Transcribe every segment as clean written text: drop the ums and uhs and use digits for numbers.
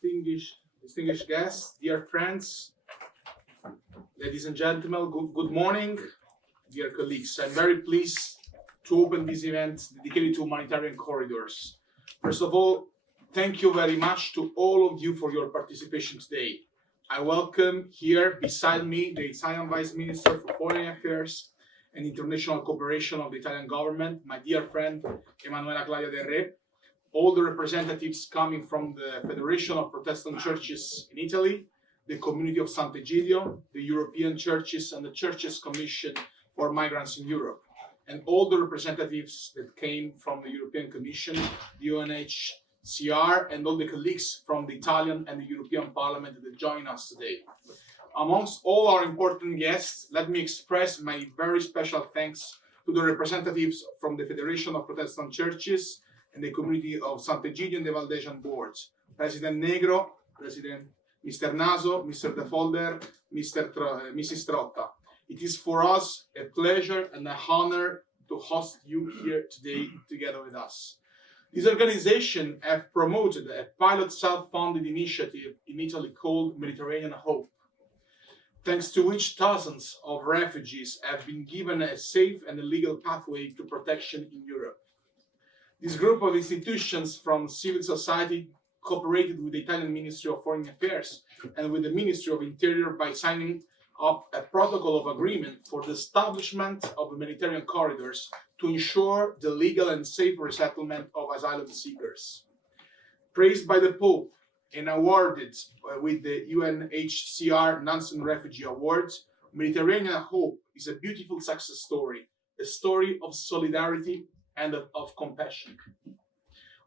distinguished guests, dear friends, ladies and gentlemen, good morning, dear colleagues. I'm very pleased to open this event dedicated to humanitarian corridors. First of all, thank you very much to all of you for your participation today. I welcome here beside me the Italian Vice Minister for Foreign Affairs and International Cooperation of the Italian government, my dear friend Emanuela Claudia Del Re, all the representatives coming from the Federation of Protestant Churches in Italy, the Community of S.Egidio, the European Churches and the Churches Commission for Migrants in Europe, and all the representatives that came from the European Commission, the UNHCR, and all the colleagues from the Italian and the European Parliament that join us today. Amongst all our important guests, let me express my very special thanks to the representatives from the Federation of Protestant Churches and the Community of S.Egidio and the Valdesian boards, President Negro, President Mr. Naso, Mr. De Folder, Mrs. Trotta. It is for us a pleasure and an honor to host you here today together with us. This organization has promoted a pilot self-funded initiative in Italy called Mediterranean Hope, thanks to which thousands of refugees have been given a safe and a legal pathway to protection in Europe. This group of institutions from civil society cooperated with the Italian Ministry of Foreign Affairs and with the Ministry of Interior by signing up a protocol of agreement for the establishment of humanitarian corridors to ensure the legal and safe resettlement of asylum seekers. Praised by the Pope and awarded with the UNHCR Nansen Refugee Award, Mediterranean Hope is a beautiful success story, a story of solidarity and of compassion.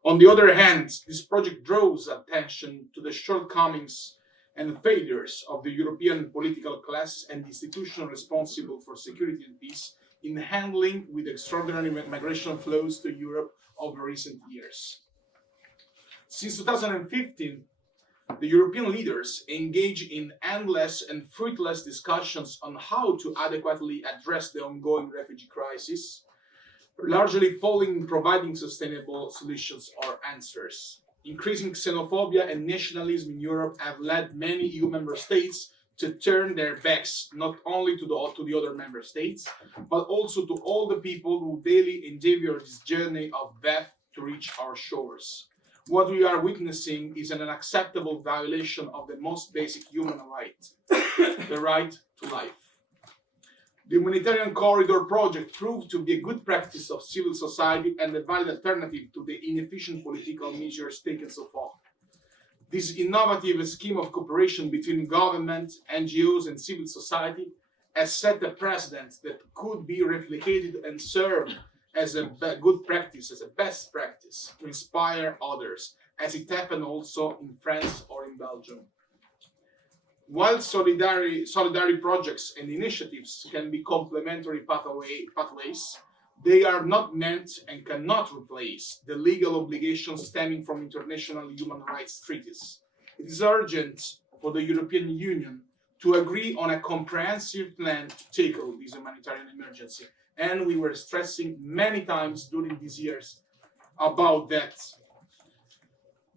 On the other hand, this project draws attention to the shortcomings and failures of the European political class and institutions responsible for security and peace in handling with extraordinary migration flows to Europe over recent years. Since 2015, the European leaders engage in endless and fruitless discussions on how to adequately address the ongoing refugee crisis, largely failing in providing sustainable solutions or answers. Increasing xenophobia and nationalism in Europe have led many EU member states to turn their backs not only to the other member states, but also to all the people who daily endeavor this journey of death to reach our shores. What we are witnessing is an unacceptable violation of the most basic human right, the right to life. The humanitarian corridor project proved to be a good practice of civil society and a valid alternative to the inefficient political measures taken so far. This innovative scheme of cooperation between government, NGOs, and civil society has set a precedent that could be replicated and serve as a good practice, as a best practice to inspire others, as it happened also in France or in Belgium. While solidarity projects and initiatives can be complementary pathways, they are not meant and cannot replace the legal obligations stemming from international human rights treaties. It is urgent for the European Union to agree on a comprehensive plan to tackle this humanitarian emergency. And we were stressing many times during these years about that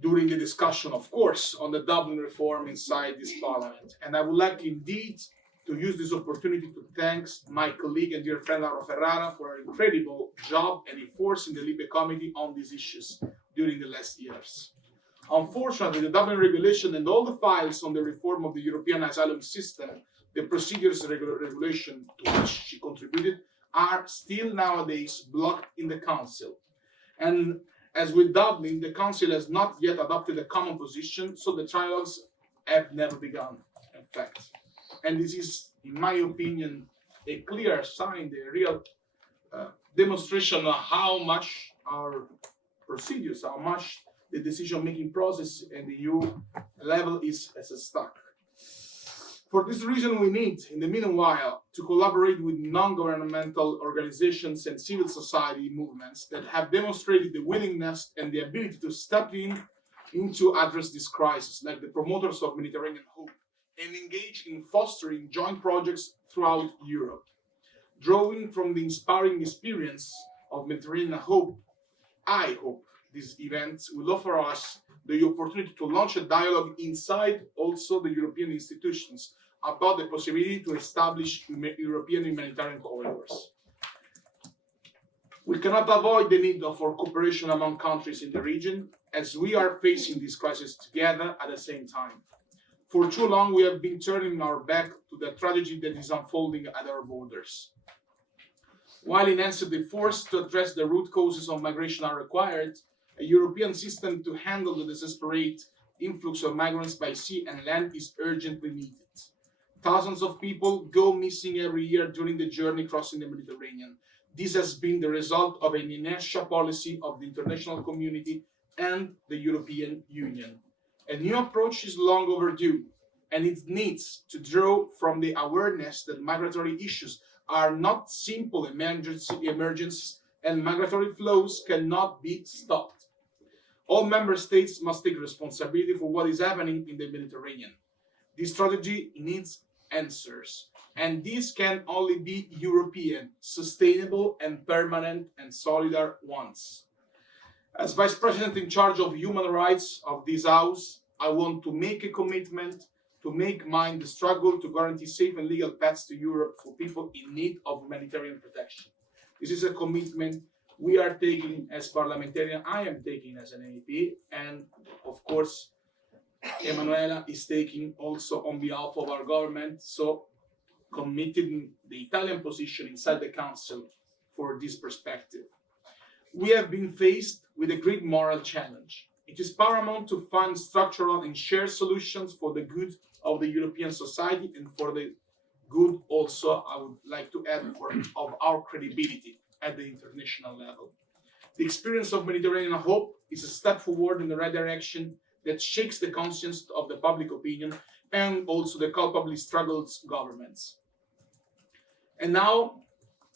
during the discussion, of course, on the Dublin reform inside this parliament. And I would like indeed to use this opportunity to thank my colleague and dear friend Laura Ferrara for her incredible job and efforts in the Libia committee on these issues during the last years. Unfortunately, the Dublin regulation and all the files on the reform of the European asylum system, the procedures regulation to which she contributed, are still nowadays blocked in the Council. And as with Dublin, the Council has not yet adopted a common position, so the trilogues have never begun, in fact. And this is, in my opinion, a clear sign, a real demonstration of how much our procedures, how much the decision-making process in the EU level is stuck. For this reason, we need, in the meanwhile, to collaborate with non-governmental organizations and civil society movements that have demonstrated the willingness and the ability to step in to address this crisis, like the promoters of Mediterranean Hope, and engage in fostering joint projects throughout Europe. Drawing from the inspiring experience of Mediterranean Hope, I hope this event will offer us the opportunity to launch a dialogue inside also the European institutions about the possibility to establish European humanitarian corridors. We cannot avoid the need for cooperation among countries in the region, as we are facing this crisis together at the same time. For too long, we have been turning our back to the tragedy that is unfolding at our borders. While enhanced efforts to address the root causes of migration are required, a European system to handle the desperate influx of migrants by sea and land is urgently needed. Thousands of people go missing every year during the journey crossing the Mediterranean. This has been the result of an inertia policy of the international community and the European Union. A new approach is long overdue, and it needs to draw from the awareness that migratory issues are not simple emergencies, and migratory flows cannot be stopped. All member states must take responsibility for what is happening in the Mediterranean. This strategy needs answers, and these can only be European, sustainable and permanent and solidar ones. As Vice President in charge of human rights of this House, I want to make a commitment to make mine the struggle to guarantee safe and legal paths to Europe for people in need of humanitarian protection. This is a commitment we are taking as parliamentarian, I am taking as an MEP, and of course, Emanuela is taking also on behalf of our government, so committing the Italian position inside the Council for this perspective. We have been faced with a great moral challenge. It is paramount to find structural and shared solutions for the good of the European society and for the good also, I would like to add, of our credibility at the international level. The experience of Mediterranean hope is a step forward in the right direction that shakes the conscience of the public opinion and also the culpably struggled governments. And now,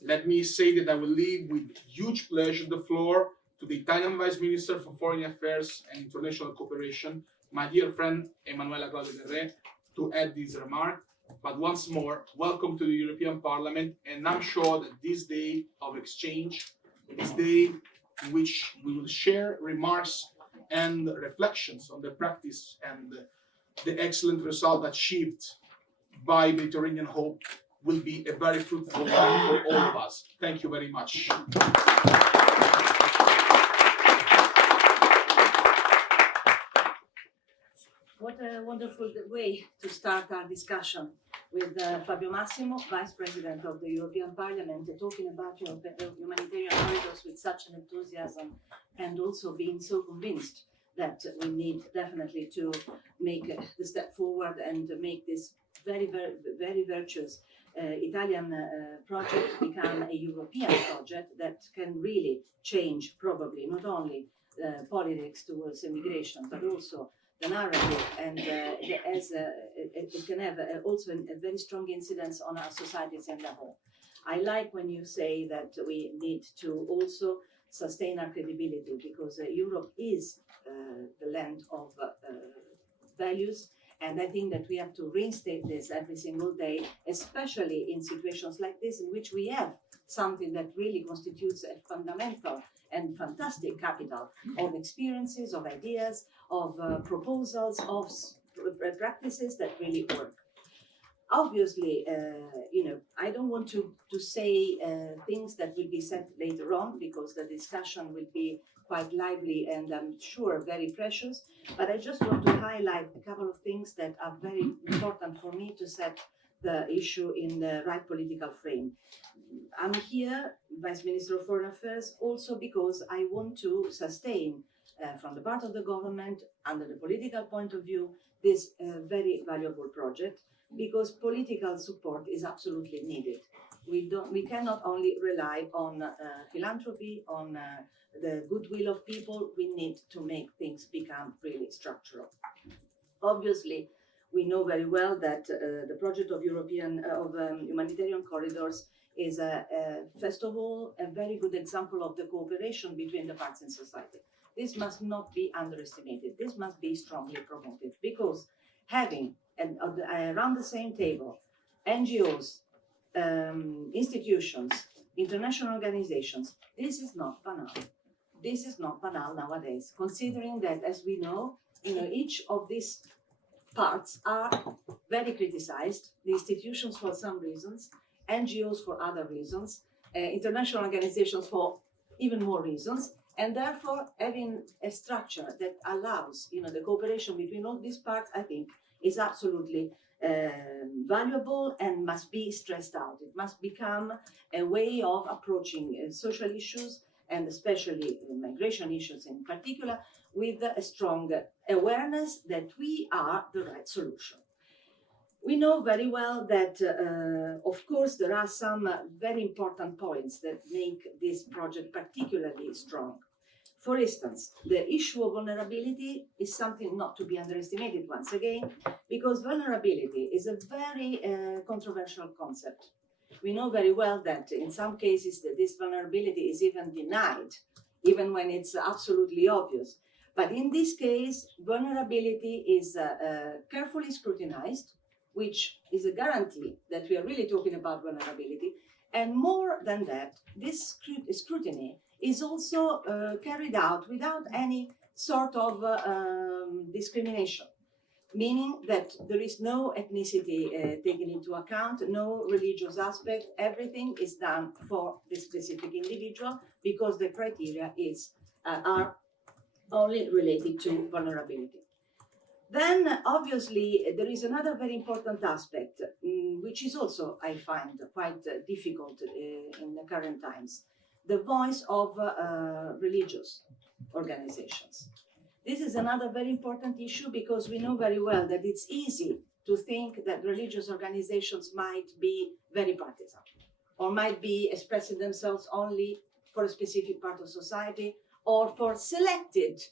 let me say that I will leave with huge pleasure the floor to the Italian Vice Minister for Foreign Affairs and International Cooperation, my dear friend Emanuela Claudia Del Re, to add this remark. But once more, welcome to the European Parliament, and I'm sure that this day of exchange, this day in which we will share remarks and reflections on the practice and the excellent result achieved by Mediterranean Hope, will be a very fruitful one for all of us. Thank you very much. What a wonderful way to start our discussion with Fabio Massimo, Vice President of the European Parliament, talking about humanitarian corridors with such an enthusiasm, and also being so convinced that we need definitely to make the step forward and make this very virtuous Italian project become a European project that can really change probably not only politics towards immigration, but also the narrative, and it can have also a very strong incidence on our societies as a whole. I like when you say that we need to also sustain our credibility, because Europe is the land of values, and I think that we have to reinstate this every single day, especially in situations like this, in which we have something that really constitutes a fundamental and fantastic capital of experiences, of ideas, of proposals, of practices that really work. Obviously, I don't want to say things that will be said later on, because the discussion will be quite lively and I'm sure very precious, but I just want to highlight a couple of things that are very important for me to set the issue in the right political frame. I'm here, Vice Minister of Foreign Affairs, also because I want to sustain from the part of the government, under the political point of view, this very valuable project, because political support is absolutely needed. We cannot only rely on philanthropy, on the goodwill of people. We need to make things become really structural. Obviously, we know very well that the project of humanitarian corridors is, first of all, a very good example of the cooperation between the parts in society. This must not be underestimated. This must be strongly promoted, because having around the same table NGOs, institutions, international organizations, this is not banal. this is not banal nowadays, considering that, as we know, each of these parts are very criticized, the institutions for some reasons, NGOs for other reasons, international organizations for even more reasons, and therefore having a structure that allows the cooperation between all these parts, I think, is absolutely valuable and must be stressed out. It must become a way of approaching social issues, and especially migration issues in particular, with a strong awareness that we are the right solution. We know very well that, of course, there are some very important points that make this project particularly strong. For instance, the issue of vulnerability is something not to be underestimated once again, because vulnerability is a very controversial concept. We know very well that in some cases that this vulnerability is even denied, even when it's absolutely obvious. But in this case, vulnerability is carefully scrutinized, which is a guarantee that we are really talking about vulnerability. And more than that, this scrutiny is also carried out without any sort of discrimination, meaning that there is no ethnicity taken into account, no religious aspect. Everything is done for the specific individual because the criteria are only related to vulnerability. Then, obviously, there is another very important aspect, which is also, I find, quite difficult in the current times, the voice of religious organizations. This is another very important issue because we know very well that it's easy to think that religious organizations might be very partisan or might be expressing themselves only for a specific part of society or for selected,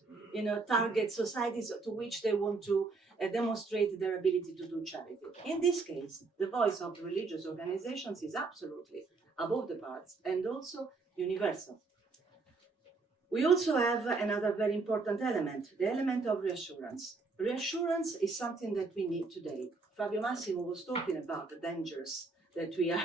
target societies to which they want to demonstrate their ability to do charity. In this case, the voice of religious organizations is absolutely above the parts and also universal. We also have another very important element, the element of reassurance. Reassurance is something that we need today. Fabio Massimo was talking about the dangers that we are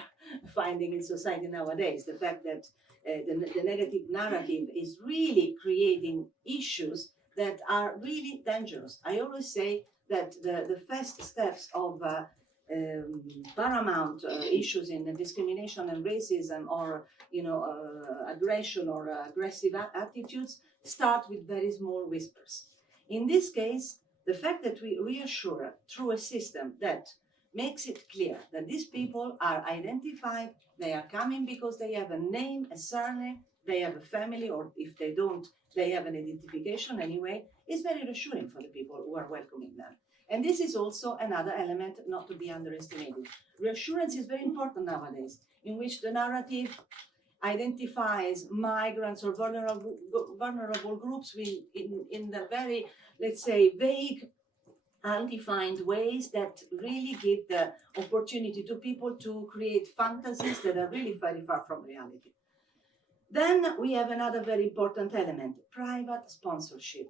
finding in society nowadays, the fact that the negative narrative is really creating issues that are really dangerous. I always say that the first steps of paramount issues in discrimination and racism or aggression or aggressive attitudes start with very small whispers. In this case, the fact that we reassure through a system that makes it clear that these people are identified, they are coming because they have a name, a surname, they have a family, or if they don't, they have an identification anyway, is very reassuring for the people who are welcoming them. And this is also another element not to be underestimated. Reassurance is very important nowadays, in which the narrative identifies migrants or vulnerable groups in the very, let's say, vague, undefined ways that really give the opportunity to people to create fantasies that are really very far from reality. Then we have another very important element, private sponsorship.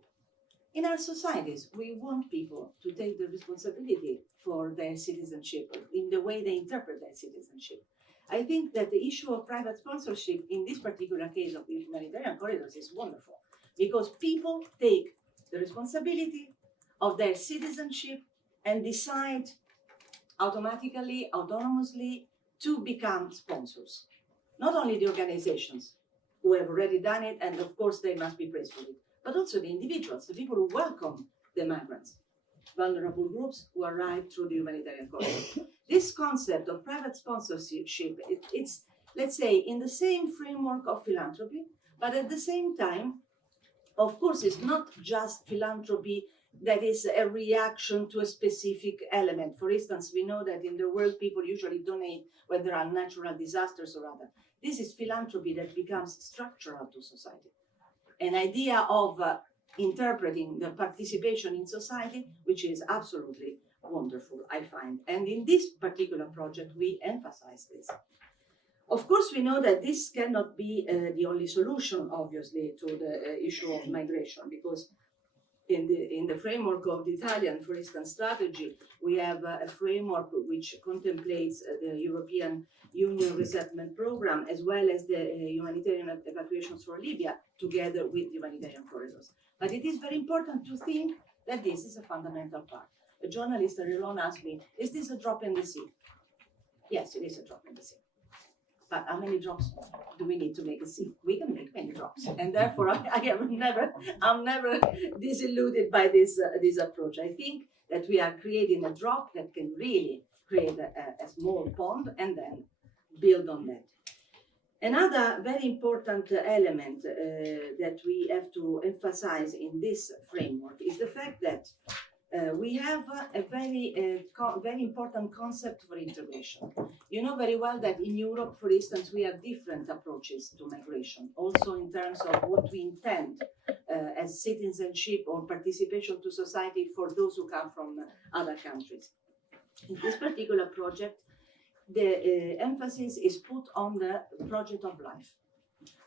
In our societies, we want people to take the responsibility for their citizenship in the way they interpret their citizenship. I think that the issue of private sponsorship in this particular case of the humanitarian corridors is wonderful because people take the responsibility of their citizenship and decide automatically, autonomously to become sponsors. Not only the organizations who have already done it, and of course they must be praised for it, but also the individuals, the people who welcome the migrants, vulnerable groups who arrive through the humanitarian corridor. This concept of private sponsorship, it's, let's say, in the same framework of philanthropy, but at the same time, of course, it's not just philanthropy that is a reaction to a specific element. For instance, we know that in the world, people usually donate when there are natural disasters or other. This is philanthropy that becomes structural to society. An idea of interpreting the participation in society, which is absolutely wonderful, I find. And in this particular project, we emphasize this. Of course, we know that this cannot be the only solution, obviously, to the issue of migration, because in the framework of the Italian, for instance, strategy, we have a framework which contemplates the European Union resettlement program as well as the humanitarian evacuations for Libya together with humanitarian corridors. But it is very important to think that this is a fundamental part. A journalist earlier on asked me, is this a drop in the sea? Yes, it is a drop in the sea. But how many drops do we need to make a sea? We can make many drops, and therefore I'm never disillusioned by this approach. I think that we are creating a drop that can really create a small pond and then build on that. Another very important element that we have to emphasize in this framework is the fact that we have a very important concept for integration. You know very well that in Europe, for instance, we have different approaches to migration, also in terms of what we intend as citizenship or participation to society for those who come from other countries. In this particular project, the emphasis is put on the project of life.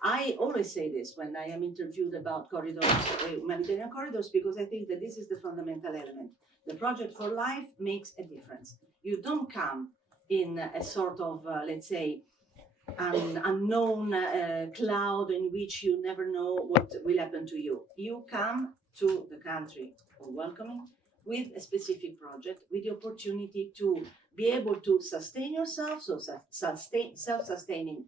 I always say this when I am interviewed about corridors, humanitarian corridors, because I think that this is the fundamental element. The project for life makes a difference. You don't come in a sort of, let's say, an unknown cloud in which you never know what will happen to you. You come to the country of welcoming with a specific project, with the opportunity to be able to sustain yourself, so self-sustaining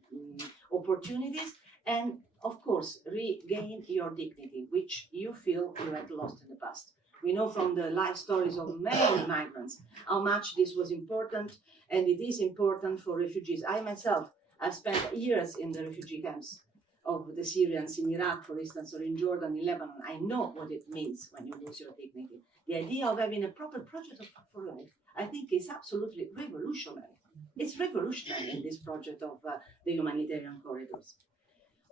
opportunities, and of course regain your dignity, which you feel you had lost in the past. We know from the life stories of many migrants how much this was important, and it is important for refugees. I myself have spent years in the refugee camps of the Syrians in Iraq, for instance, or in Jordan, in Lebanon. I know what it means when you lose your dignity. The idea of having a proper project for life, I think, is absolutely revolutionary. It's revolutionary in this project of the humanitarian corridors.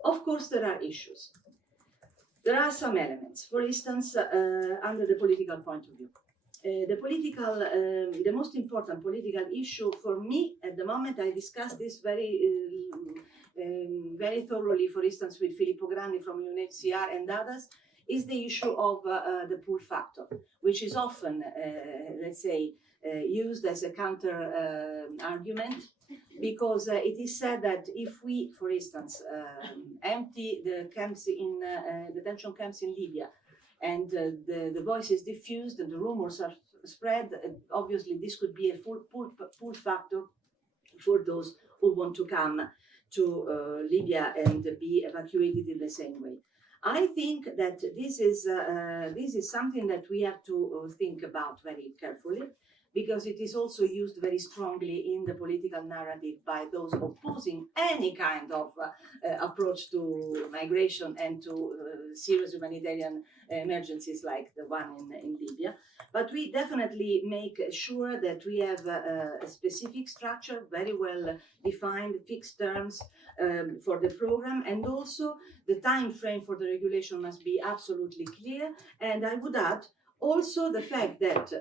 Of course, there are issues. There are some elements, for instance, under the political point of view. The most important political issue for me at the moment, I discussed this very thoroughly, for instance, with Filippo Grandi from UNHCR and others, is the issue of the pull factor, which is often, let's say, used as a counter argument, because it is said that if we, for instance, empty the camps in detention camps in Libya, and the voice is diffused and the rumors are spread, obviously this could be a full pull factor for those who want to come to Libya and be evacuated in the same way. I think that this is something that we have to think about very carefully, because it is also used very strongly in the political narrative by those opposing any kind of approach to migration and to serious humanitarian emergencies like the one in Libya. But we definitely make sure that we have a specific structure, very well defined, fixed terms for the program, and also the time frame for the regulation must be absolutely clear. And I would add also the fact that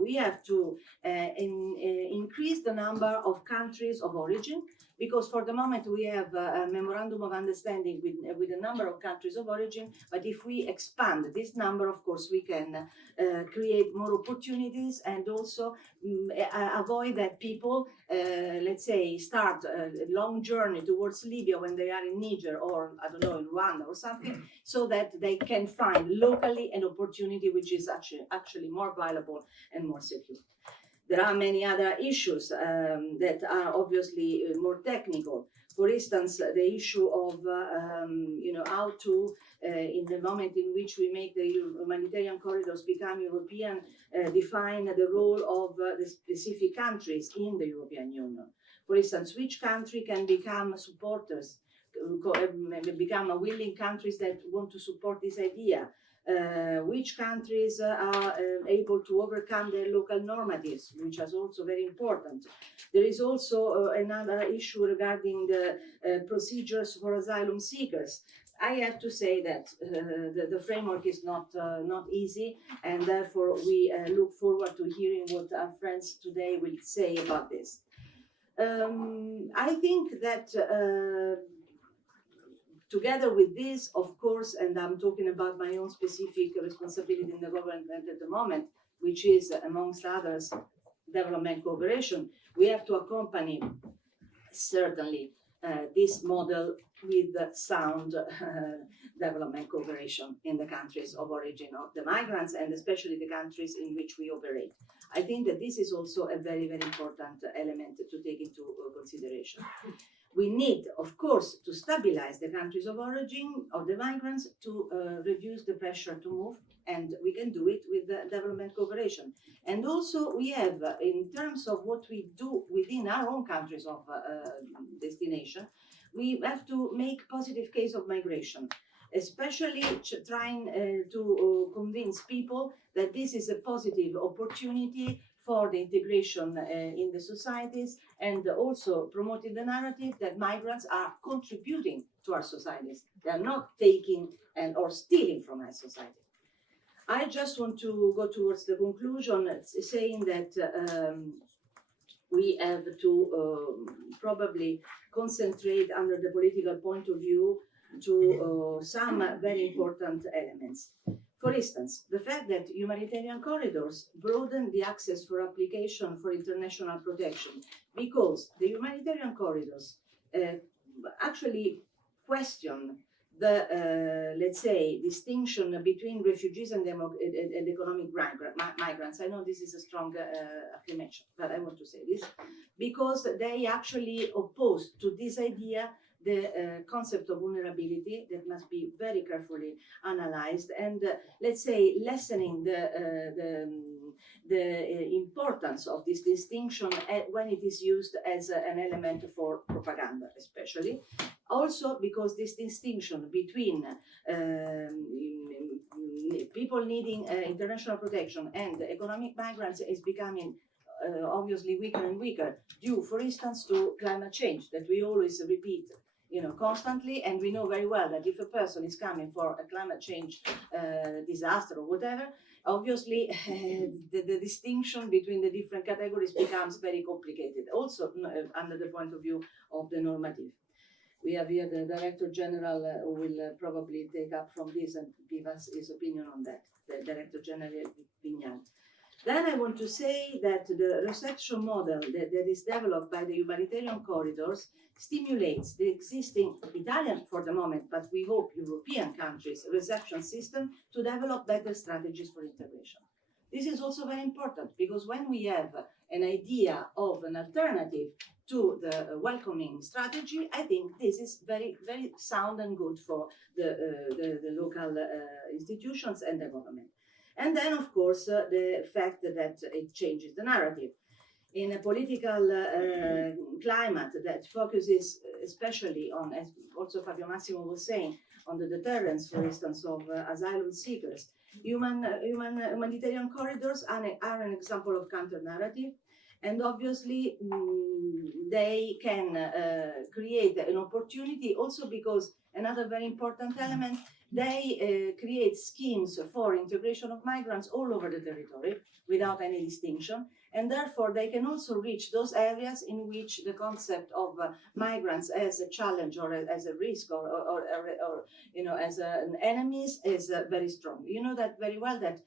we have to increase the number of countries of origin, because for the moment we have a memorandum of understanding with a number of countries of origin, but if we expand this number, of course, we can create more opportunities and also avoid that people, let's say, start a long journey towards Libya when they are in Niger or, I don't know, in Rwanda or something, so that they can find locally an opportunity which is actually more viable and more secure. There are many other issues that are obviously more technical. For instance, the issue of how to, in the moment in which we make the humanitarian corridors become European, define the role of the specific countries in the European Union. For instance, which country can become supporters, become willing countries that want to support this idea? Which countries are able to overcome their local normatives, which is also very important. There is also another issue regarding the procedures for asylum seekers. I have to say that the framework is not easy, and therefore we look forward to hearing what our friends today will say about this. I think that Together with this, of course, and I'm talking about my own specific responsibility in the government at the moment, which is, amongst others, development cooperation, we have to accompany certainly this model with sound development cooperation in the countries of origin of the migrants, and especially the countries in which we operate. I think that this is also a very, very important element to take into consideration. We need, of course, to stabilize the countries of origin of the migrants to reduce the pressure to move, and we can do it with development cooperation. And also we have, in terms of what we do within our own countries of destination, we have to make positive case of migration, especially trying to convince people that this is a positive opportunity for the integration in the societies, and also promoting the narrative that migrants are contributing to our societies. They are not taking or stealing from our society. I just want to go towards the conclusion, saying that we have to probably concentrate under the political point of view to some very important elements. For instance, the fact that humanitarian corridors broaden the access for application for international protection, because the humanitarian corridors actually question the, let's say, distinction between refugees and economic migrants. I know this is a strong affirmation, but I want to say this, because they actually oppose to this idea the concept of vulnerability that must be very carefully analyzed, and let's say lessening the importance of this distinction when it is used as an element for propaganda, especially. Also because this distinction between people needing international protection and economic migrants is becoming obviously weaker and weaker, due, for instance, to climate change that we always repeat, constantly, and we know very well that if a person is coming for a climate change disaster or whatever, obviously the distinction between the different categories becomes very complicated, also under the point of view of the normative. We have here the Director General who will probably take up from this and give us his opinion on that, the Director General Vignal. Then I want to say that the reception model that is developed by the humanitarian corridors stimulates the existing Italian, for the moment, but we hope European countries' reception system to develop better strategies for integration. This is also very important, because when we have an idea of an alternative to the welcoming strategy, I think this is very, very sound and good for the local institutions and the government. And then, of course, the fact that it changes the narrative. In a political climate that focuses especially on, as also Fabio Massimo was saying, on the deterrence, for instance, of asylum seekers, humanitarian corridors are an example of counter-narrative, and obviously they can create an opportunity also because another very important element, they create schemes for integration of migrants all over the territory without any distinction, and therefore they can also reach those areas in which the concept of migrants as a challenge or as a risk or as an enemies is very strong. You know that very well, that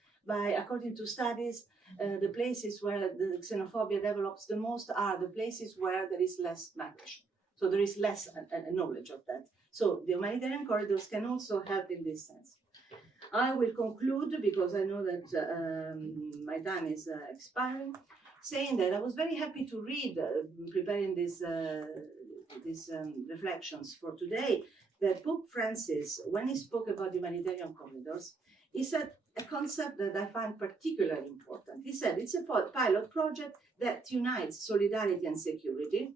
according to studies, the places where the xenophobia develops the most are the places where there is less migration. So there is less knowledge of that. So the humanitarian corridors can also help in this sense. I will conclude, because I know that my time is expiring, saying that I was very happy to read, preparing these reflections for today, that Pope Francis, when he spoke about humanitarian corridors, he said a concept that I find particularly important. He said it's a pilot project that unites solidarity and security,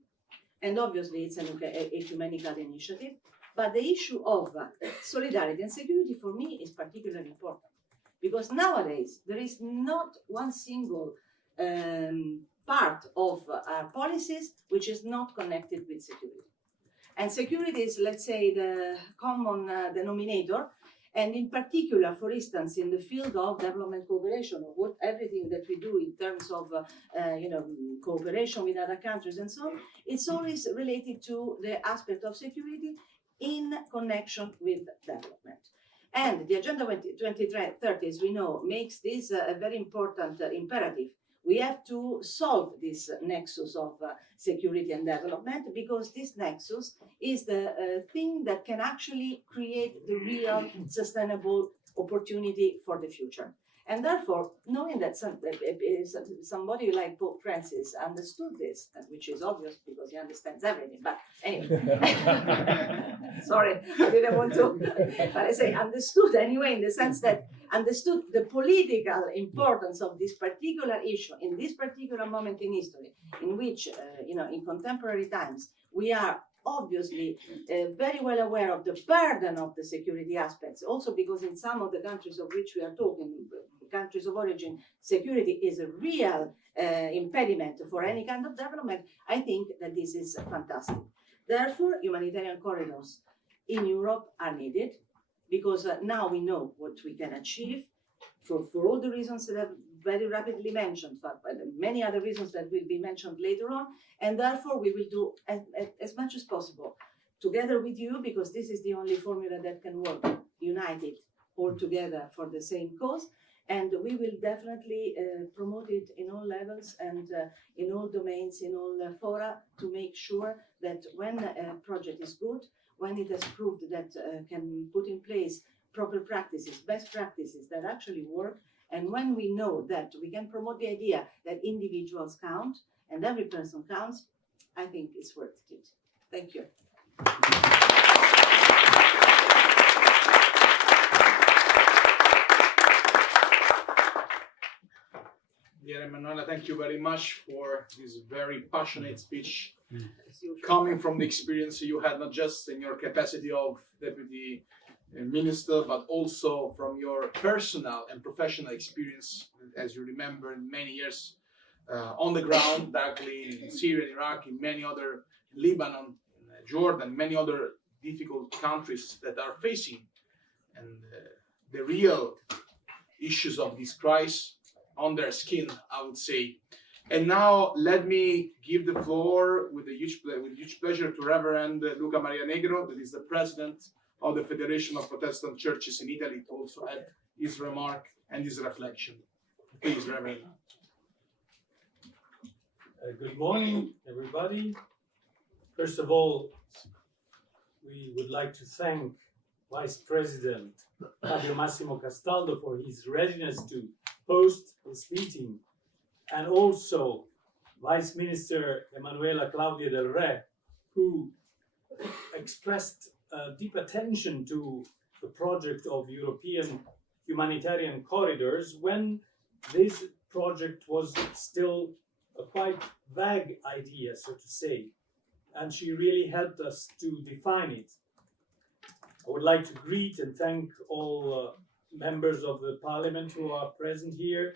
and obviously it's an ecumenical initiative, but the issue of solidarity and security for me is particularly important, because nowadays there is not one single part of our policies which is not connected with security. And security is, let's say, the common denominator, and in particular, for instance, in the field of development cooperation, or everything that we do in terms of cooperation with other countries and so on, it's always related to the aspect of security, in connection with development. And the Agenda 2030, as we know, makes this a very important imperative. We have to solve this nexus of security and development, because this nexus is the thing that can actually create the real sustainable opportunity for the future. And therefore, knowing that somebody like Pope Francis understood this, which is obvious because he understands everything, but anyway, sorry, I didn't want to, but I say understood anyway, in the sense that understood the political importance of this particular issue in this particular moment in history, in which, in contemporary times, we are obviously very well aware of the burden of the security aspects, also because in some of the countries of which we are talking, countries of origin, security is a real impediment for any kind of development. I think that this is fantastic. Therefore, humanitarian corridors in Europe are needed, because now we know what we can achieve for all the reasons that I've very rapidly mentioned, but many other reasons that will be mentioned later on. And therefore, we will do as much as possible together with you, because this is the only formula that can work, united all together for the same cause. And we will definitely promote it in all levels and in all domains, in all fora, to make sure that when a project is good, when it has proved that can put in place proper practices, best practices that actually work, and when we know that we can promote the idea that individuals count and every person counts, I think it's worth it. Thank you. Dear Emanuela, thank you very much for this very passionate speech, coming from the experience you had, not just in your capacity of deputy minister, but also from your personal and professional experience, as you remember, many years on the ground, directly in Syria, in Iraq, in many other, Lebanon, Jordan, many other difficult countries that are facing and the real issues of this crisis on their skin, I would say. And now let me give the floor with huge pleasure to Reverend Luca Maria Negro, that is the president of the Federation of Protestant Churches in Italy, to also add his remark and his reflection. Please, Reverend. Good morning, everybody. First of all, we would like to thank Vice President Fabio Massimo Castaldo for his readiness to host this meeting, and also Vice Minister Emanuela Claudia Del Re, who expressed deep attention to the project of European humanitarian corridors when this project was still a quite vague idea, so to say, and she really helped us to define it. I would like to greet and thank all members of the Parliament who are present here,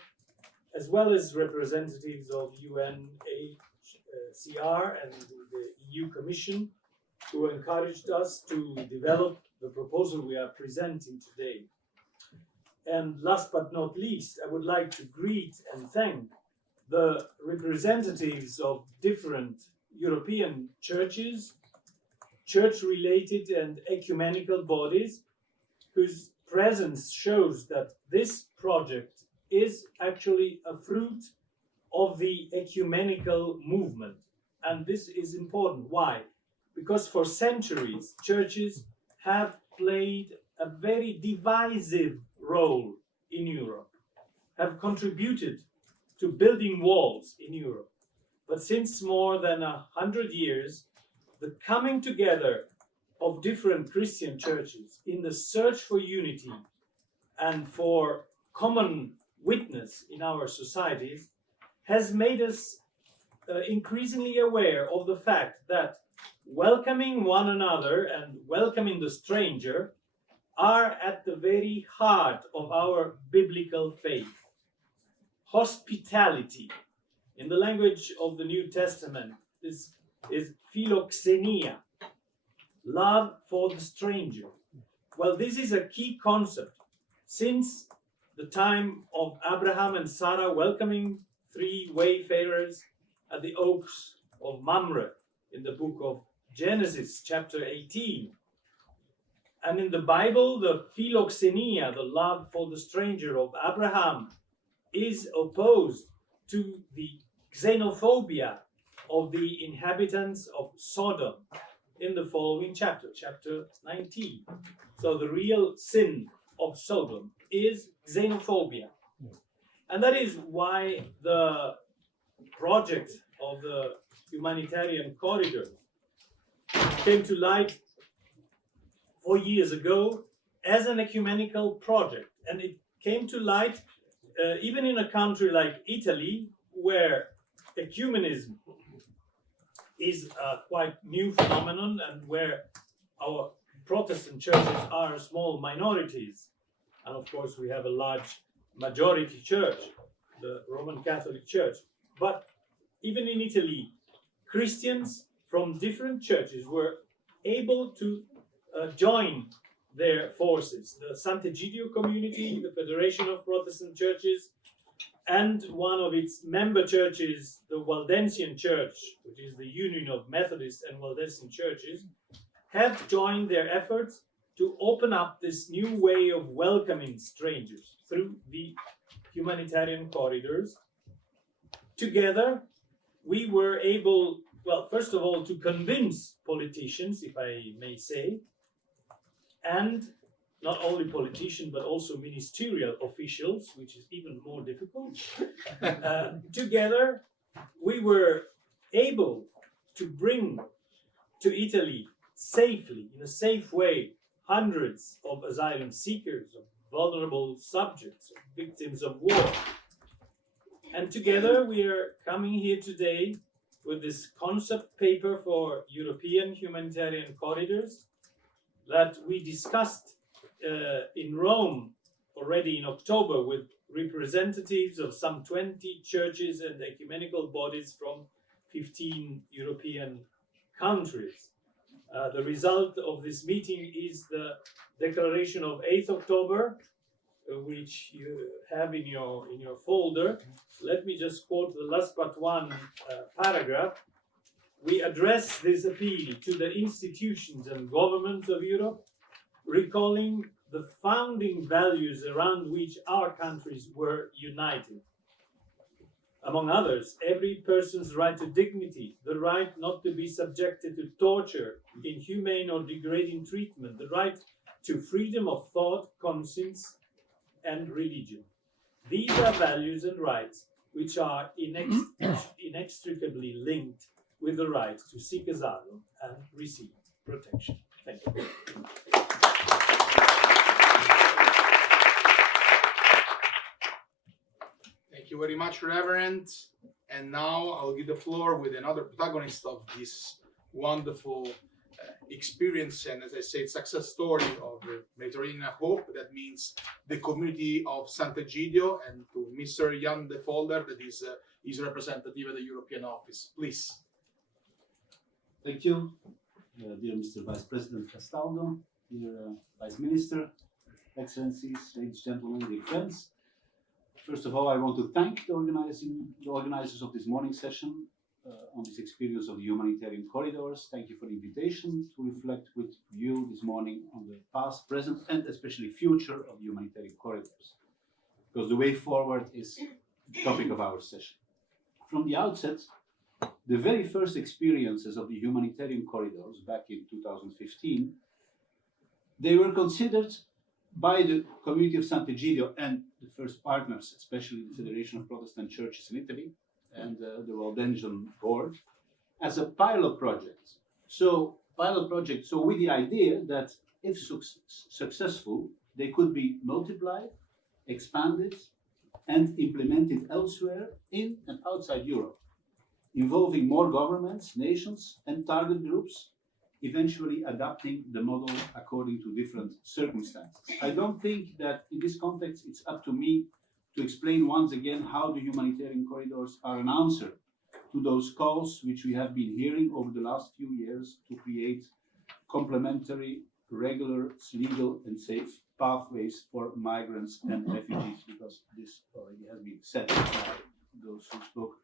as well as representatives of UNHCR and the EU Commission, who encouraged us to develop the proposal we are presenting today. And last but not least, I would like to greet and thank the representatives of different European churches, church-related and ecumenical bodies, whose presence shows that this project is actually a fruit of the ecumenical movement. And this is important. Why? Because for centuries, churches have played a very divisive role in Europe, have contributed to building walls in Europe. But since more than 100 years, the coming together of different Christian churches in the search for unity and for common witness in our societies has made us increasingly aware of the fact that welcoming one another and welcoming the stranger are at the very heart of our biblical faith. Hospitality, in the language of the New Testament, is philoxenia, love for the stranger. Well, this is a key concept since the time of Abraham and Sarah welcoming 3 wayfarers at the oaks of Mamre in the book of Genesis, chapter 18. And in the Bible, the philoxenia, the love for the stranger of Abraham, is opposed to the xenophobia of the inhabitants of Sodom in the following chapter, chapter 19. So the real sin of Sodom is xenophobia. And that is why the project of the humanitarian corridor came to light 4 years ago as an ecumenical project. And it came to light even in a country like Italy, where ecumenism is a quite new phenomenon and where our Protestant churches are small minorities. And of course, we have a large majority church, the Roman Catholic Church. But even in Italy, Christians from different churches were able to join their forces. The S.Egidio community, the Federation of Protestant Churches, and one of its member churches, the Waldensian Church, which is the union of Methodist and Waldensian churches, have joined their efforts to open up this new way of welcoming strangers through the humanitarian corridors. Together, we were able, well, first of all, to convince politicians, if I may say, and not only politicians, but also ministerial officials, which is even more difficult. Together, we were able to bring to Italy safely, in a safe way, hundreds of asylum seekers, of vulnerable subjects, of victims of war. And together we are coming here today with this concept paper for European humanitarian corridors that we discussed in Rome already in October with representatives of some 20 churches and ecumenical bodies from 15 European countries. The result of this meeting is the declaration of 8th October, which you have in your folder. Let me just quote the last but one paragraph. We address this appeal to the institutions and governments of Europe, recalling the founding values around which our countries were united. Among others, every person's right to dignity, the right not to be subjected to torture, inhumane or degrading treatment, the right to freedom of thought, conscience, and religion. These are values and rights which are inextricably linked with the right to seek asylum and receive protection. Thank you. Thank you very much, Reverend. And now I'll give the floor with another protagonist of this wonderful experience and, as I said, success story of the Mediterranean Hope. That means the community of S.Egidio, and to Mr. Jan de Folder, that is his representative at the European office. Please. Thank you, dear Mr. Vice President Castaldo, dear Vice Minister, Excellencies, ladies and gentlemen, dear friends. First of all, I want to thank the organizers of this morning session on this experience of the humanitarian corridors. Thank you for the invitation to reflect with you this morning on the past, present, and especially future of the humanitarian corridors, because the way forward is the topic of our session. From the outset, the very first experiences of the humanitarian corridors back in 2015, they were considered by the community of S.Egidio and the first partners, especially the Federation of Protestant Churches in Italy and the Waldensian Board, as a pilot project. So with the idea that if successful, they could be multiplied, expanded, and implemented elsewhere in and outside Europe, involving more governments, nations, and target groups, eventually adapting the model according to different circumstances. I don't think that in this context it's up to me to explain once again how the humanitarian corridors are an answer to those calls which we have been hearing over the last few years to create complementary, regular, legal and safe pathways for migrants and refugees, because this already has been said by those who spoke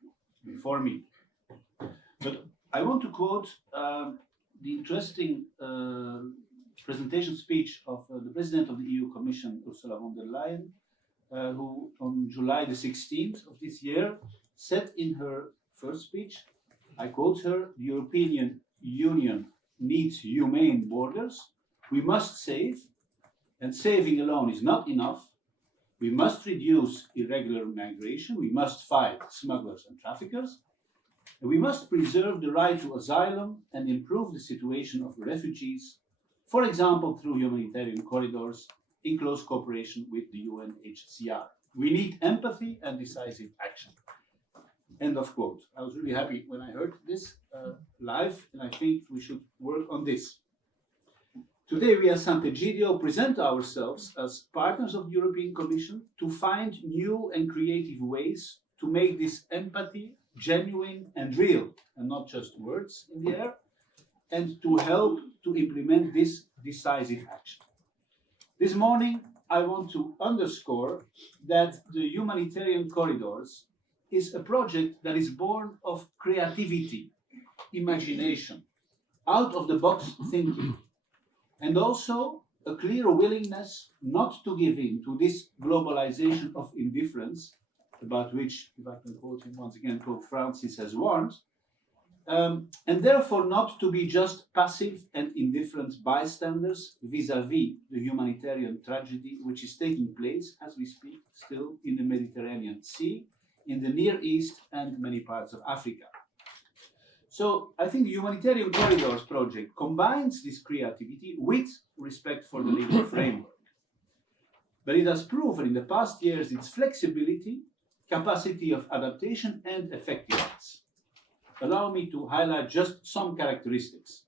before me. But I want to quote the interesting presentation speech of the President of the EU Commission, Ursula von der Leyen, who on July the 16th of this year said in her first speech, I quote her, the European Union needs humane borders. We must save, and saving alone is not enough. We must reduce irregular migration. We must fight smugglers and traffickers. And we must preserve the right to asylum and improve the situation of refugees, for example, through humanitarian corridors in close cooperation with the UNHCR. We need empathy and decisive action. End of quote. I was really happy when I heard this live, and I think we should work on this. Today, we as S.Egidio present ourselves as partners of the European Commission to find new and creative ways to make this empathy genuine and real, and not just words in the air, and to help to implement this decisive action. This morning, I want to underscore that the humanitarian corridors is a project that is born of creativity, imagination, out-of-the-box thinking, and also a clear willingness not to give in to this globalization of indifference, about which, if I can quote him once again, Pope Francis has warned, and therefore not to be just passive and indifferent bystanders vis-à-vis the humanitarian tragedy which is taking place, as we speak, still in the Mediterranean Sea, in the Near East and many parts of Africa. So I think the Humanitarian Corridors project combines this creativity with respect for the legal framework. But it has proven in the past years its flexibility, capacity of adaptation and effectiveness. Allow me to highlight just some characteristics.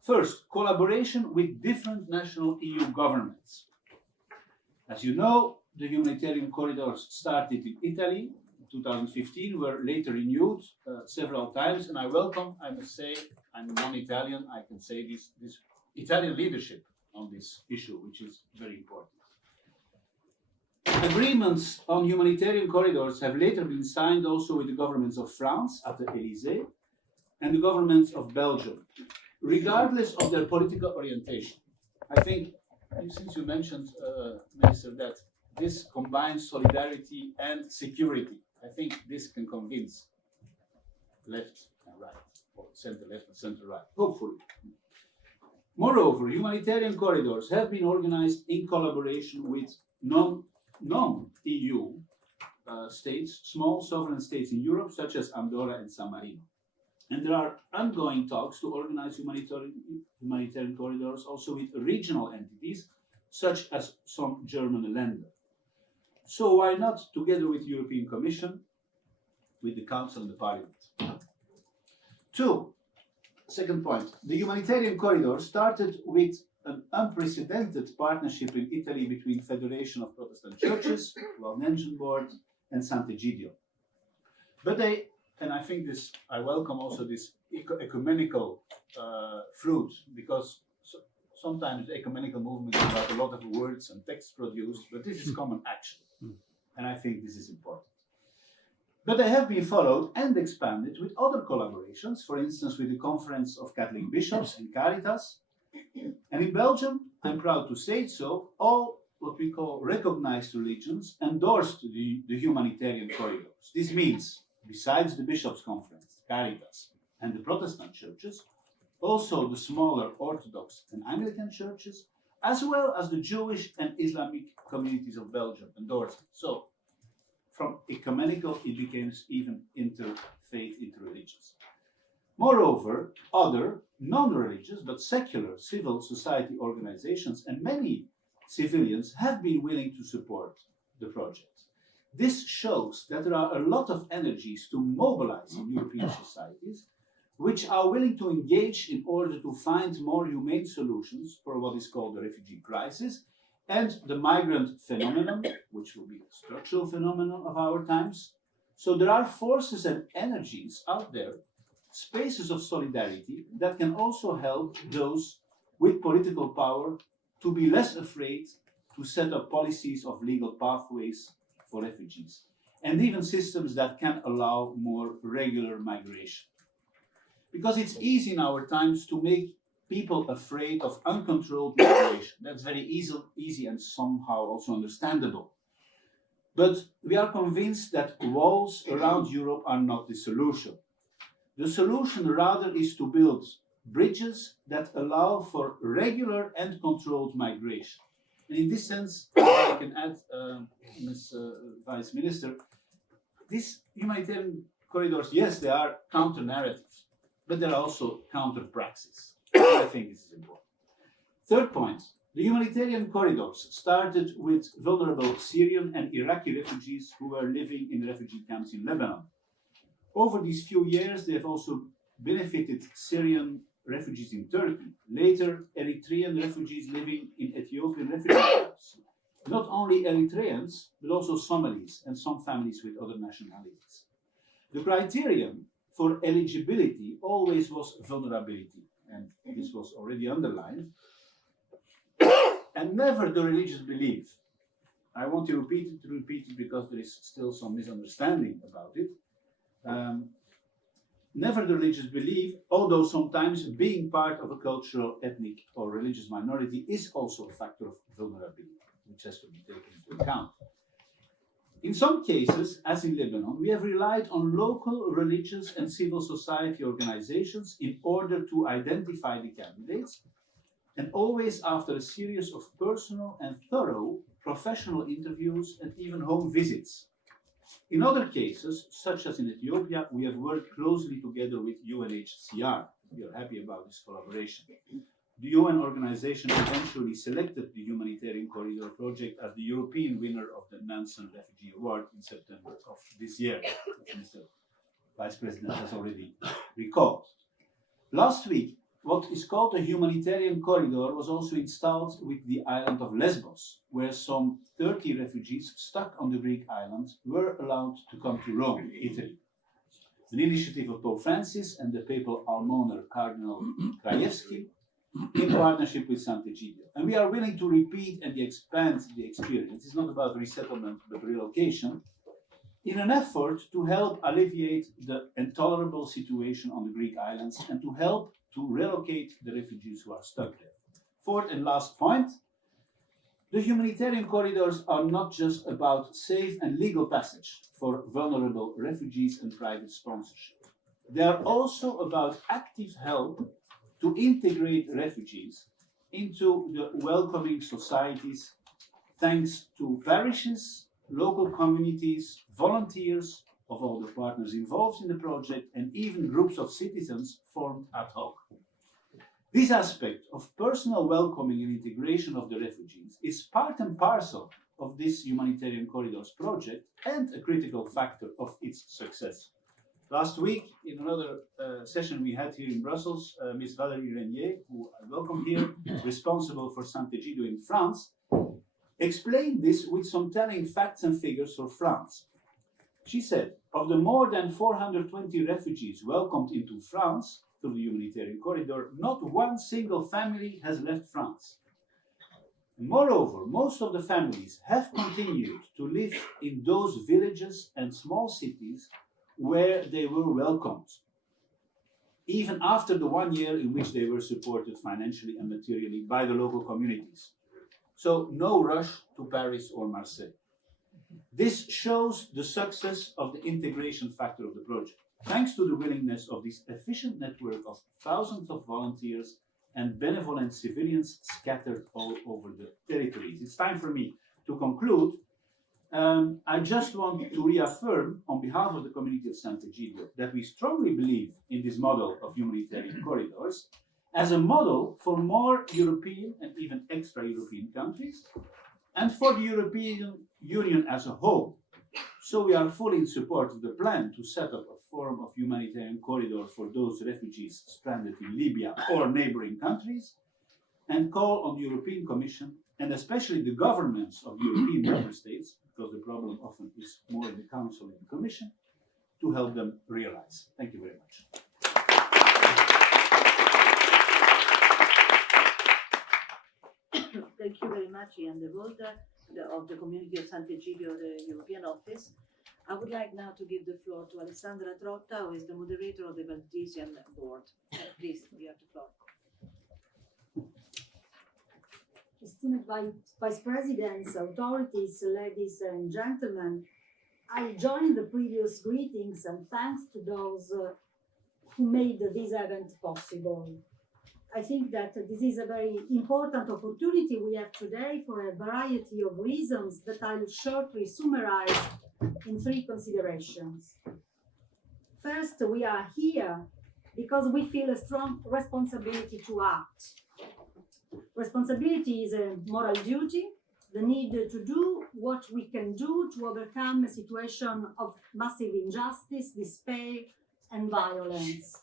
First, collaboration with different national EU governments. As you know, the humanitarian corridors started in Italy in 2015, were later renewed several times, and I welcome, I must say, I'm non-Italian, I can say this Italian leadership on this issue, which is very important. Agreements on humanitarian corridors have later been signed also with the governments of France at the Élysée and the governments of Belgium, regardless of their political orientation. I think, since you mentioned, Minister, that this combines solidarity and security, I think this can convince left and right, or center left and center right, hopefully. Moreover, humanitarian corridors have been organized in collaboration with non-EU states, small sovereign states in Europe, such as Andorra and San Marino. And there are ongoing talks to organize humanitarian corridors also with regional entities, such as some German Länder. So why not together with the European Commission, with the Council and the Parliament? Second point, the humanitarian corridor started with an unprecedented partnership in Italy between Federation of Protestant Churches, well-mentioned board, and S.Egidio. But and I think this, I welcome also this ecumenical fruit, because sometimes the ecumenical movement is about a lot of words and texts produced, but this is common action. And I think this is important. But they have been followed and expanded with other collaborations, for instance, with the Conference of Catholic Bishops and Caritas. And in Belgium, I'm proud to say so, all what we call recognized religions endorsed the humanitarian corridors. This means, besides the Bishops' Conference, Caritas, and the Protestant churches, also the smaller Orthodox and Anglican churches, as well as the Jewish and Islamic communities of Belgium endorsed it. So, from ecumenical, it became even interfaith, interreligious. Moreover, other non-religious but secular civil society organizations and many civilians have been willing to support the project. This shows that there are a lot of energies to mobilize in European societies which are willing to engage in order to find more humane solutions for what is called the refugee crisis and the migrant phenomenon, which will be a structural phenomenon of our times. So there are forces and energies out there, spaces of solidarity, that can also help those with political power to be less afraid to set up policies of legal pathways for refugees, and even systems that can allow more regular migration. Because it's easy in our times to make people afraid of uncontrolled migration. That's very easy and somehow also understandable. But we are convinced that walls around Europe are not the solution. The solution rather is to build bridges that allow for regular and controlled migration. And in this sense, I can add, Ms. Vice Minister, these humanitarian corridors, yes, they are counter-narratives, but they're also counter-praxis. I think this is important. Third point, the humanitarian corridors started with vulnerable Syrian and Iraqi refugees who were living in refugee camps in Lebanon. Over these few years, they have also benefited Syrian refugees in Turkey, later Eritrean refugees living in Ethiopian refugee camps. Not only Eritreans, but also Somalis and some families with other nationalities. The criterion for eligibility always was vulnerability, and this was already underlined, and never the religious belief. I want to repeat it because there is still some misunderstanding about it. Never the religious belief, although sometimes being part of a cultural, ethnic, or religious minority is also a factor of vulnerability, which has to be taken into account. In some cases, as in Lebanon, we have relied on local religious and civil society organizations in order to identify the candidates, and always after a series of personal and thorough professional interviews and even home visits. In other cases, such as in Ethiopia, we have worked closely together with UNHCR. We are happy about this collaboration. The UN organization eventually selected the Humanitarian Corridor project as the European winner of the Nansen Refugee Award in September of this year, as Mr. Vice President has already recalled. Last week, what is called a humanitarian corridor was also installed with the island of Lesbos, where some 30 refugees stuck on the Greek island were allowed to come to Rome, Italy. An initiative of Pope Francis and the papal almoner Cardinal Krajewski in partnership with S.Egidio. And we are willing to repeat and expand the experience. It's not about resettlement, but relocation, in an effort to help alleviate the intolerable situation on the Greek islands and to help to relocate the refugees who are stuck there. Fourth and last point, the humanitarian corridors are not just about safe and legal passage for vulnerable refugees and private sponsorship. They are also about active help to integrate refugees into the welcoming societies, thanks to parishes, local communities, volunteers of all the partners involved in the project, and even groups of citizens formed ad hoc. This aspect of personal welcoming and integration of the refugees is part and parcel of this Humanitarian Corridors project and a critical factor of its success. Last week, in another session we had here in Brussels, Ms. Valérie Régnier, who I welcome here, responsible for S.Egidio in France, explained this with some telling facts and figures for France. She said, of the more than 420 refugees welcomed into France through the humanitarian corridor, not one single family has left France. Moreover, most of the families have continued to live in those villages and small cities where they were welcomed, even after the 1 year in which they were supported financially and materially by the local communities. So no rush to Paris or Marseille. This shows the success of the integration factor of the project, thanks to the willingness of this efficient network of thousands of volunteers and benevolent civilians scattered all over the territories. It's time for me to conclude. I just want to reaffirm on behalf of the community of S.Egidio that we strongly believe in this model of humanitarian corridors as a model for more European and even extra-European countries, and for the European Union as a whole. So we are fully in support of the plan to set up a form of humanitarian corridor for those refugees stranded in Libya or neighboring countries, and call on the European Commission, and especially the governments of the European member states, because the problem often is more in the Council and the Commission, to help them realize. Thank you very much. Thank you very much, Ian de Volta, of the Community of S.Egidio, the European Office. I would like now to give the floor to Alessandra Trotta, who is the moderator of the Valdesian Board. Please, you have the floor. esteemed Vice Presidents, authorities, ladies and gentlemen, I join the previous greetings and thanks to those who made this event possible. I think that this is a very important opportunity we have today for a variety of reasons that I'll shortly summarize in 3 considerations. First, we are here because we feel a strong responsibility to act. Responsibility is a moral duty, the need to do what we can do to overcome a situation of massive injustice, despair, and violence.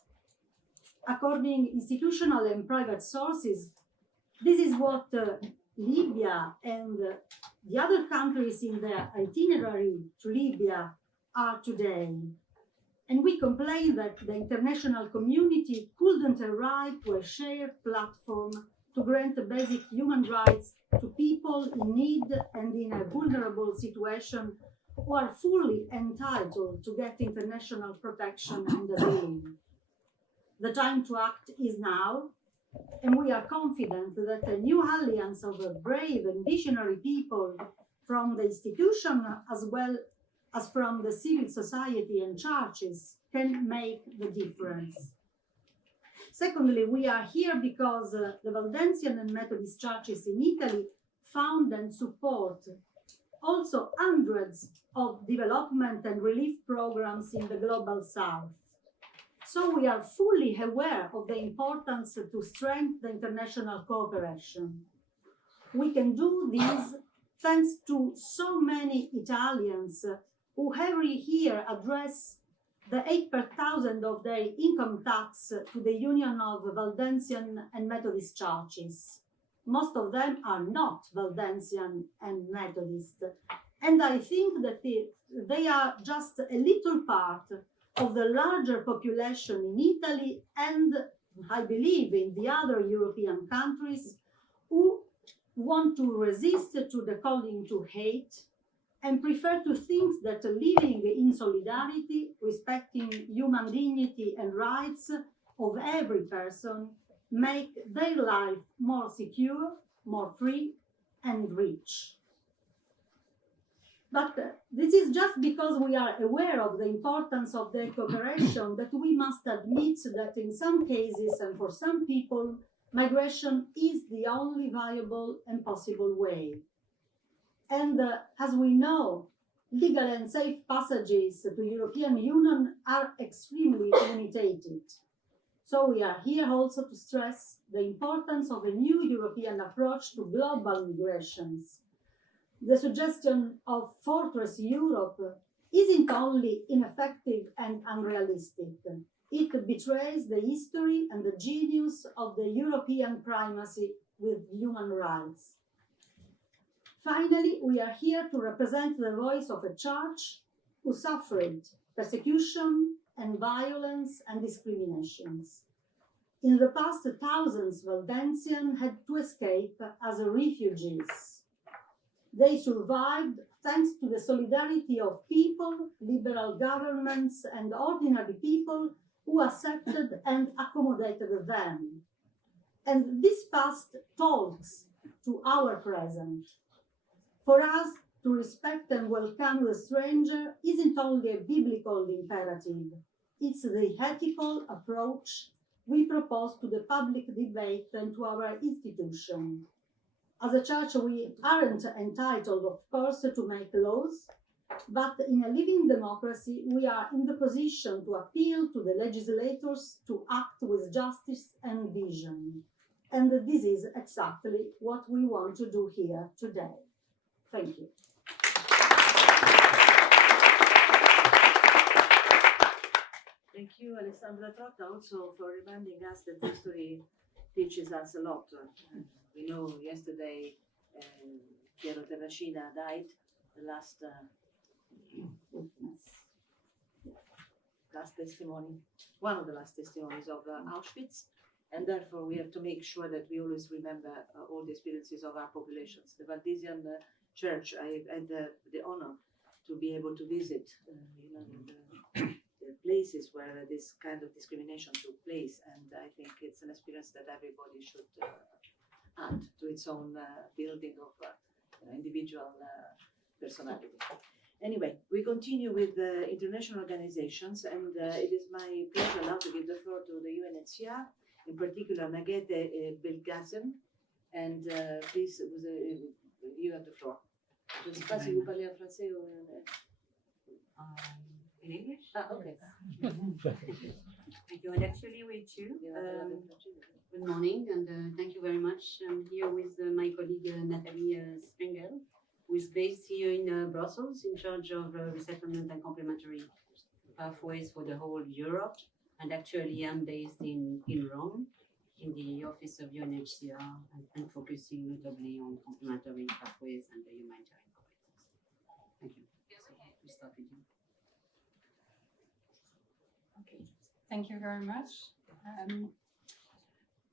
According to institutional and private sources, this is what Libya and the other countries in the itinerary to Libya are today. And we complain that the international community couldn't arrive to a shared platform to grant basic human rights to people in need and in a vulnerable situation who are fully entitled to get international protection and asylum. The time to act is now, and we are confident that a new alliance of brave and visionary people from the institution as well as from the civil society and churches can make the difference. Secondly, we are here because the Valdensian and Methodist churches in Italy found and support also hundreds of development and relief programs in the global south. So we are fully aware of the importance to strengthen the international cooperation. We can do this thanks to so many Italians who every year address the 8 per thousand of their income tax to the Union of Valdensian and Methodist churches. Most of them are not Valdensian and Methodist, and I think that they are just a little part of the larger population in Italy and, I believe, in the other European countries who want to resist to the calling to hate and prefer to think that living in solidarity, respecting human dignity and rights of every person, make their life more secure, more free, and rich. But this is just because we are aware of the importance of the cooperation that we must admit that in some cases and for some people, migration is the only viable and possible way. And as we know, legal and safe passages to the European Union are extremely limited. So we are here also to stress the importance of a new European approach to global migrations. The suggestion of Fortress Europe isn't only ineffective and unrealistic. It betrays the history and the genius of the European primacy with human rights. Finally, we are here to represent the voice of a church who suffered persecution and violence and discriminations. In the past, thousands of Valdensians had to escape as refugees. They survived thanks to the solidarity of people, liberal governments, and ordinary people who accepted and accommodated them. And this past talks to our present. For us, to respect and welcome the stranger isn't only a biblical imperative, it's the ethical approach we propose to the public debate and to our institution. As a church, we aren't entitled, of course, to make laws, but in a living democracy, we are in the position to appeal to the legislators to act with justice and vision. And this is exactly what we want to do here today. Thank you. Thank you, Alessandra Trotta, also for reminding us that history teaches us a lot. We know yesterday Piero Terracina died, the last testimony, one of the last testimonies of Auschwitz, and therefore we have to make sure that we always remember all the experiences of our populations. The Valdesian Church, I had the honor to be able to visit the places where this kind of discrimination took place, and I think it's an experience that everybody should add to its own building of individual personality. Anyway, we continue with international organizations, and it is my pleasure now to give the floor to the UNHCR, in particular Nagete Belkacem, and please, you have the floor. Je ne sais pas si vous parlez en français ou in English? Ah, okay. Thank you, and actually with you. Good morning, and thank you very much. I'm here with my colleague Nathalie Springel, who is based here in Brussels, in charge of resettlement and complementary pathways for the whole Europe. And actually, I'm based in Rome, in the office of UNHCR, and focusing notably on complementary pathways and the humanitarian corridors. Thank you. So we start with you. Okay, thank you very much.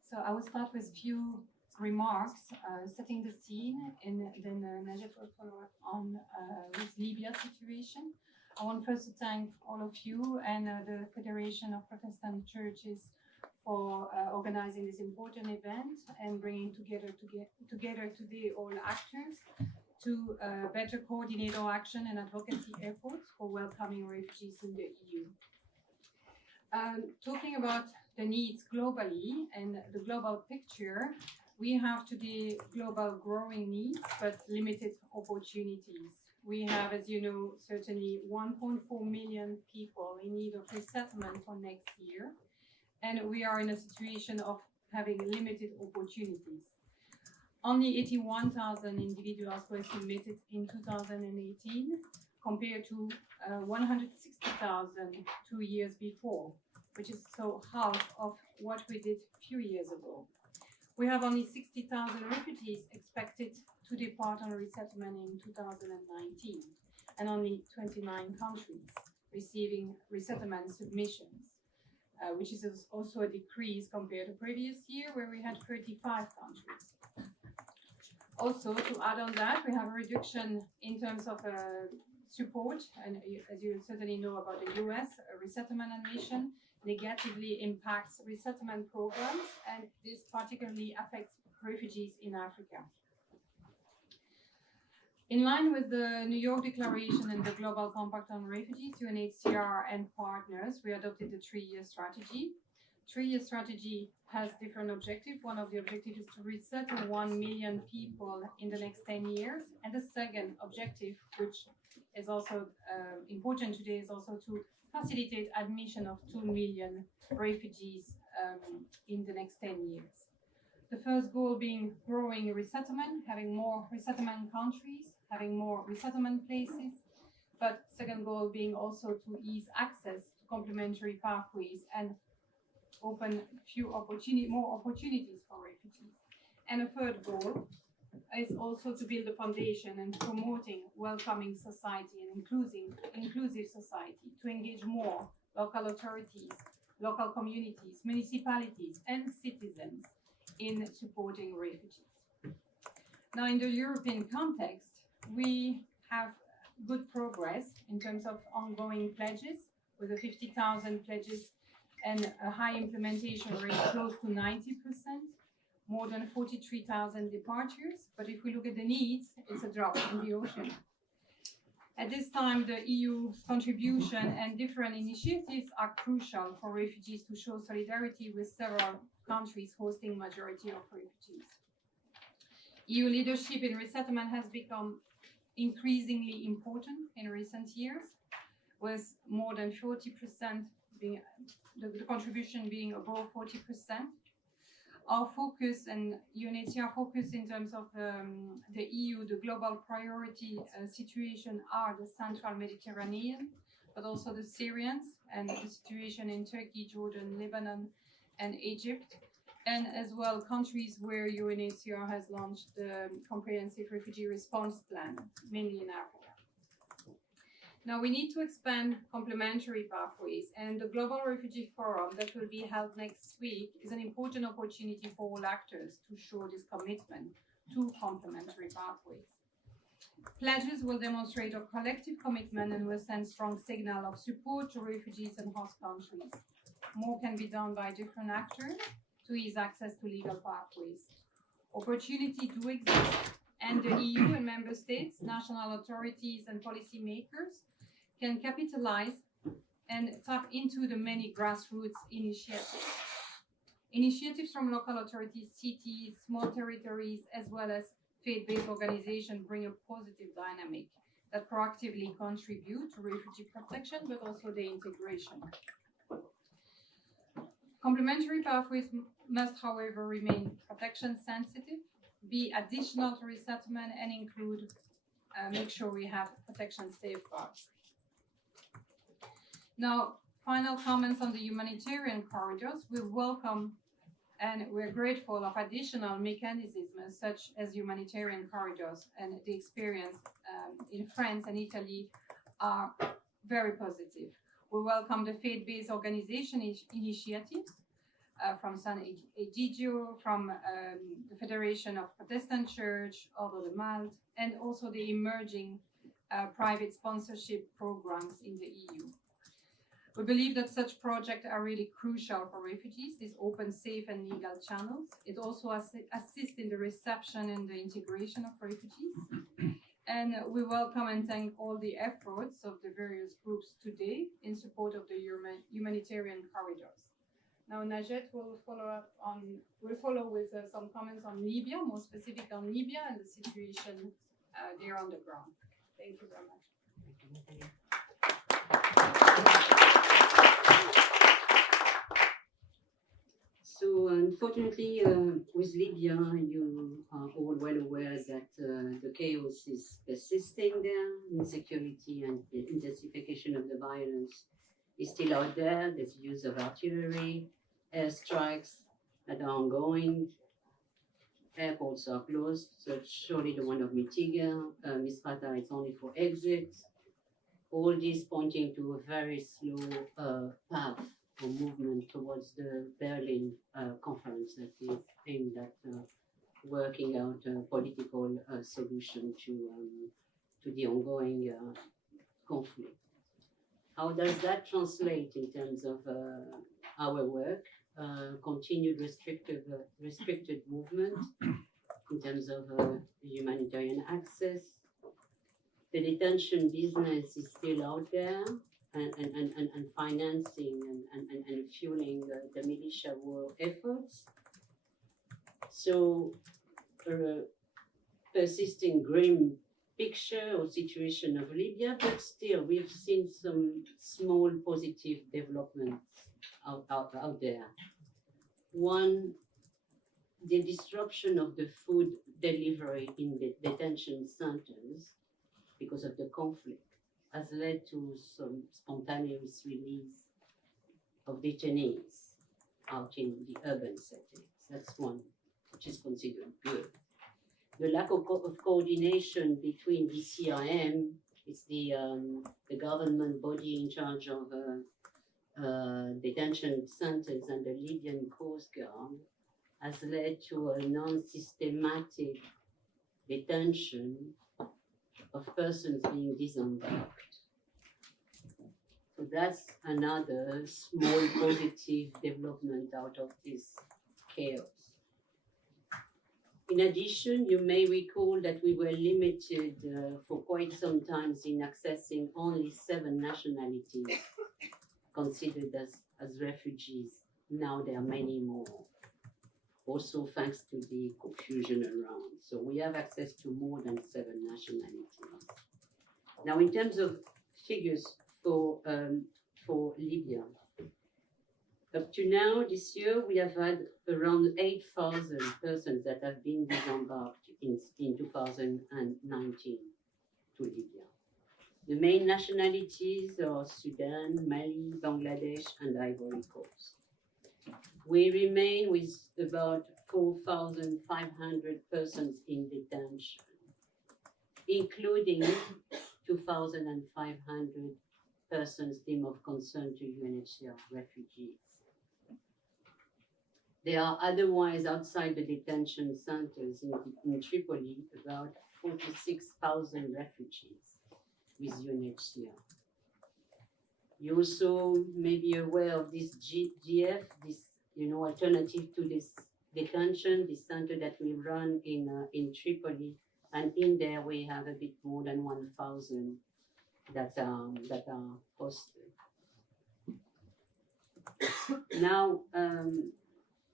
So I will start with a few remarks, setting the scene, and then Najat will follow up on with Libya situation. I want first to thank all of you and the Federation of Protestant Churches for organizing this important event and bringing together today all actors to better coordinate our action and advocacy efforts for welcoming refugees in the EU. Talking about the needs globally and the global picture, we have today global growing needs but limited opportunities. We have, as you know, certainly 1.4 million people in need of resettlement for next year, and we are in a situation of having limited opportunities. Only 81,000 individuals were submitted in 2018 compared to 160,000 2 years before, which is so half of what we did a few years ago. We have only 60,000 refugees expected to depart on resettlement in 2019, and only 29 countries receiving resettlement submissions, which is also a decrease compared to previous year where we had 35 countries. Also, to add on that, we have a reduction in terms of support, and as you certainly know about the US, resettlement admission negatively impacts resettlement programs, and this particularly affects refugees in Africa. In line with the New York Declaration and the Global Compact on Refugees, UNHCR and partners, we adopted the 3-year strategy. 3-year strategy has different objectives. One of the objectives is to resettle 1 million people in the next 10 years. And the second objective, which is also important today, is also to facilitate admission of 2 million refugees in the next 10 years. The first goal being growing resettlement, having more resettlement countries, having more resettlement places, but second goal being also to ease access to complementary pathways and open more opportunities for refugees. And a third goal is also to build a foundation and promoting welcoming society and inclusive society, to engage more local authorities, local communities, municipalities, and citizens in supporting refugees. Now, in the European context, we have good progress in terms of ongoing pledges, with the 50,000 pledges and a high implementation rate close to 90%, more than 43,000 departures. But if we look at the needs, it's a drop in the ocean. At this time, the EU contribution and different initiatives are crucial for refugees to show solidarity with several countries hosting majority of refugees. EU leadership in resettlement has become increasingly important in recent years, with more than 40% being the contribution being above 40%. Our focus and UNHCR focus in terms of the EU, the global priority situation are the Central Mediterranean, but also the Syrians and the situation in Turkey, Jordan, Lebanon, and Egypt, and as well countries where UNHCR has launched the comprehensive refugee response plan, mainly in Africa. Now, we need to expand complementary pathways, and the Global Refugee Forum that will be held next week is an important opportunity for all actors to show this commitment to complementary pathways. Pledges will demonstrate a collective commitment and will send strong signal of support to refugees and host countries. More can be done by different actors to ease access to legal pathways. Opportunity do exist, and the EU and member states, national authorities and policymakers can capitalize and tap into the many grassroots initiatives. Initiatives from local authorities, cities, small territories, as well as faith-based organizations bring a positive dynamic that proactively contribute to refugee protection, but also the integration. Complementary pathways must, however, remain protection sensitive, be additional to resettlement, and include, make sure we have protection safeguards. Now, final comments on the humanitarian corridors. We welcome and we're grateful of additional mechanisms such as humanitarian corridors, and the experience in France and Italy are very positive. We welcome the faith-based organization initiatives from S.Egidio, from the Federation of Protestant Church, Order de Malte, and also the emerging private sponsorship programs in the EU. We believe that such projects are really crucial for refugees. This opens safe and legal channels. It also assists in the reception and the integration of refugees. And we welcome and thank all the efforts of the various groups today in support of the humanitarian corridors. Now, Najet will follow with some comments on Libya, more specific on Libya and the situation there on the ground. Thank you very much. Thank you, Natalia. So unfortunately, with Libya, you are all well aware that the chaos is persisting there. Insecurity and the intensification of the violence is still out there. There's use of artillery, airstrikes that are ongoing. Airports are closed, so surely the one of Mitiga, Misrata is only for exit. All this pointing to a very slow path or movement towards the Berlin conference that is aimed at working out a political solution to the ongoing conflict. How does that translate in terms of our work? Continued restricted movement in terms of humanitarian access. The detention business is still out there and financing and fueling the militia war efforts. So persisting grim picture or situation of Libya, but still we've seen some small positive developments out there. One, the disruption of the food delivery in the detention centers because of the conflict has led to some spontaneous release of detainees out in the urban settings. That's one, which is considered good. The lack of coordination between the CRM, it's the government body in charge of detention centers, and the Libyan Coast Guard, has led to a non-systematic detention of persons being disembarked. So that's another small positive development out of this chaos. In addition, you may recall that we were limited for quite some time in accessing only 7 nationalities considered as refugees. Now there are many more, also thanks to the confusion around. So we have access to more than 7 nationalities. Now, in terms of figures for Libya, up to now this year, we have had around 8,000 persons that have been disembarked in 2019 to Libya. The main nationalities are Sudan, Mali, Bangladesh, and Ivory Coast. We remain with about 4,500 persons in detention, including 2,500 persons deemed of concern to UNHCR refugees. There are otherwise outside the detention centers in Tripoli about 46,000 refugees with UNHCR. You also may be aware of this GF, this alternative to this detention, this center that we run in Tripoli, and in there we have a bit more than 1,000 that are hosted. Now,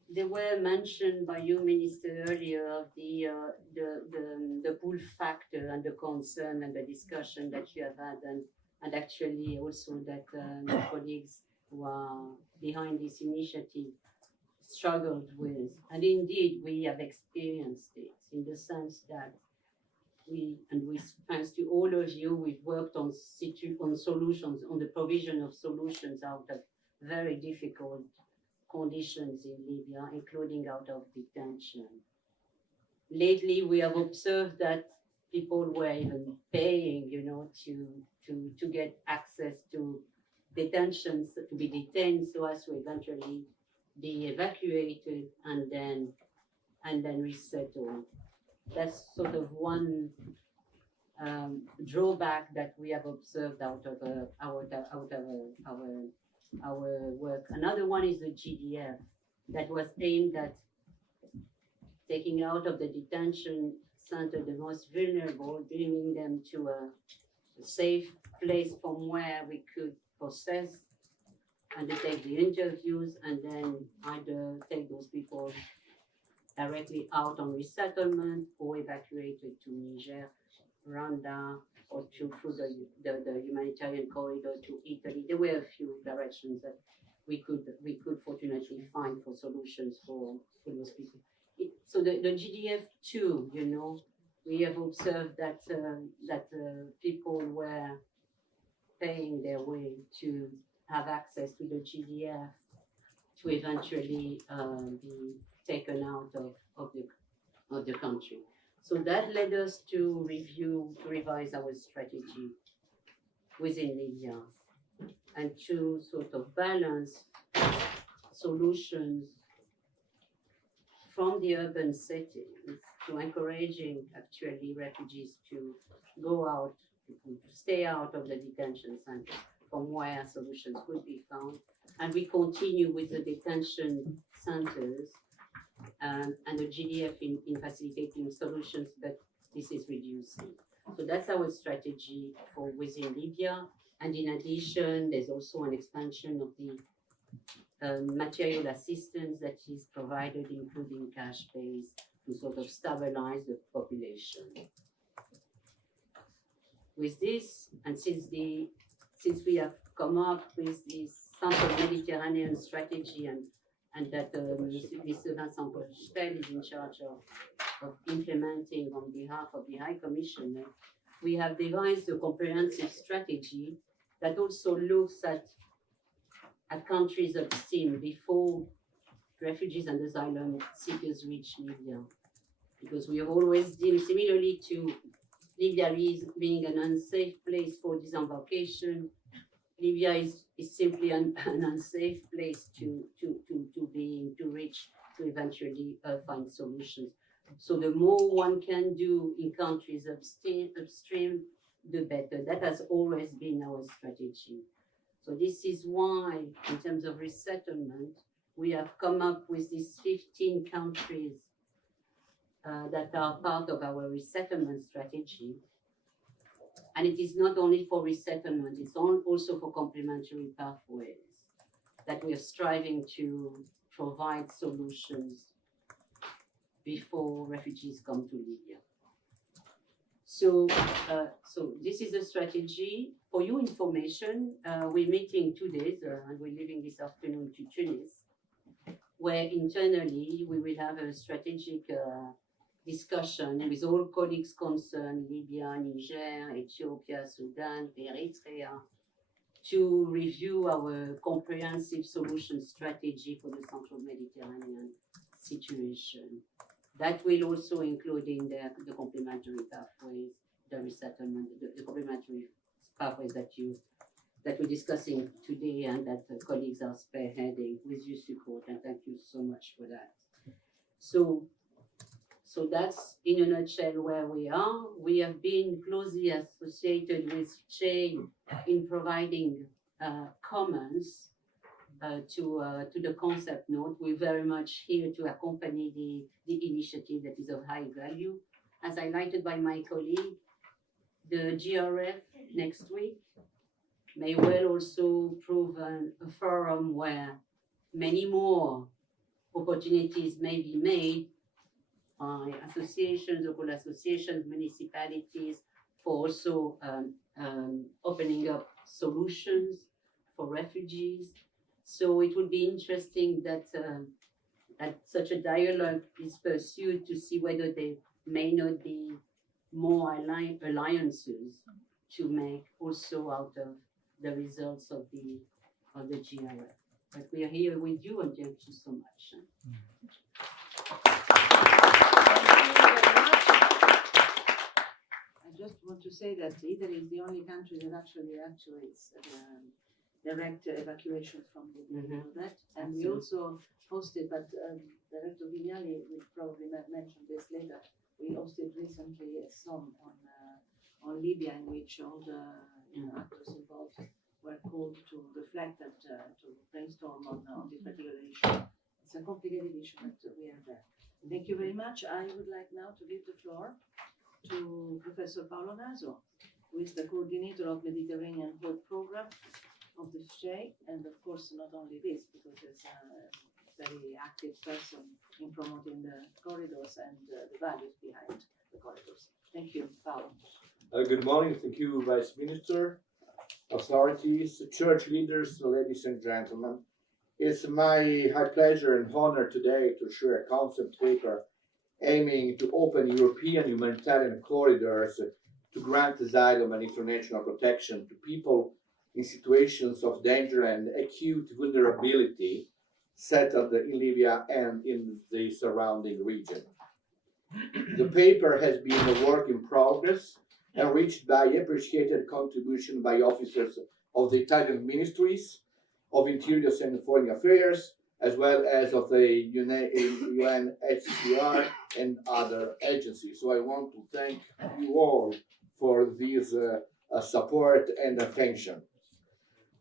there were mentioned by you, Minister, earlier of the pull factor and the concern and the discussion that you have had, and actually also that the colleagues who are behind this initiative struggled with. And indeed, we have experienced it in the sense that thanks to all of you, we've worked on solutions, on the provision of solutions out of very difficult conditions in Libya, including out of detention. Lately, we have observed that people were even paying, to get access to detentions, to be detained so as to eventually be evacuated and then resettled. That's sort of one drawback that we have observed out of our work. Another one is the GDF that was aimed at taking out of the detention center the most vulnerable, bringing them to a safe place from where we could process, undertake the interviews, and then either take those people directly out on resettlement or evacuated to Niger, Rwanda, or through the humanitarian corridor to Italy. There were a few directions that we could fortunately find for solutions for those people. So the GDF too, we have observed that people were paying their way to have access to the GDF to eventually be taken out of the country. So that led us to revise our strategy within Libya and to sort of balance solutions from the urban settings to encouraging actually refugees to go out, to stay out of the detention centers from where solutions could be found. And we continue with the detention centers and the GDF in facilitating solutions, but this is reducing. So that's our strategy for within Libya. And in addition, there's also an expansion of the material assistance that is provided, including cash-based, to sort of stabilize the population. With this, and since we have come up with this Central Mediterranean strategy and that Mr. Vincent Postel is in charge of implementing on behalf of the High Commissioner, we have devised a comprehensive strategy that also looks at countries upstream before refugees and asylum seekers reach Libya. Because we have always deemed, similarly to Libya being an unsafe place for disembarkation, Libya is simply an unsafe place to reach, to eventually find solutions. So the more one can do in countries upstream, the better. That has always been our strategy. So this is why, in terms of resettlement, we have come up with these 15 countries that are part of our resettlement strategy. And it is not only for resettlement, it's also for complementary pathways that we are striving to provide solutions before refugees come to Libya. So this is a strategy. For your information, we're meeting 2 days and we're leaving this afternoon to Tunis, where internally we will have a strategic discussion with all colleagues concerned, Libya, Niger, Ethiopia, Sudan, Eritrea, to review our comprehensive solution strategy for the Central Mediterranean situation. That will also include in the complementary pathways, the resettlement, the complementary pathways that we're discussing today and that the colleagues are spearheading with your support, and thank you so much for that. So that's in a nutshell where we are. We have been closely associated with FCEI in providing comments to the concept note. We're very much here to accompany the initiative that is of high value. As highlighted by my colleague, the GRF next week may well also prove a forum where many more opportunities may be made by associations, local associations, municipalities, for also opening up solutions for refugees. So it would be interesting that that such a dialogue is pursued to see whether there may not be more alliances to make also out of the results of the GRF. But we are here with you, and thank you so much. I just want to say that Italy is the only country that actually is direct evacuation from Libya. You know that, and we also hosted, but Director Vignali will probably mention this later. We hosted recently a song on Libya, in which all the actors involved were called to reflect and to brainstorm on this particular issue. It's a complicated issue, but we are there. Thank you very much. I would like now to give the floor to Professor Paolo Naso, who is the coordinator of Mediterranean Hope Program of the FCEI, and of course not only this, because he's a very active person in promoting the corridors and the values behind the corridors. Thank you, Paolo. Good morning. Thank you, Vice Minister, authorities, church leaders, ladies and gentlemen. It's my high pleasure and honor today to share a concept paper aiming to open European humanitarian corridors to grant asylum and international protection to people in situations of danger and acute vulnerability settled in Libya and in the surrounding region. The paper has been a work in progress, enriched by appreciated contribution by officers of the Italian ministries of Interior and Foreign Affairs, as well as of the UNHCR and other agencies. So I want to thank you all for this support and attention.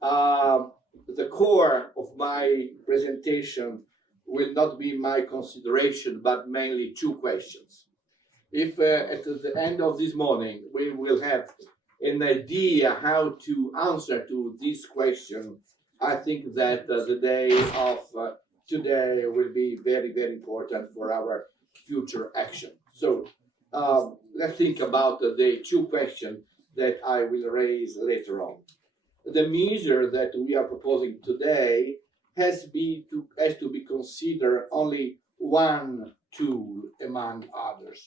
The core of my presentation will not be my consideration, but mainly two questions. If at the end of this morning we will have an idea how to answer to this question, I think that the day of today will be very, very important for our future action. So let's think about the two questions that I will raise later on. The measure that we are proposing today has to be considered only one tool among others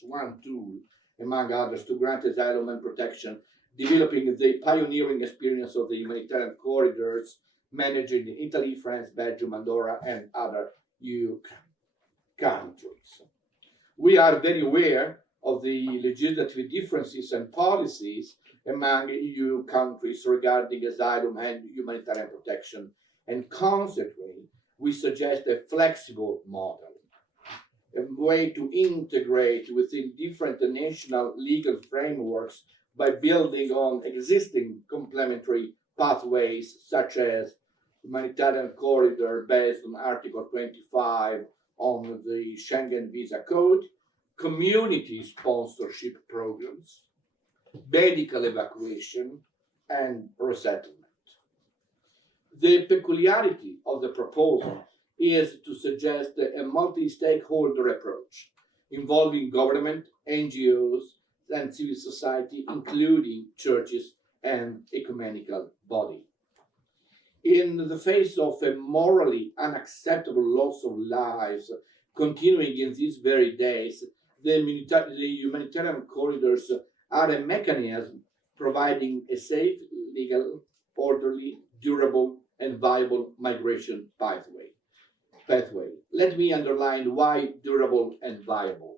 to grant asylum and protection, developing the pioneering experience of the humanitarian corridors managed in Italy, France, Belgium, Andorra, and other EU countries. We are very aware of the legislative differences and policies among EU countries regarding asylum and humanitarian protection, and consequently, we suggest a flexible model, a way to integrate within different national legal frameworks by building on existing complementary pathways, such as humanitarian corridor based on Article 25 on the Schengen Visa Code, community sponsorship programs, medical evacuation, and resettlement. The peculiarity of the proposal is to suggest a multi-stakeholder approach involving government, NGOs, and civil society, including churches and ecumenical bodies. In the face of a morally unacceptable loss of lives continuing in these very days, the humanitarian corridors are a mechanism providing a safe, legal, orderly, durable, and viable migration pathway. Let me underline why durable and viable.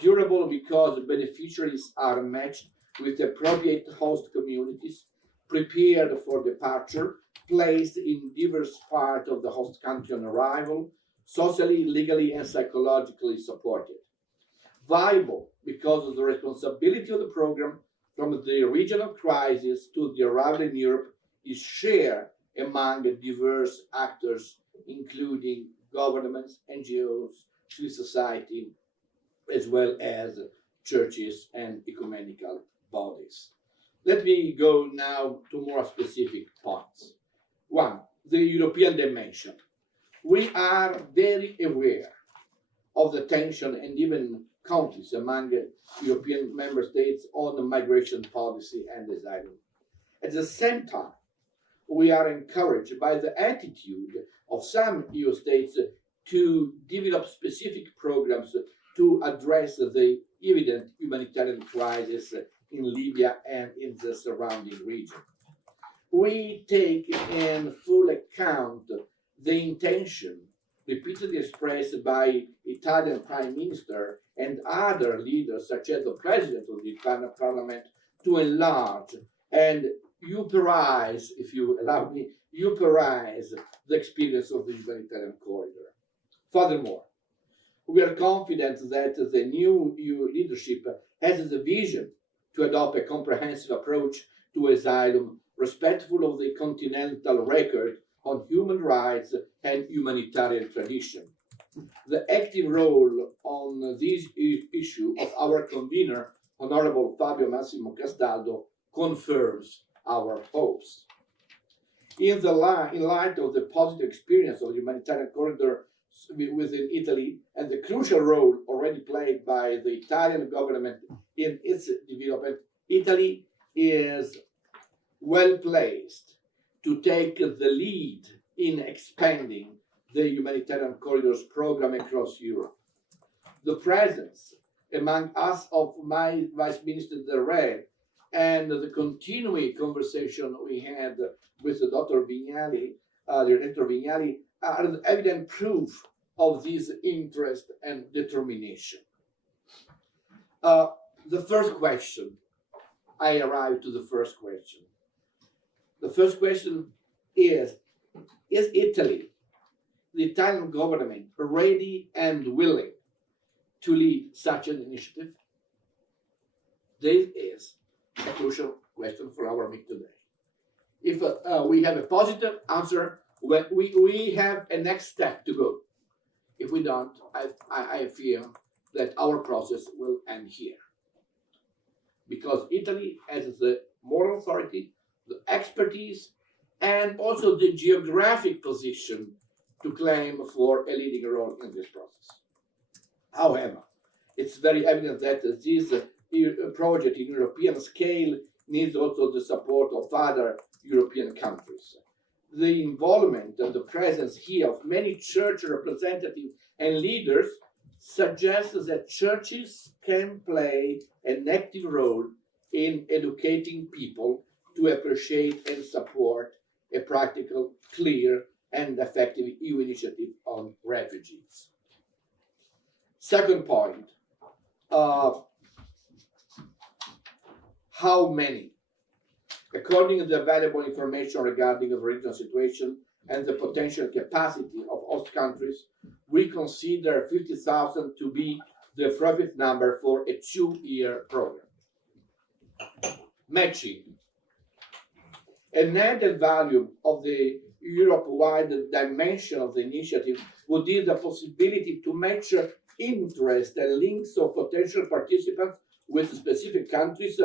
Durable because beneficiaries are matched with appropriate host communities, prepared for departure, placed in diverse parts of the host country on arrival, socially, legally, and psychologically supported. Viable because of the responsibility of the program from the regional crisis to the arrival in Europe is shared among diverse actors, including governments, NGOs, civil society, as well as churches and ecumenical bodies. Let me go now to more specific points. One, the European dimension. We are very aware of the tension and even conflicts among European member states on migration policy and asylum. At the same time, we are encouraged by the attitude of some EU states to develop specific programs to address the evident humanitarian crisis in Libya and in the surrounding region. We take in full account the intention repeatedly expressed by Italian Prime Minister and other leaders, such as the President of the Italian Parliament, to enlarge and Europeize, if you allow me, Europeize the experience of the humanitarian corridor. Furthermore, we are confident that the new EU leadership has the vision to adopt a comprehensive approach to asylum, respectful of the continental record on human rights and humanitarian tradition. The active role on this issue of our convener, Honorable Fabio Massimo Castaldo, confirms our hopes. In light of the positive experience of the humanitarian corridor within Italy and the crucial role already played by the Italian government in its development, Italy is well placed to take the lead in expanding the humanitarian corridors program across Europe. The presence among us of my Vice Minister Del and the continuing conversation we had with the Dr. Vignali, Director Vignali, are an evident proof of this interest and determination. The first question, I arrived to the first question. The first question is Italy, the Italian government, ready and willing to lead such an initiative? This is a crucial question for our meeting today. If we have a positive answer, we have a next step to go. If we don't, I fear that our process will end here. Because Italy has the moral authority, the expertise, and also the geographic position to claim for a leading role in this process. However, it's very evident that this project in European scale needs also the support of other European countries. The involvement and the presence here of many church representatives and leaders suggests that churches can play an active role in educating people to appreciate and support a practical, clear, and effective EU initiative on refugees. Second point, how many? According to the available information regarding the regional situation and the potential capacity of host countries, we consider 50,000 to be the appropriate number for a 2-year program. Matching. An added value of the Europe-wide dimension of the initiative would be the possibility to match interest and links of potential participants with specific countries,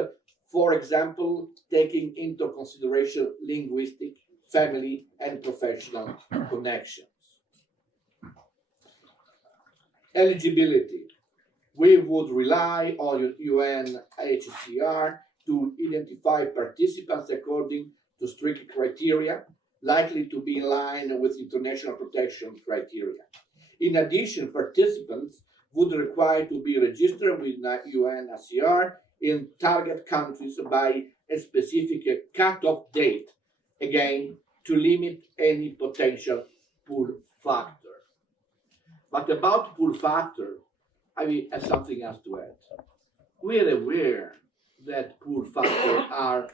for example, taking into consideration linguistic, family, and professional connections. Eligibility. We would rely on UNHCR to identify participants according to strict criteria, likely to be in line with international protection criteria. In addition, participants would require to be registered with UNHCR in target countries by a specific cut-off date, again, to limit any potential pull factor. But about pull factor, I have something else to add. We are aware that pull factors are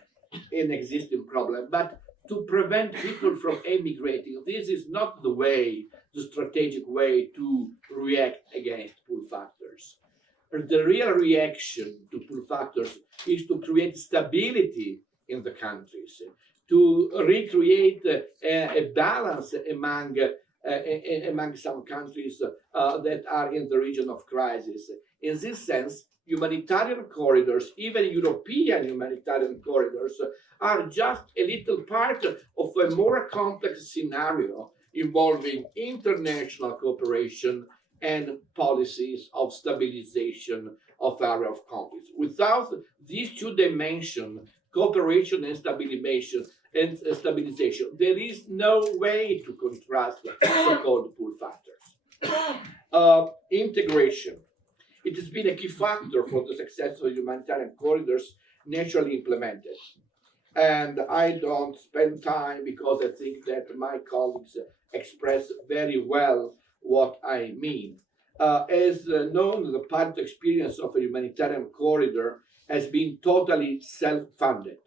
an existing problem, but to prevent people from emigrating, this is not the strategic way to react against pull factors. The real reaction to pull factors is to create stability in the countries, to recreate a balance among some countries that are in the region of crisis. In this sense, humanitarian corridors, even European humanitarian corridors, are just a little part of a more complex scenario involving international cooperation and policies of stabilization of area of conflict. Without these two dimensions, cooperation and stabilization, there is no way to contrast so-called pull factors. Integration. It has been a key factor for the success of humanitarian corridors naturally implemented. And I don't spend time because I think that my colleagues express very well what I mean. As known, the part experience of a humanitarian corridor has been totally self-funded.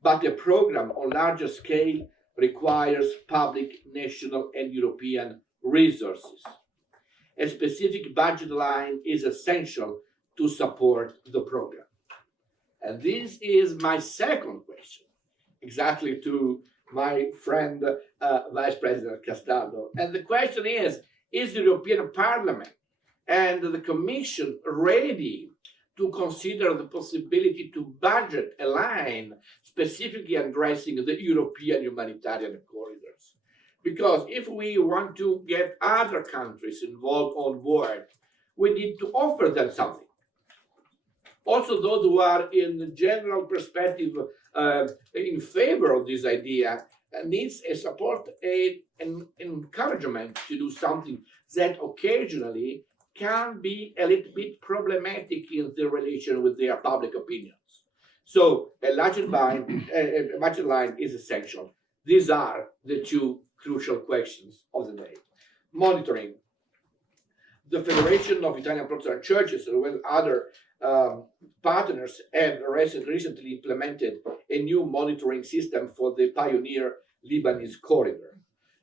But a program on larger scale requires public, national, and European resources. A specific budget line is essential to support the program. And this is my second question, exactly to my friend, Vice President Castaldo. And the question is the European Parliament and the Commission ready to consider the possibility to budget a line specifically addressing the European humanitarian corridors? Because if we want to get other countries involved on board, we need to offer them something. Also, those who are in the general perspective in favor of this idea needs a support, an encouragement to do something that occasionally can be a little bit problematic in the relation with their public opinions. So a budget line is essential. These are the two crucial questions of the day. Monitoring. The Federation of Italian Protestant Churches and with other partners have recently implemented a new monitoring system for the pioneer Lebanese corridor.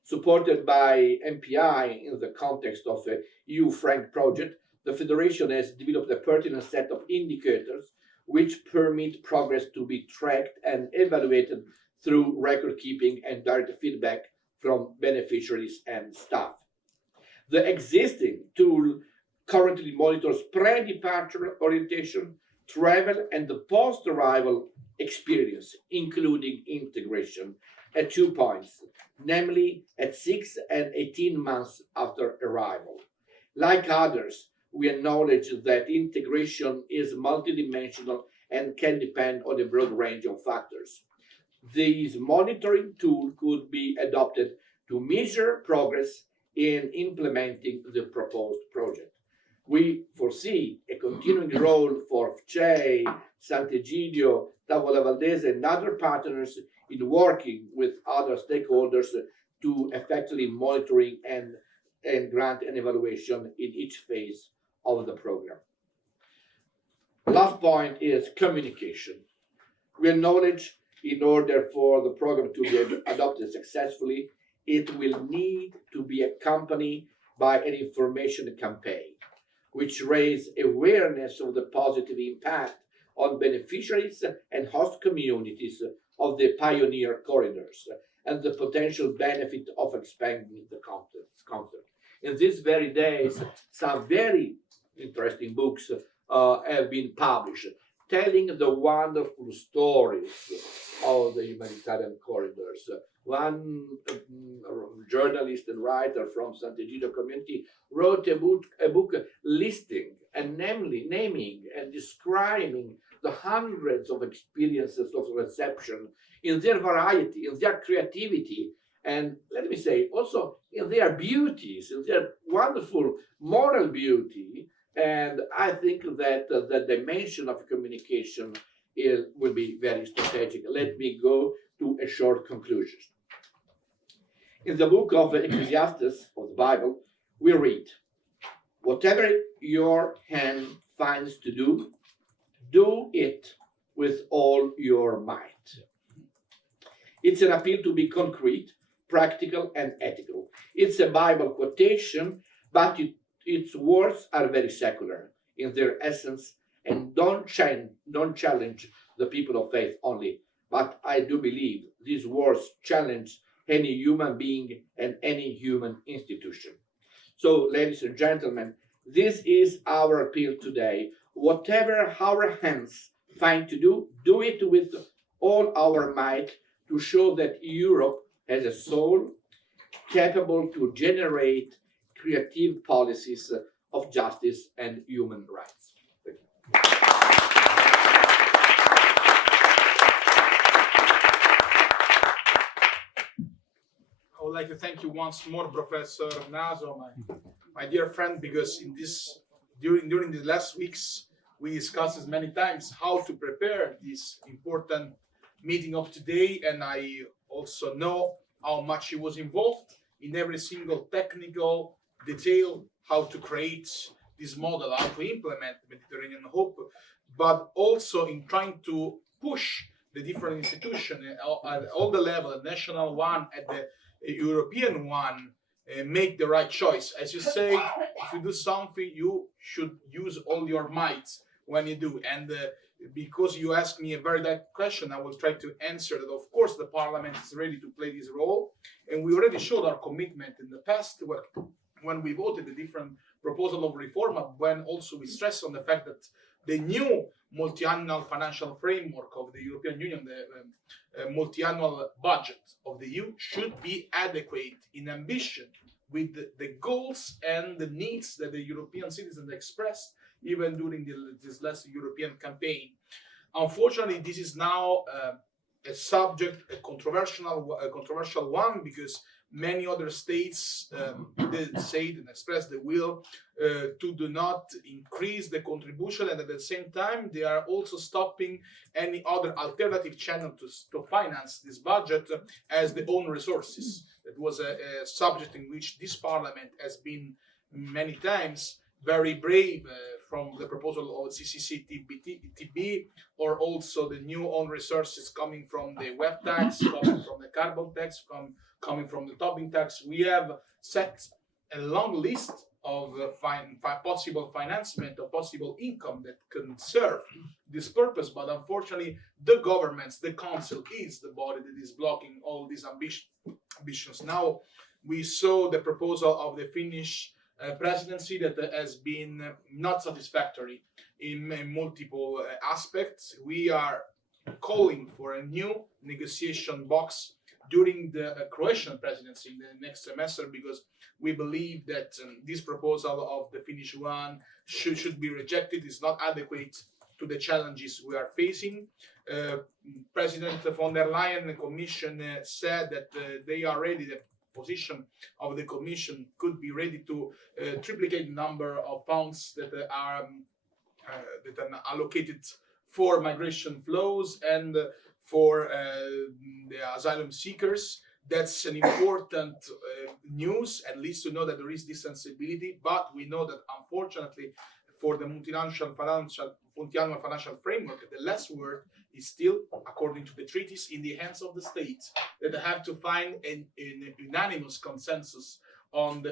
Supported by MPI in the context of a EU Frank project, the Federation has developed a pertinent set of indicators which permit progress to be tracked and evaluated through record keeping and direct feedback from beneficiaries and staff. The existing tool currently monitors pre-departure orientation, travel, and the post-arrival experience, including integration, at 2 points, namely at 6 and 18 months after arrival. Like others, we acknowledge that integration is multidimensional and can depend on a broad range of factors. This monitoring tool could be adopted to measure progress in implementing the proposed project. We foresee a continuing role for FCEI, S.Egidio, Tavola Valdese, and other partners in working with other stakeholders to effectively monitoring and grant an evaluation in each phase of the program. Last point is communication. We acknowledge in order for the program to be adopted successfully, it will need to be accompanied by an information campaign, which raise awareness of the positive impact on beneficiaries and host communities of the pioneer corridors and the potential benefit of expanding the concept. In these very days, some very interesting books have been published telling the wonderful stories of the humanitarian corridors. One journalist and writer from S.Egidio community wrote a book listing and naming and describing the hundreds of experiences of reception in their variety, in their creativity, and let me say also in their beauties, in their wonderful moral beauty. And I think that the dimension of communication will be very strategic. Let me go to a short conclusion. In the book of Ecclesiastes, of the Bible, we read, "Whatever your hand finds to do, do it with all your might." It's an appeal to be concrete, practical, and ethical. It's a Bible quotation, but its words are very secular in their essence and don't challenge the people of faith only, but I do believe these wars challenge any human being and any human institution. So, ladies and gentlemen, this is our appeal today. Whatever our hands find to do, do it with all our might to show that Europe has a soul capable to generate creative policies of justice and human rights. Thank you. I would like to thank you once more, Professor Naso, my dear friend, because during the last weeks we discussed many times how to prepare this important meeting of today, and I also know how much he was involved in every single technical detail, how to create this model, how to implement Mediterranean Hope, but also in trying to push the different institutions at all the levels, the national one, at the European one, make the right choice. As you say, if you do something, you should use all your might when you do. And because you asked me a very direct question, I will try to answer that. Of course, the Parliament is ready to play this role, and we already showed our commitment in the past when we voted the different proposal of reform, when also we stressed on the fact that the new multi-annual financial framework of the European Union, the multi-annual budget of the EU, should be adequate in ambition with the goals and the needs that the European citizens expressed even during this last European campaign. Unfortunately, this is now a subject, a controversial one, because many other states did say and express the will to do not increase the contribution, and at the same time they are also stopping any other alternative channel to finance this budget as the own resources. That was a subject in which this Parliament has been many times very brave, from the proposal of CCCTB, or also the new own resources coming from the web tax, coming from the carbon tax, coming from the Tobin tax. We have set a long list of possible financement or possible income that can serve this purpose, but unfortunately the governments, the council is the body that is blocking all these ambitions. Now we saw the proposal of the Finnish presidency that has been not satisfactory in multiple aspects. We are calling for a new negotiation box during the Croatian presidency in the next semester, because we believe that this proposal of the Finnish one should be rejected. It's not adequate to the challenges we are facing. President von der Leyen, the Commission, said that they are ready, the position of the Commission could be ready to triplicate the number of funds that are allocated for migration flows and for the asylum seekers. That's an important news, at least to know that there is this sensibility, but we know that unfortunately for the multi-annual financial framework, the last word is still, according to the treaties, in the hands of the states, that have to find a unanimous consensus on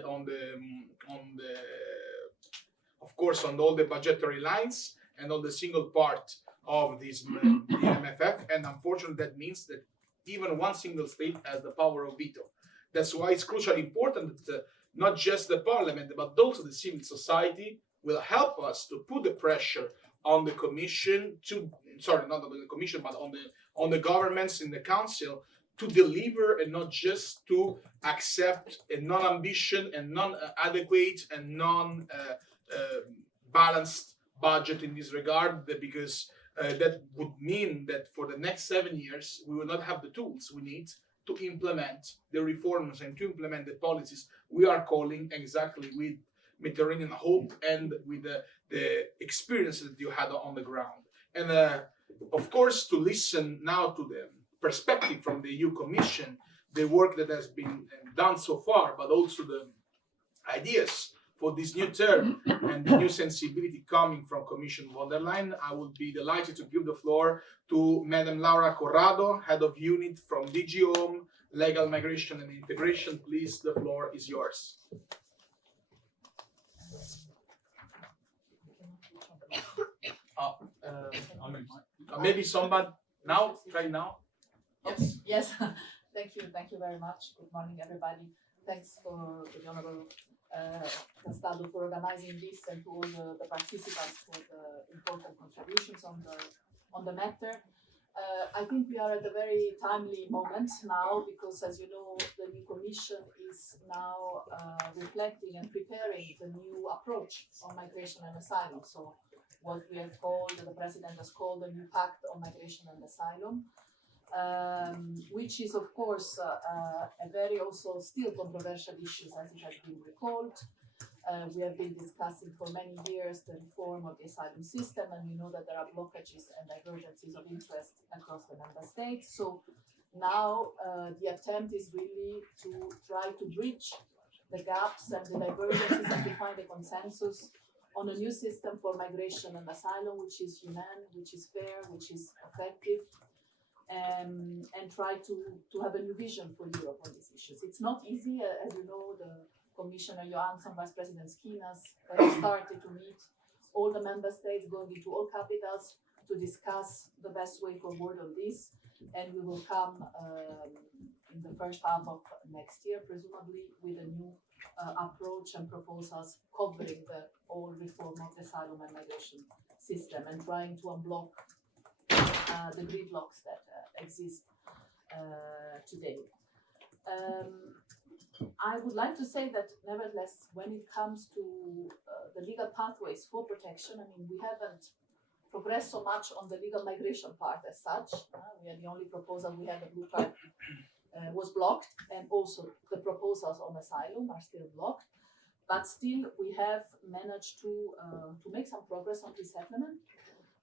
of course, on all the budgetary lines and on the single part of this the MFF. And unfortunately, that means that even one single state has the power of veto. That's why it's crucially important that not just the Parliament, but also the civil society will help us to put the pressure on the Commission not on the Commission, but on the governments in the Council to deliver and not just to accept a non-ambition and non-adequate and non-balanced budget in this regard, because that would mean that for the next 7 years we will not have the tools we need to implement the reforms and to implement the policies we are calling exactly with Mediterranean Hope and with the experiences that you had on the ground. And of course, to listen now to the perspective from the EU Commission, the work that has been done so far, but also the ideas for this new term and the new sensibility coming from Commission von der Leyen, I would be delighted to give the floor to Madam Laura Corrado, Head of Unit from DG Home, Legal Migration and Integration. Please, the floor is yours. Maybe somebody now, try now. Yes. Yes, thank you very much. Good morning, everybody. Thanks for the Honorable Castaldo for organizing this and to all the participants for the important contributions on the matter. I think we are at a very timely moment now because, as you know, the new Commission is now reflecting and preparing the new approach on migration and asylum. So what we have called, the President has called the new Pact on Migration and Asylum. Which is, of course, a very also still controversial issue, as it has been recalled. We have been discussing for many years the reform of the asylum system, and we know that there are blockages and divergences of interest across the member states. So now the attempt is really to try to bridge the gaps and the divergences and to find a consensus on a new system for migration and asylum, which is humane, which is fair, which is effective. And try to have a new vision for Europe on these issues. It's not easy, as you know, the Commissioner Johansson, Vice President Skinas started to meet all the member states, going into all capitals to discuss the best way forward on this. And we will come in the first half of next year, presumably, with a new approach and proposals covering the whole reform of the asylum and migration system and trying to unblock the gridlocks that exist today. I would like to say that, nevertheless, when it comes to the legal pathways for protection, I mean, we haven't progressed so much on the legal migration part as such. We had the only proposal we had, the blue card, was blocked, and also the proposals on asylum are still blocked. But still, we have managed to make some progress on resettlement,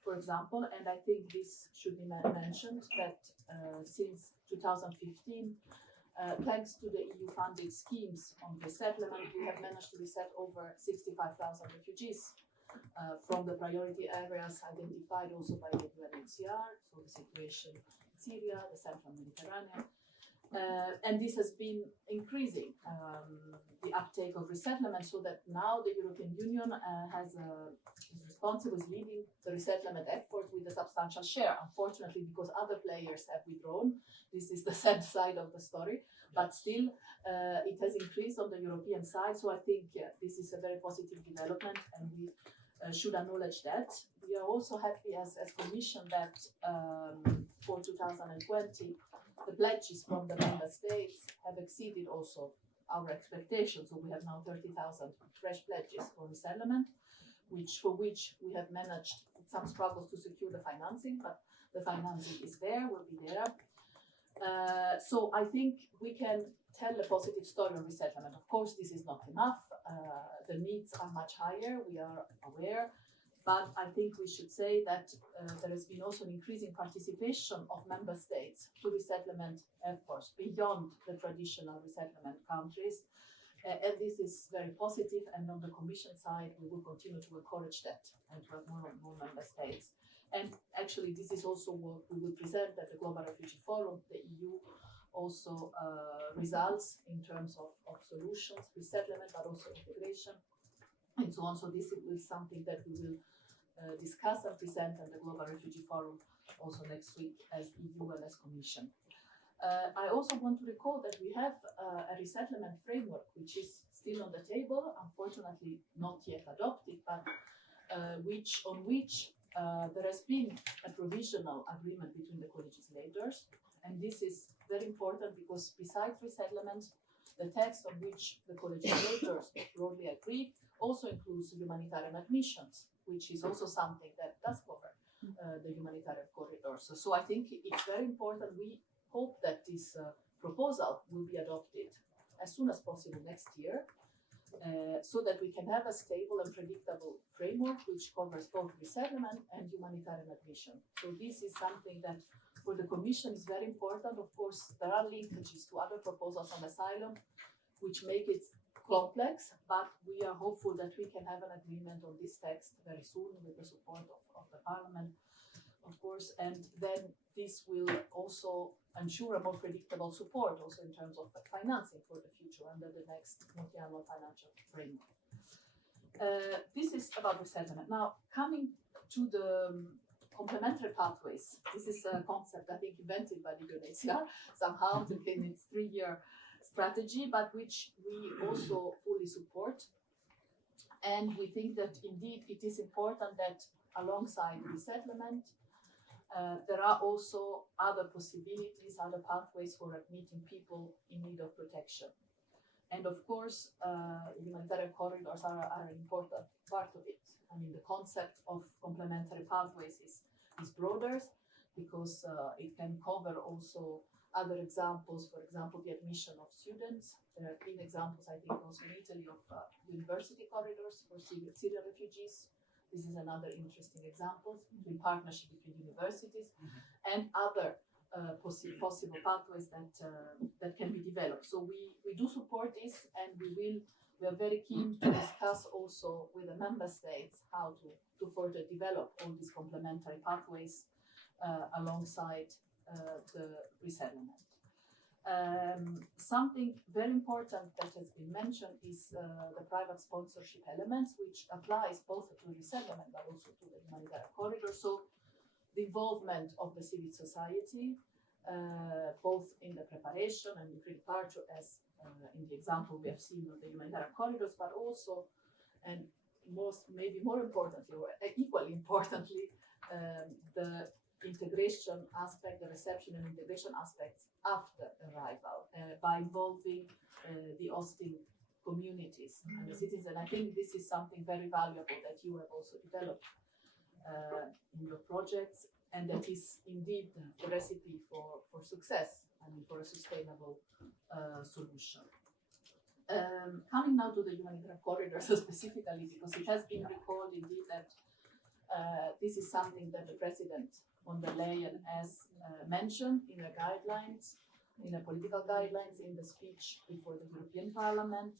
for example, and I think this should be mentioned that since 2015, thanks to the EU-funded schemes on resettlement, we have managed to reset over 65,000 refugees from the priority areas identified also by the UNHCR, so the situation in Syria, the Central Mediterranean. And this has been increasing the uptake of resettlement, so that now the European Union is responsible, is leading the resettlement effort with a substantial share. Unfortunately, because other players have withdrawn, this is the sad side of the story. But still, it has increased on the European side. So I think this is a very positive development, and we should acknowledge that. We are also happy as Commission that for 2020, the pledges from the member states have exceeded also our expectations. So we have now 30,000 fresh pledges for resettlement, for which we have managed some struggles to secure the financing, but the financing is there, will be there. So I think we can tell a positive story on resettlement. Of course, this is not enough. The needs are much higher, we are aware. But I think we should say that there has been also an increasing participation of member states to resettlement efforts beyond the traditional resettlement countries. And this is very positive. And on the Commission side, we will continue to encourage that and to have more and more member states. And actually, this is also what we will present at the Global Refugee Forum. The EU also results in terms of solutions, resettlement, but also integration, and so on. So this is something that we will discuss and present at the Global Refugee Forum also next week as EU and as Commission. I also want to recall that we have a resettlement framework which is still on the table, unfortunately not yet adopted, but on which there has been a provisional agreement between the co-legislators. And this is very important because besides resettlement, the text on which the co-legislators broadly agree also includes humanitarian admissions, which is also something that does cover the humanitarian corridors. So I think it's very important. We hope that this proposal will be adopted as soon as possible next year, so that we can have a stable and predictable framework which covers both resettlement and humanitarian admission. So this is something that for the Commission is very important. Of course, there are linkages to other proposals on asylum which make it complex, but we are hopeful that we can have an agreement on this text very soon with the support of the Parliament, of course, and then this will also ensure a more predictable support also in terms of financing for the future under the next multi-annual financial framework. This is about resettlement. Now, coming to the complementary pathways. This is a concept I think invented by the UNHCR somehow in its 3-year strategy, but which we also fully support. And we think that indeed it is important that alongside resettlement, there are also other possibilities, other pathways for admitting people in need of protection. And of course, humanitarian corridors are an important part of it. I mean, the concept of complementary pathways is broader because it can cover also other examples, for example, the admission of students. There have been examples, I think, also in Italy of university corridors for Syrian refugees. This is another interesting example in partnership between universities and other possible pathways that can be developed. So we do support this, and we are very keen to discuss also with the member states how to further develop all these complementary pathways alongside the resettlement. Something very important that has been mentioned is the private sponsorship elements, which applies both to resettlement but also to the humanitarian corridor. So the involvement of the civil society, both in the preparation and the pre-departure, as in the example we have seen of the humanitarian corridors, but also, and maybe more importantly, or equally importantly, the integration aspect, the reception and integration aspects after arrival, by involving the hosting communities and the citizens. And I think this is something very valuable that you have also developed in your projects, and that is indeed the recipe for success, I mean, for a sustainable solution. Coming now to the humanitarian corridors specifically, because it has been recalled indeed that this is something that the President von der Leyen has mentioned in her guidelines, in her political guidelines, in the speech before the European Parliament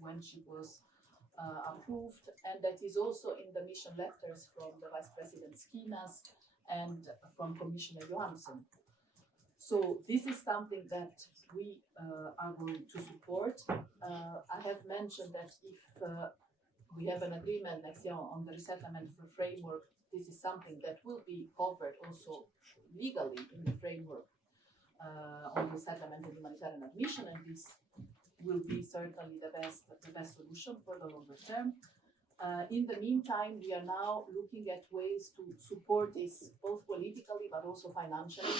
when she was approved, and that is also in the mission letters from the Vice President Skinas and from Commissioner Johansson. So this is something that we are going to support. I have mentioned that if we have an agreement next year on the resettlement framework, this is something that will be covered also legally in the framework on resettlement and humanitarian admission, and this will be certainly the best solution for the longer term. In the meantime, we are now looking at ways to support this both politically but also financially,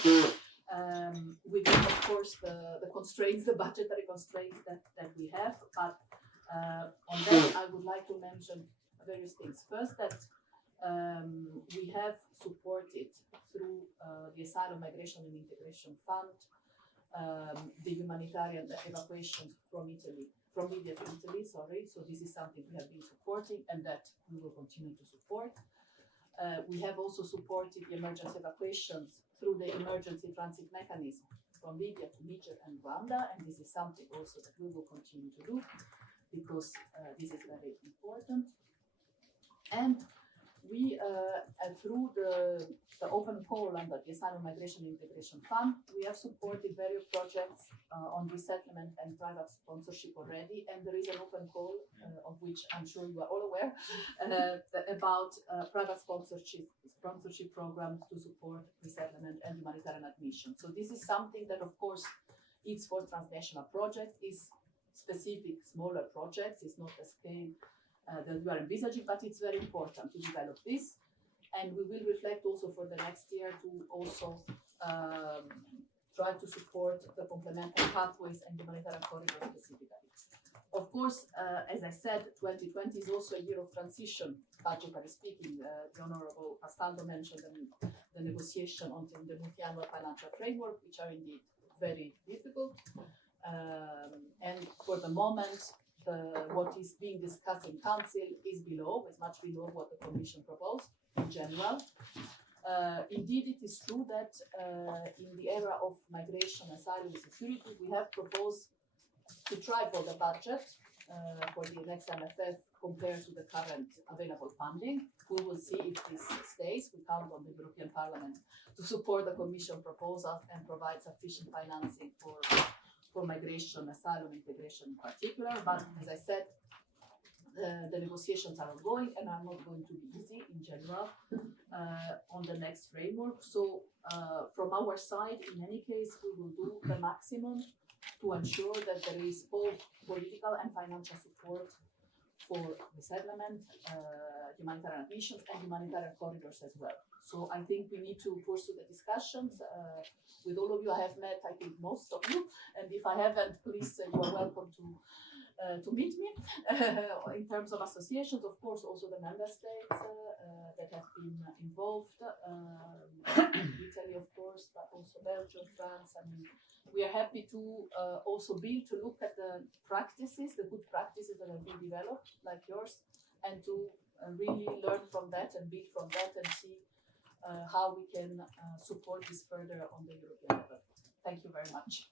within, of course, the constraints, the budgetary constraints that we have. But on that, I would like to mention various things. First, that we have supported through the Asylum, Migration and Integration Fund the humanitarian evacuation from Libya to Italy, So this is something we have been supporting and that we will continue to support. We have also supported the emergency evacuations through the emergency transit mechanism from Libya to Niger and Rwanda, and this is something also that we will continue to do because this is very important. And we, through the open call under the Asylum, Migration and Integration Fund, we have supported various projects on resettlement and private sponsorship already, and there is an open call of which I'm sure you are all aware about private sponsorship programs to support resettlement and humanitarian admission. So this is something that, of course, it's for transnational projects, is specific smaller projects, it's not a scale that we are envisaging, but it's very important to develop this, and we will reflect also for the next year to also try to support the complementary pathways and humanitarian corridors specifically. Of course, as I said, 2020 is also a year of transition, budgetary speaking. The Honorable Castaldo mentioned the negotiation on the multi-annual financial framework, which are indeed very difficult. And for the moment, what is being discussed in Council is much below what the Commission proposed in general. Indeed, it is true that in the era of migration, asylum, and security, we have proposed to triple the budget for the next MFF compared to the current available funding. We will see if this stays. We count on the European Parliament to support the Commission proposal and provide sufficient financing for migration, asylum, integration in particular. But as I said, the negotiations are ongoing and are not going to be easy in general on the next framework. So from our side, in any case, we will do the maximum to ensure that there is both political and financial support for resettlement, humanitarian admissions, and humanitarian corridors as well. So I think we need to pursue the discussions with all of you. I have met, I think, most of you, and if I haven't, please, you are welcome to meet me. In terms of associations, of course, also the member states that have been involved, Italy, of course, but also Belgium, France. I mean, we are happy to also to look at the practices, the good practices that have been developed, like yours, and to really learn from that and build from that and see how we can support this further on the European level. Thank you very much.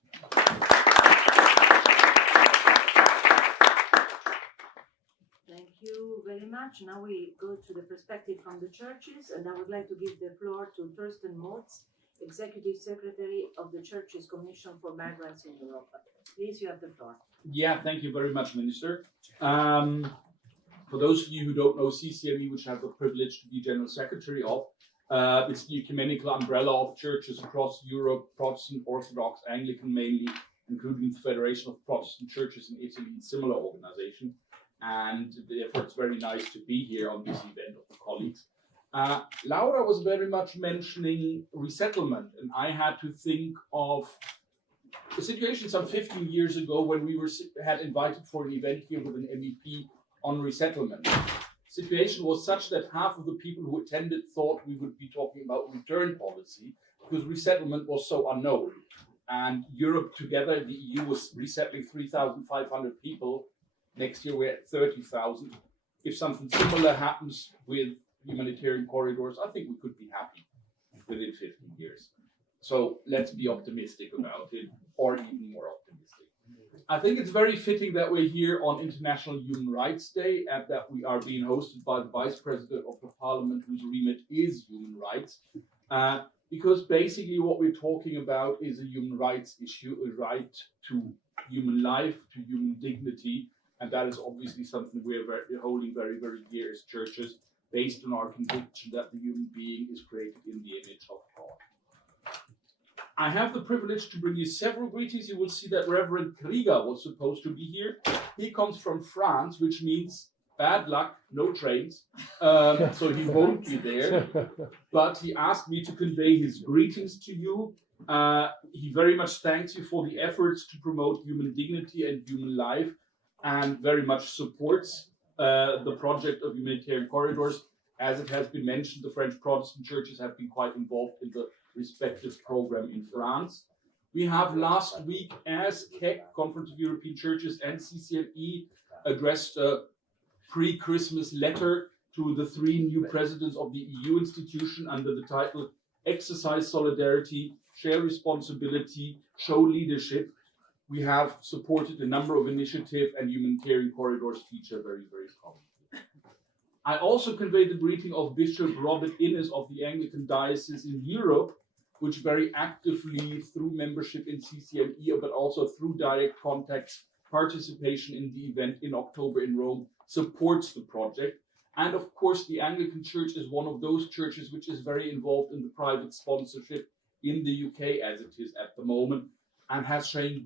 Thank you very much. Now we go to the perspective from the churches, and I would like to give the floor to Thorsten Motz, Executive Secretary of the Churches Commission for Migrants in Europe. Please, you have the floor. Yeah, thank you very much, Minister. For those of you who don't know CCME, which I have the privilege to be General Secretary of, it's the ecumenical umbrella of churches across Europe, Protestant, Orthodox, Anglican mainly, including the Federation of Protestant Churches in Italy, a similar organization. And therefore it's very nice to be here on this event of the colleagues. Laura was very much mentioning resettlement, and I had to think of the situation some 15 years ago when we had invited for an event here with an MEP on resettlement. The situation was such that half of the people who attended thought we would be talking about return policy because resettlement was so unknown. And Europe together, the EU was resettling 3,500 people. Next year we're at 30,000. If something similar happens with humanitarian corridors, I think we could be happy within 15 years. So let's be optimistic about it, or even more optimistic. I think it's very fitting that we're here on International Human Rights Day and that we are being hosted by the Vice President of the Parliament, whose remit is human rights. Because basically what we're talking about is a human rights issue, a right to human life, to human dignity. And that is obviously something we're holding very, very dear as churches, based on our conviction that the human being is created in the image of God. I have the privilege to bring you several greetings. You will see that Reverend Krieger was supposed to be here. He comes from France, which means bad luck, no trains. So he won't be there. But he asked me to convey his greetings to you. He very much thanks you for the efforts to promote human dignity and human life, and very much supports the project of humanitarian corridors. As it has been mentioned, the French Protestant churches have been quite involved in the respective program in France. We have last week, as CEC, Conference of European Churches, and CCME addressed a pre-Christmas letter to the 3 new presidents of the EU institution under the title Exercise Solidarity, Share Responsibility, Show Leadership. We have supported a number of initiatives, and humanitarian corridors feature very, very prominently. I also conveyed the greeting of Bishop Robert Innes of the Anglican Diocese in Europe, which very actively, through membership in CCME, but also through direct contacts, participation in the event in October in Rome, supports the project. And of course, the Anglican Church is one of those churches which is very involved in the private sponsorship in the UK, as it is at the moment, and has shown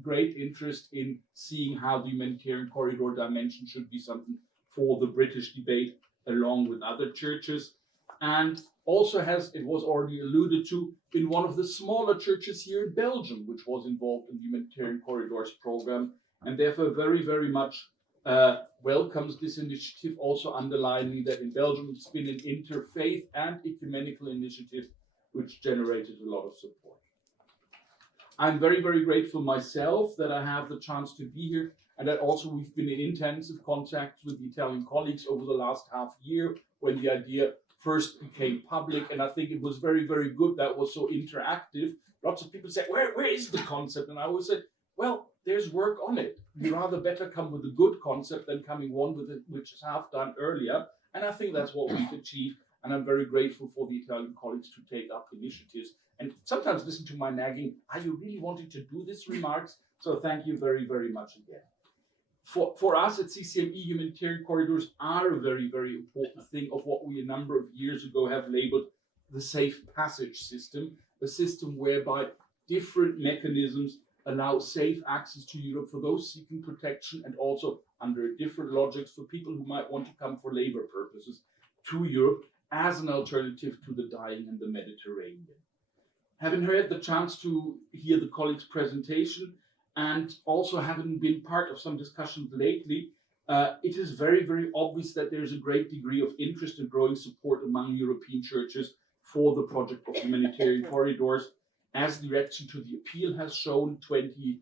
great interest in seeing how the humanitarian corridor dimension should be something for the British debate along with other churches. And also has, it was already alluded to, in one of the smaller churches here in Belgium, which was involved in the humanitarian corridors program, and therefore very, very much welcomes this initiative, also underlining that in Belgium it's been an interfaith and ecumenical initiative which generated a lot of support. I'm very, very grateful myself that I have the chance to be here, and that also we've been in intensive contact with the Italian colleagues over the last half year when the idea first became public, and I think it was very, very good that it was so interactive. Lots of people say, where is the concept? And I always say, well, there's work on it. You'd rather better come with a good concept than coming one with it, which is half done earlier. And I think that's what we've achieved. And I'm very grateful for the Italian colleagues to take up initiatives and sometimes listen to my nagging, are you really wanting to do this remarks? So thank you very, very much again. For us at CCME, humanitarian corridors are a very, very important thing of what we a number of years ago have labeled the safe passage system, a system whereby different mechanisms allow safe access to Europe for those seeking protection and also under different logics for people who might want to come for labor purposes to Europe as an alternative to the dying in the Mediterranean. Having had the chance to hear the colleagues' presentation and also having been part of some discussions lately, it is very, very obvious that there is a great degree of interest and growing support among European churches for the project of humanitarian corridors. As the reaction to the appeal has shown, 20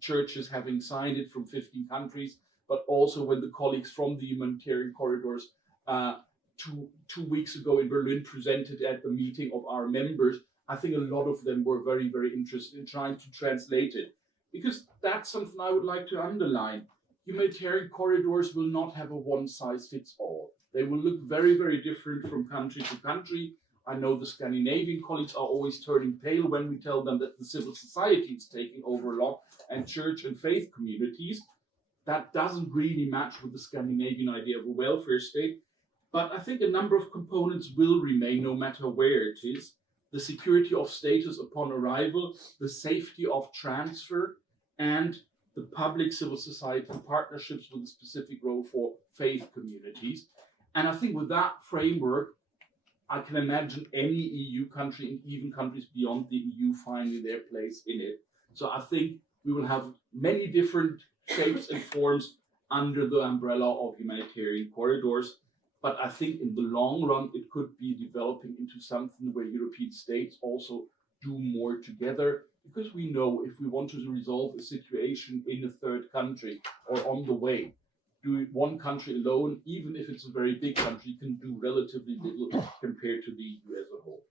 churches having signed it from 15 countries, but also when the colleagues from the humanitarian corridors two weeks ago in Berlin presented at the meeting of our members, I think a lot of them were very, very interested in trying to translate it. Because that's something I would like to underline. Humanitarian corridors will not have a one-size-fits-all. They will look very, very different from country to country. I know the Scandinavian colleagues are always turning pale when we tell them that the civil society is taking over a lot and church and faith communities. That doesn't really match with the Scandinavian idea of a welfare state. But I think a number of components will remain no matter where it is. The security of status upon arrival, the safety of transfer, and the public civil society partnerships with a specific role for faith communities. And I think with that framework, I can imagine any EU country and even countries beyond the EU finding their place in it. So I think we will have many different shapes and forms under the umbrella of humanitarian corridors. But I think in the long run, it could be developing into something where European states also do more together. Because we know if we want to resolve a situation in a third country or on the way, do one country alone, even if it's a very big country, can do relatively little compared to the EU as a whole.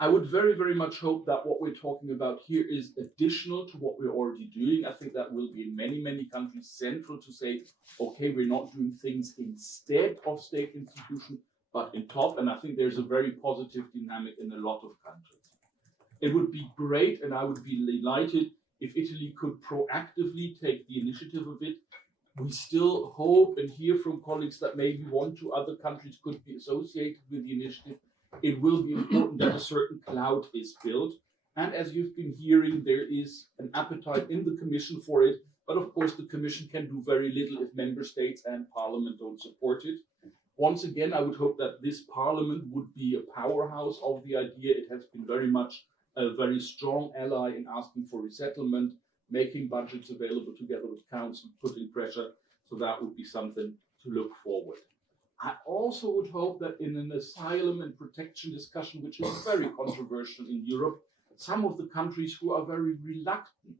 I would very, very much hope that what we're talking about here is additional to what we're already doing. I think that will be in many, many countries central to say, okay, we're not doing things instead of state institutions, but in top. And I think there's a very positive dynamic in a lot of countries. It would be great, and I would be delighted if Italy could proactively take the initiative of it. We still hope and hear from colleagues that maybe 1 or 2 other countries could be associated with the initiative. It will be important that a certain cloud is built. And as you've been hearing, there is an appetite in the Commission for it. But of course, the Commission can do very little if member states and Parliament don't support it. Once again, I would hope that this Parliament would be a powerhouse of the idea. It has been very much a very strong ally in asking for resettlement, making budgets available together with Council, putting pressure. So that would be something to look forward. I also would hope that in an asylum and protection discussion, which is very controversial in Europe, some of the countries who are very reluctant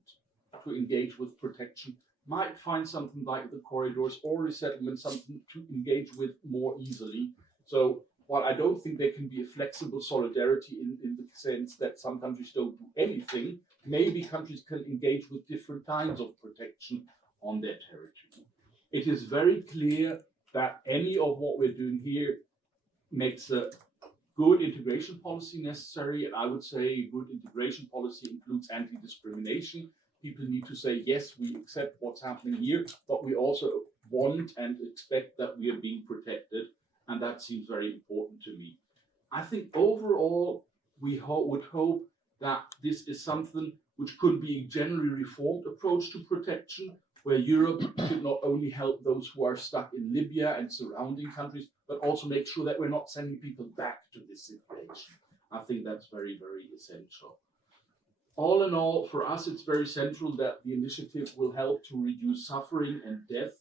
to engage with protection might find something like the corridors or resettlement, something to engage with more easily. So while I don't think there can be a flexible solidarity in the sense that some countries don't do anything, maybe countries can engage with different kinds of protection on their territory. It is very clear that any of what we're doing here makes a good integration policy necessary. And I would say good integration policy includes anti-discrimination. People need to say, yes, we accept what's happening here, but we also want and expect that we are being protected. And that seems very important to me. I think overall, we would hope that this is something which could be a generally reformed approach to protection, where Europe should not only help those who are stuck in Libya and surrounding countries, but also make sure that we're not sending people back to this situation. I think that's very, very essential. All in all, for us, it's very central that the initiative will help to reduce suffering and death.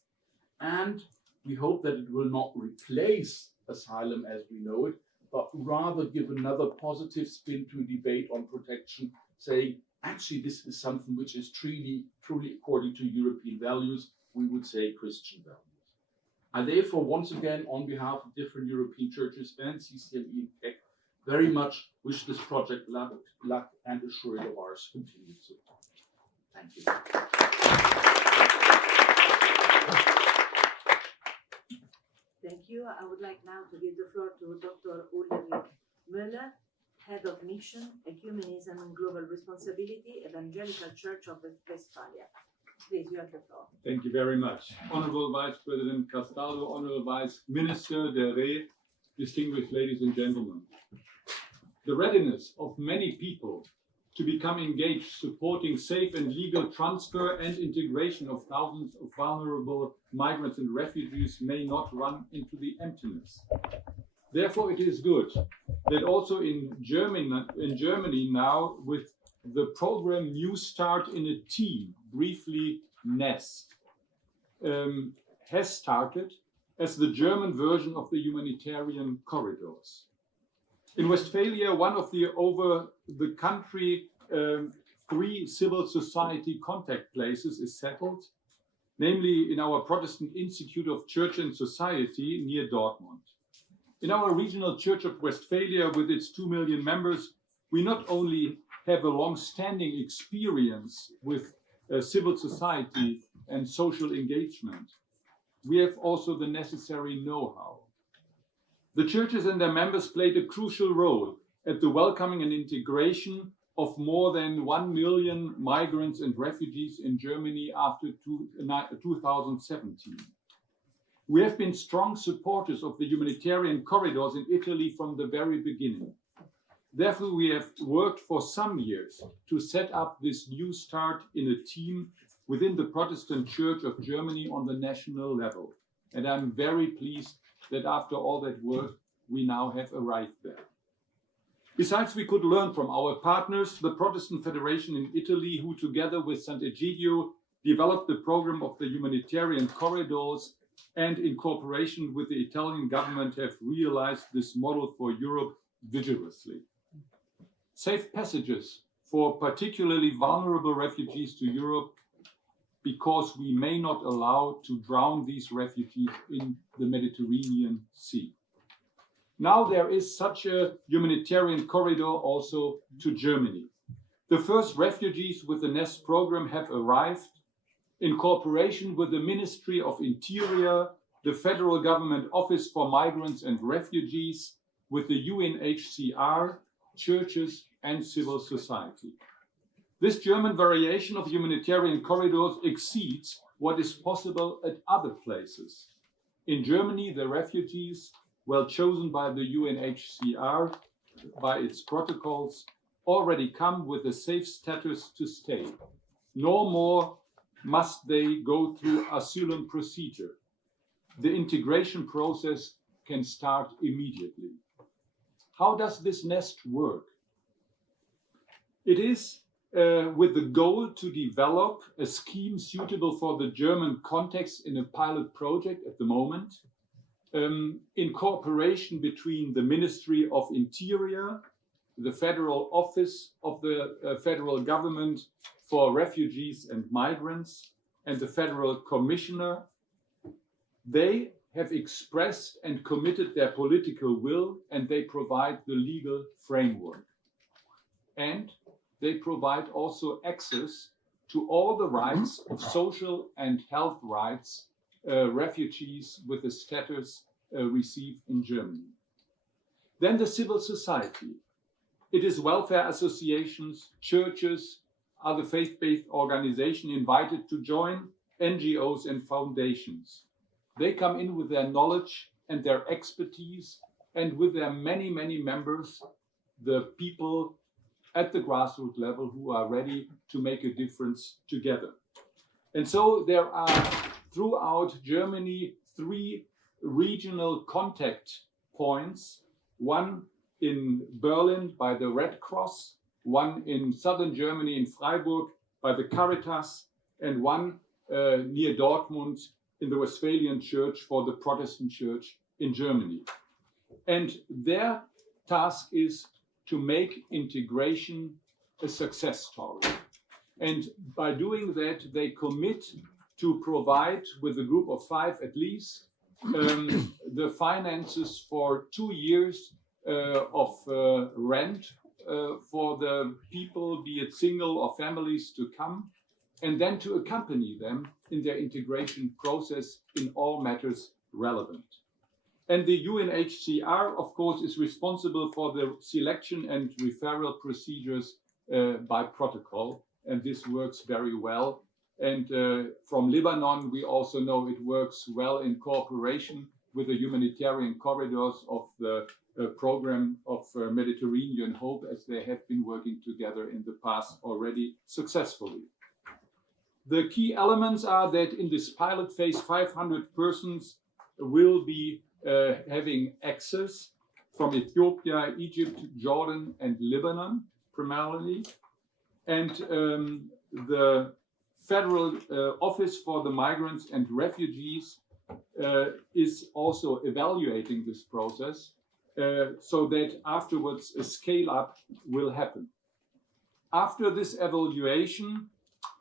And we hope that it will not replace asylum as we know it, but rather give another positive spin to a debate on protection, saying, actually, this is something which is truly according to European values, we would say Christian values. I therefore, once again, on behalf of different European churches and CCME and PEC, very much wish this project luck and assure it of our continued support. Thank you. Thank you. I would like now to give the floor to Dr. Ulrich Müller, Head of Mission, Ecumenism and Global Responsibility, Evangelical Church of Westphalia. Please, you have the floor. Thank you very much. Honorable Vice President Castaldo, Honorable Vice Minister delle, distinguished ladies and gentlemen. The readiness of many people to become engaged supporting safe and legal transfer and integration of thousands of vulnerable migrants and refugees may not run into the emptiness. Therefore, it is good that also in Germany now, with the program New Start in a Team, briefly NEST, has started as the German version of the humanitarian corridors. In Westphalia, one of the over the country 3 civil society contact places is settled, namely in our Protestant Institute of Church and Society near Dortmund. In our regional Church of Westphalia, with its 2 million members, we not only have a long-standing experience with civil society and social engagement, we have also the necessary know-how. The churches and their members played a crucial role at the welcoming and integration of more than 1 million migrants and refugees in Germany after 2017. We have been strong supporters of the humanitarian corridors in Italy from the very beginning. Therefore, we have worked for some years to set up this New Start in a Team within the Protestant Church of Germany on the national level. And I'm very pleased that after all that work, we now have arrived there. Besides, we could learn from our partners, the Protestant Federation in Italy, who together with S.Egidio developed the program of the humanitarian corridors and in cooperation with the Italian government have realized this model for Europe vigorously. Safe passages for particularly vulnerable refugees to Europe, because we may not allow to drown these refugees in the Mediterranean Sea. Now there is such a humanitarian corridor also to Germany. The first refugees with the NEST program have arrived in cooperation with the Ministry of Interior, the Federal Government Office for Migrants and Refugees, with the UNHCR, churches and civil society. This German variation of humanitarian corridors exceeds what is possible at other places. In Germany, the refugees, well chosen by the UNHCR, by its protocols, already come with a safe status to stay. No more must they go through asylum procedure. The integration process can start immediately. How does this NEST work? It is with the goal to develop a scheme suitable for the German context in a pilot project at the moment, in cooperation between the Ministry of Interior, the Federal Office of the Federal Government for Refugees and Migrants, and the Federal Commissioner. They have expressed and committed their political will, and they provide the legal framework. And they provide also access to all the rights of social and health rights refugees with the status receive in Germany. Then the civil society. It is welfare associations, churches, other faith-based organizations invited to join, NGOs and foundations. They come in with their knowledge and their expertise, and with their many, many members, the people at the grassroots level who are ready to make a difference together. And so there are throughout Germany 3 regional contact points, one in Berlin by the Red Cross, one in southern Germany in Freiburg by the Caritas, and one near Dortmund in the Westphalian Church for the Protestant Church in Germany. And their task is to make integration a success story. And by doing that, they commit to provide, with a group of 5 at least, the finances for 2 years of rent for the people, be it single or families, to come, and then to accompany them in their integration process in all matters relevant. And the UNHCR, of course, is responsible for the selection and referral procedures by protocol, and this works very well And from Lebanon, we also know it works well in cooperation with the humanitarian corridors of the program of Mediterranean Hope, as they have been working together in the past already successfully. The key elements are that in this pilot phase, 500 persons will be having access from Ethiopia, Egypt, Jordan, and Lebanon primarily. And the Federal Office for the Migrants and Refugees is also evaluating this process so that afterwards a scale up will happen. After this evaluation,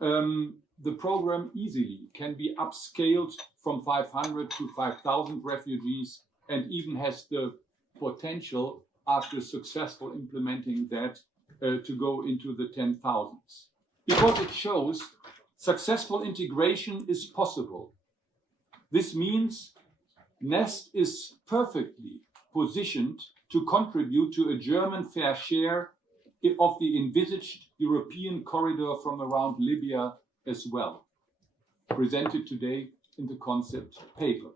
the program easily can be upscaled from 500 to 5,000 refugees and even has the potential, after successful implementing that, to go into the 10,000s. Because it shows successful integration is possible. This means Nest is perfectly positioned to contribute to a German fair share of the envisaged European corridor from around Libya as well, presented today in the concept paper.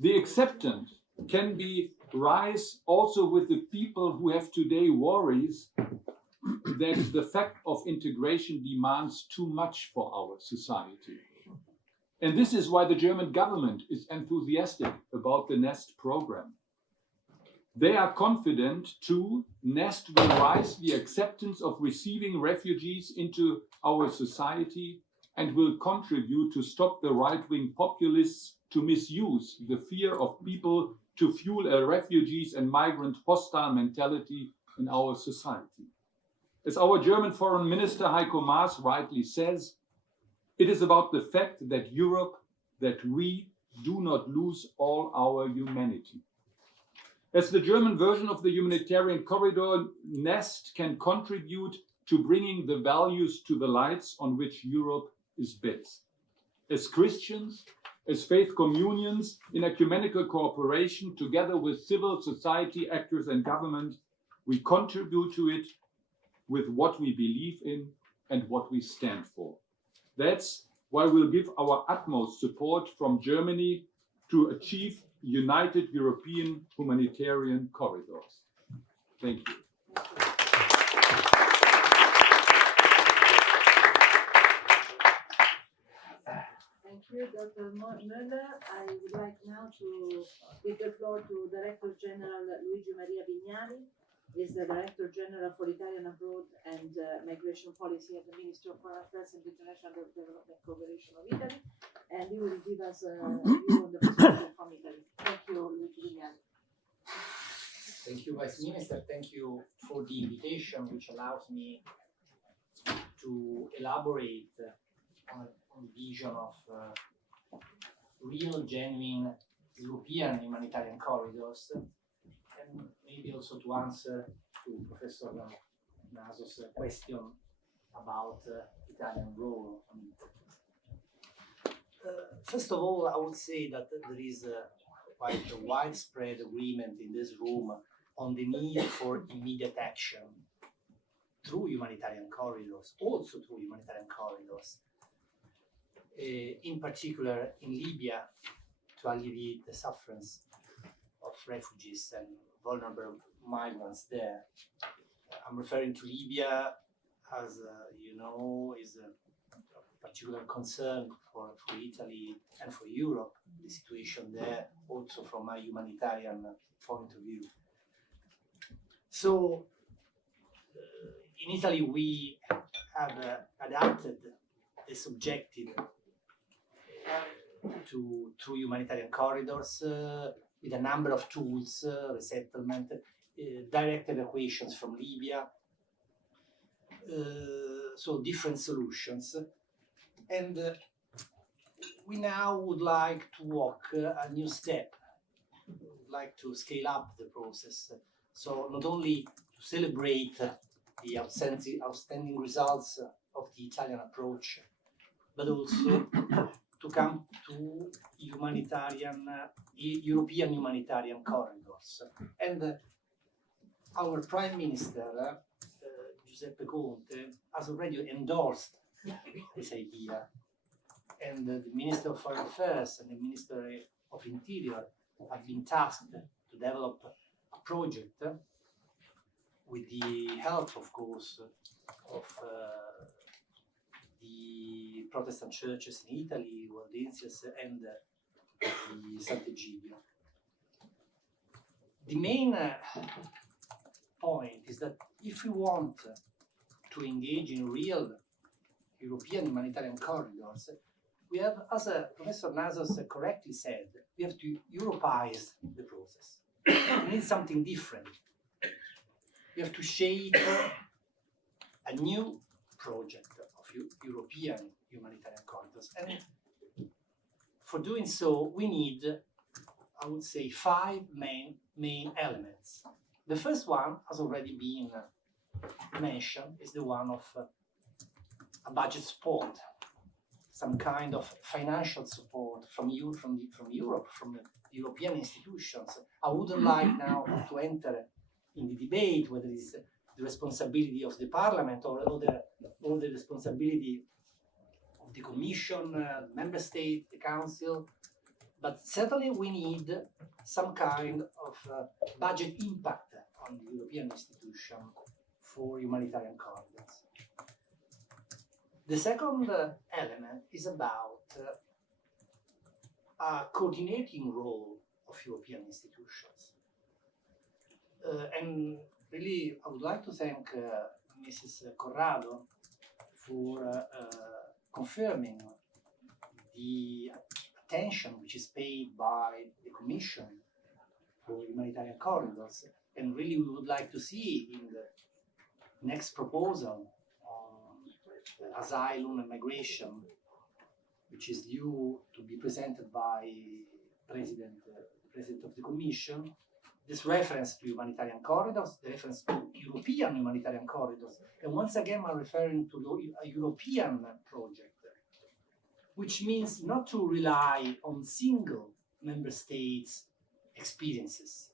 The acceptance can be rise also with the people who have today worries that the fact of integration demands too much for our society. And this is why the German government is enthusiastic about the Nest program. They are confident too, Nest will rise the acceptance of receiving refugees into our society and will contribute to stop the right-wing populists to misuse the fear of people to fuel a refugees and migrant hostile mentality in our society. As our German Foreign Minister Heiko Maas rightly says, it is about the fact that Europe, that we do not lose all our humanity. As the German version of the humanitarian corridor, Nest can contribute to bringing the values to the lights on which Europe is based. As Christians, as faith communions in ecumenical cooperation together with civil society actors and government, we contribute to it with what we believe in and what we stand for. That's why we'll give our utmost support from Germany to achieve united European humanitarian corridors. Thank you. Thank you, Dr. Müller. I would like now to give the floor to Director General Luigi Maria Vignali. He is the Director General for Italian Abroad and Migration Policy at the Ministry of Foreign Affairs and International Development Cooperation of Italy, and he will give us a view on the perspective from Italy. Thank you, Luigi Vignali. Thank you, Vice Minister. Thank you for the invitation, which allows me to elaborate on the vision of real, genuine European humanitarian corridors, and maybe also to answer to Professor Naso's question about Italian role on it. First of all, I would say that there is quite a widespread agreement in this room on the need for immediate action through humanitarian corridors, also through humanitarian corridors, in particular in Libya, to alleviate the sufferance of refugees and vulnerable migrants there. I'm referring to Libya, as you know, is a particular concern for Italy and for Europe, the situation there, also from a humanitarian point of view. So, in Italy, we have adapted this objective through humanitarian corridors with a number of tools, resettlement, direct evacuations from Libya, so different solutions. And we now would like to walk a new step. We would like to scale up the process. So not only to celebrate the outstanding results of the Italian approach, but also to come to European humanitarian corridors. And our Prime Minister, Giuseppe Conte, has already endorsed this idea. And the Minister of Foreign Affairs and the Minister of Interior have been tasked to develop a project with the help, of course, of the Protestant churches in Italy, Waldensians, and the S.Egidio. The main point is that if we want to engage in real European humanitarian corridors, we have, as Professor Nasos correctly said, we have to Europeize the process. We need something different. We have to shape a new project of European humanitarian corridors. And for doing so, we need, I would say, 5 main elements. The first one has already been mentioned, is the one of a budget support, some kind of financial support from Europe, from the European institutions. I wouldn't like now to enter in the debate whether it's the responsibility of the Parliament or the responsibility of the Commission, the Member State, the Council, but certainly we need some kind of budget impact on the European institution for humanitarian corridors. The second element is about a coordinating role of European institutions. And really, I would like to thank Mrs. Corrado for confirming the attention which is paid by the Commission for humanitarian corridors. And really, we would like to see in the next proposal on asylum and migration, which is due to be presented by the President of the Commission, this reference to humanitarian corridors, the reference to European humanitarian corridors. And once again, I'm referring to a European project, which means not to rely on single member states' experiences,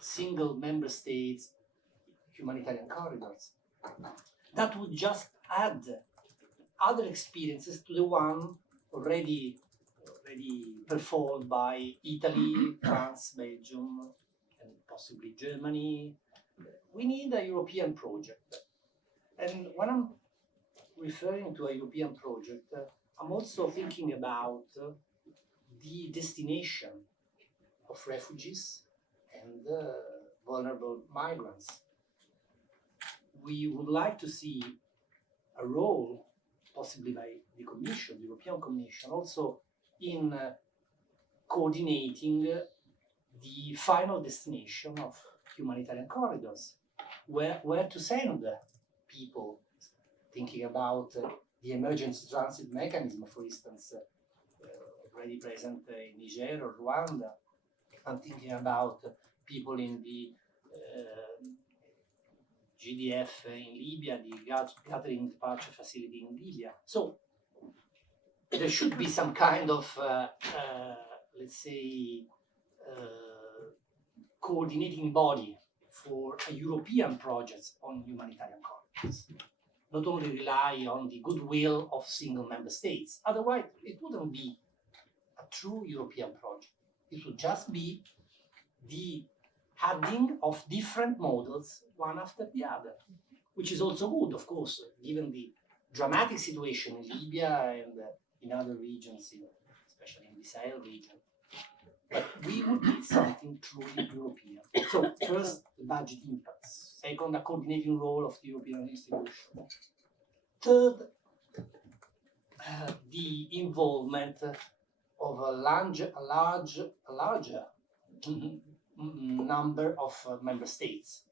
single member states' humanitarian corridors. That would just add other experiences to the one already performed by Italy, France, Belgium, and possibly Germany. We need a European project. And when I'm referring to a European project, I'm also thinking about the destination of refugees and vulnerable migrants. We would like to see a role, possibly by the Commission, the European Commission, also in coordinating the final destination of humanitarian corridors, where to send people, thinking about the emergency transit mechanism, for instance, already present in Niger or Rwanda. I'm thinking about people in the GDF in Libya, the gathering departure facility in Libya. So there should be some kind of, let's say, coordinating body for a European project on humanitarian corridors. Not only rely on the goodwill of single member states. Otherwise, it wouldn't be a true European project. It would just be the adding of different models one after the other, which is also good, of course, given the dramatic situation in Libya and in other regions, especially in the Sahel region. But we would need something truly European. So first, the budget impacts. Second, a coordinating role of the European institution. Third, the involvement of a larger number of member states.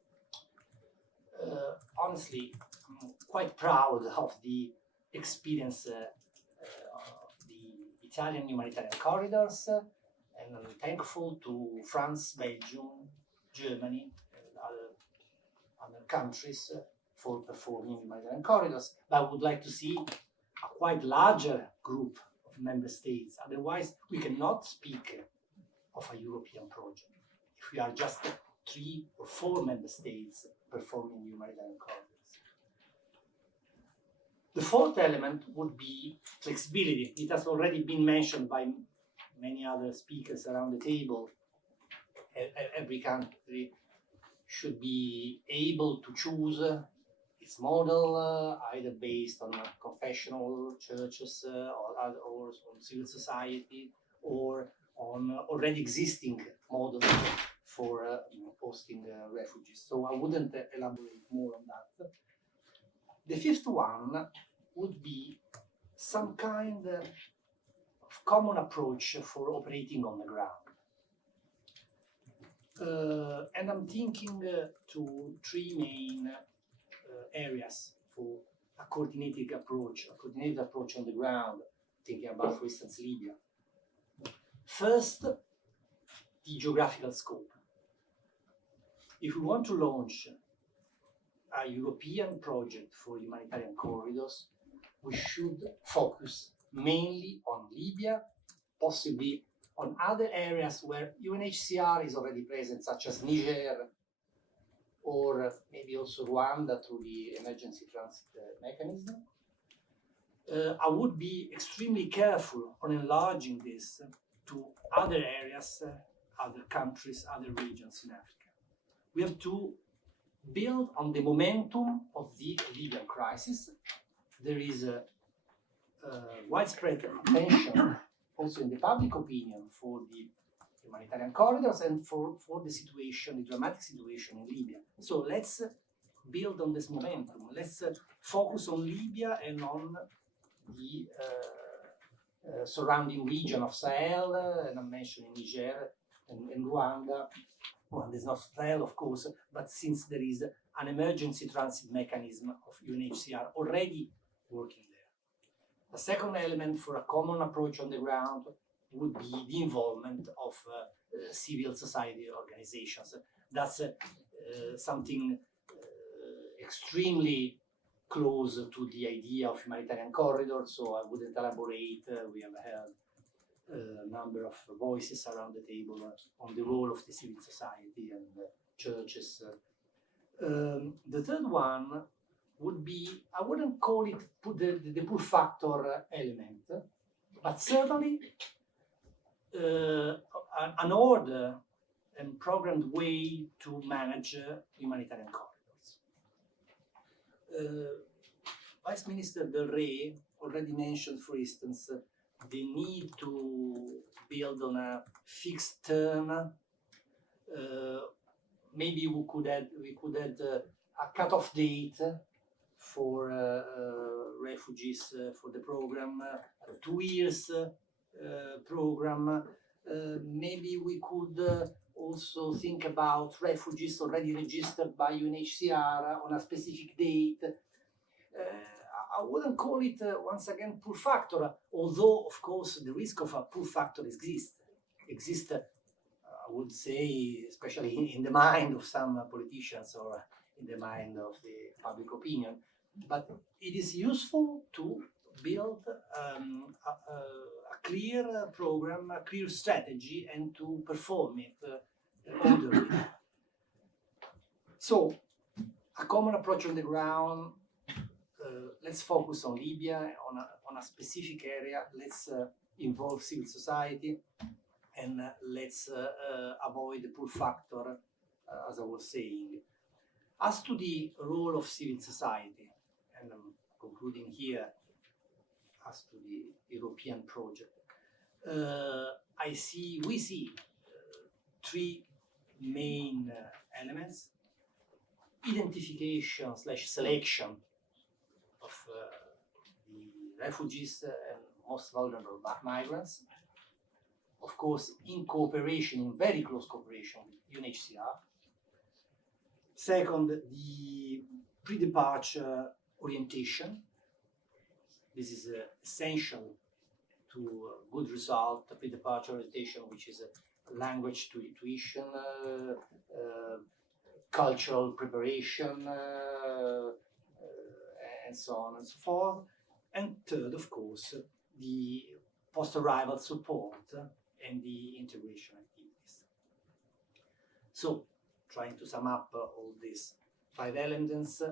Honestly, I'm quite proud of the experience of the Italian humanitarian corridors, and I'm thankful to France, Belgium, Germany, and other countries for performing humanitarian corridors. But I would like to see a quite larger group of member states. Otherwise, we cannot speak of a European project if we are just 3 or 4 member states performing humanitarian corridors. The fourth element would be flexibility. It has already been mentioned by many other speakers around the table. Every country should be able to choose its model, either based on confessional churches or on civil society, or on already existing models for hosting refugees. So I wouldn't elaborate more on that. The fifth one would be some kind of common approach for operating on the ground. And I'm thinking to three main areas for a coordinated approach on the ground, thinking about, for instance, Libya. First, the geographical scope. If we want to launch a European project for humanitarian corridors, we should focus mainly on Libya, possibly on other areas where UNHCR is already present, such as Niger, or maybe also Rwanda through the emergency transit mechanism. I would be extremely careful on enlarging this to other areas, other countries, other regions in Africa. We have to build on the momentum of the Libyan crisis. There is a widespread attention also in the public opinion for the humanitarian corridors and for the situation, the dramatic situation in Libya. So let's build on this momentum. Let's focus on Libya and on the surrounding region of Sahel, and I'm mentioning Niger and Rwanda. Well, there's not Sahel, of course, but since there is an emergency transit mechanism of UNHCR already working there. The second element for a common approach on the ground would be the involvement of civil society organizations. That's something extremely close to the idea of humanitarian corridors, so I wouldn't elaborate. We have heard a number of voices around the table on the role of the civil society and churches. The third one would be, I wouldn't call it the pull factor element, but certainly an order and programmed way to manage humanitarian corridors. Vice Minister Del Re already mentioned, for instance, the need to build on a fixed term. Maybe we could add a cutoff date for refugees for the program, 2 years program. Maybe we could also think about refugees already registered by UNHCR on a specific date. I wouldn't call it, once again, pull factor, although, of course, the risk of a pull factor exists, I would say, especially in the mind of some politicians or in the mind of the public opinion. But it is useful to build a clear program, a clear strategy, and to perform it orderly. So, a common approach on the ground. Let's focus on Libya, on a specific area. Let's involve civil society, and let's avoid the pull factor, as I was saying. As to the role of civil society, and I'm concluding here, as to the European project, we see three main elements: identification / selection of the refugees and most vulnerable migrants, of course, in very close cooperation with UNHCR. Second, the pre-departure orientation. This is essential to a good result, the pre-departure orientation, which is a language tuition, cultural preparation, and so on and so forth. And third, of course, the post-arrival support and the integration activities. So, trying to sum up all these 5 elements,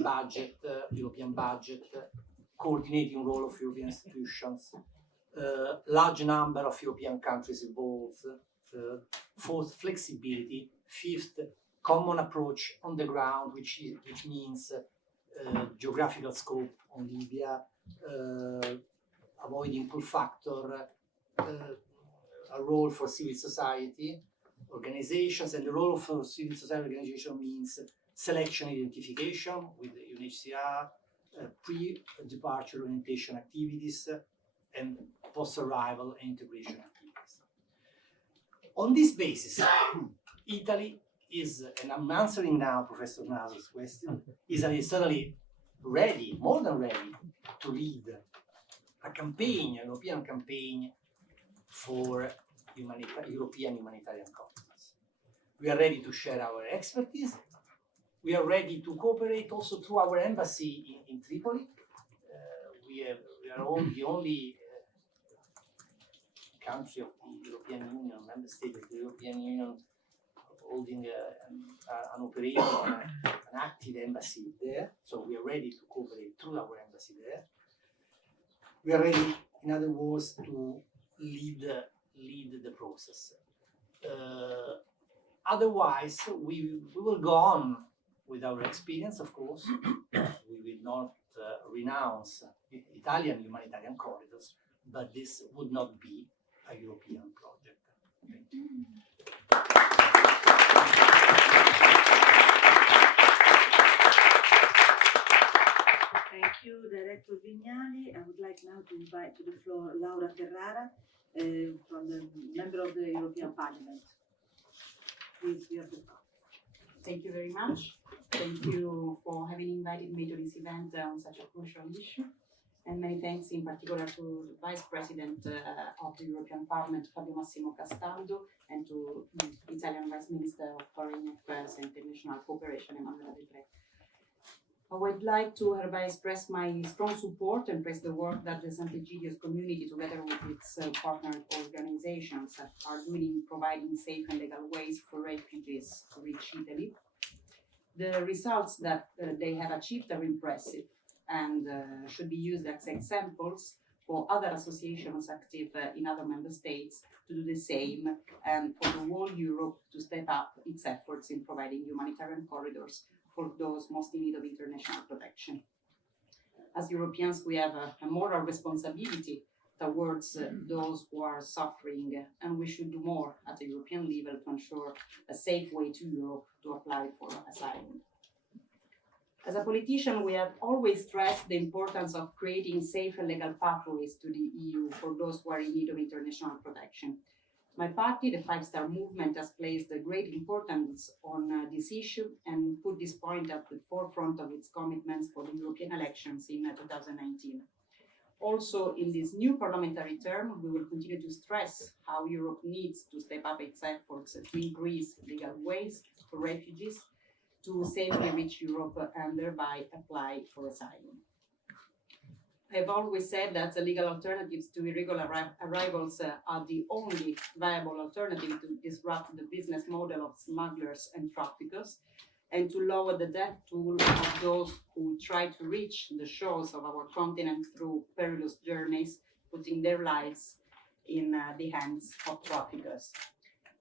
budget, European budget, coordinating role of European institutions, large number of European countries involved, fourth, flexibility, fifth, common approach on the ground, which means geographical scope on Libya, avoiding pull factor, a role for civil society organizations, and the role of civil society organization means selection identification with the UNHCR, pre-departure orientation activities, and post-arrival and integration activities. On this basis, Italy is, and I'm answering now Professor Naso's question, is certainly ready, more than ready, to lead a campaign, a European campaign for European humanitarian corridors. We are ready to share our expertise. We are ready to cooperate also through our embassy in Tripoli. We are all the only country of the European Union, member state of the European Union, holding an operating, an active embassy there. So we are ready to cooperate through our embassy there. We are ready, in other words, to lead the process. Otherwise, we will go on with our experience, of course. We will not renounce Italian humanitarian corridors, but this would not be a European project. Thank you. Thank you, Director Vignali. I would like now to invite to the floor Laura Ferrara, from the member of the European Parliament. Please, you have the floor. Thank you very much. Thank you for having invited me to this event on such a crucial issue. And many thanks in particular to the Vice President of the European Parliament, Fabio Massimo Castaldo, and to the Italian Vice Minister of Foreign Affairs and International Cooperation, Emanuela Del Re. I would like to hereby express my strong support and praise the work that the S.Egidio community, together with its partner organizations, are doing in providing safe and legal ways for refugees to reach Italy. The results that they have achieved are impressive and should be used as examples for other associations active in other member states to do the same, and for the whole Europe to step up its efforts in providing humanitarian corridors for those most in need of international protection. As Europeans, we have a moral responsibility towards those who are suffering, and we should do more at the European level to ensure a safe way to Europe to apply for asylum. As a politician, we have always stressed the importance of creating safe and legal pathways to the EU for those who are in need of international protection. My party, the Five Star Movement, has placed a great importance on this issue and put this point at the forefront of its commitments for the European elections in 2019. Also, in this new parliamentary term, we will continue to stress how Europe needs to step up its efforts to increase legal ways for refugees to safely reach Europe and thereby apply for asylum. I've always said that the legal alternatives to irregular arrivals are the only viable alternative to disrupt the business model of smugglers and traffickers, and to lower the death toll of those who try to reach the shores of our continent through perilous journeys, putting their lives in the hands of traffickers.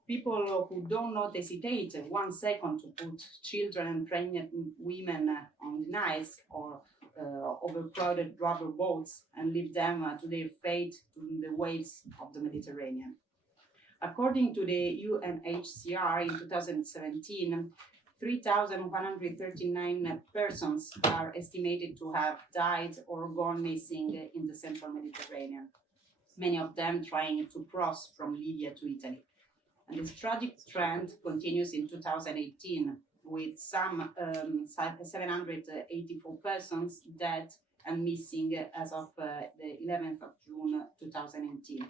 People who do not hesitate 1 second to put children and pregnant women on the ice or overcrowded rubber boats and leave them to their fate in the waves of the Mediterranean. According to the UNHCR in 2017, 3,139 persons are estimated to have died or gone missing in the central Mediterranean, many of them trying to cross from Libya to Italy. And this tragic trend continues in 2018, with some 784 persons dead and missing as of the 11th of June 2018.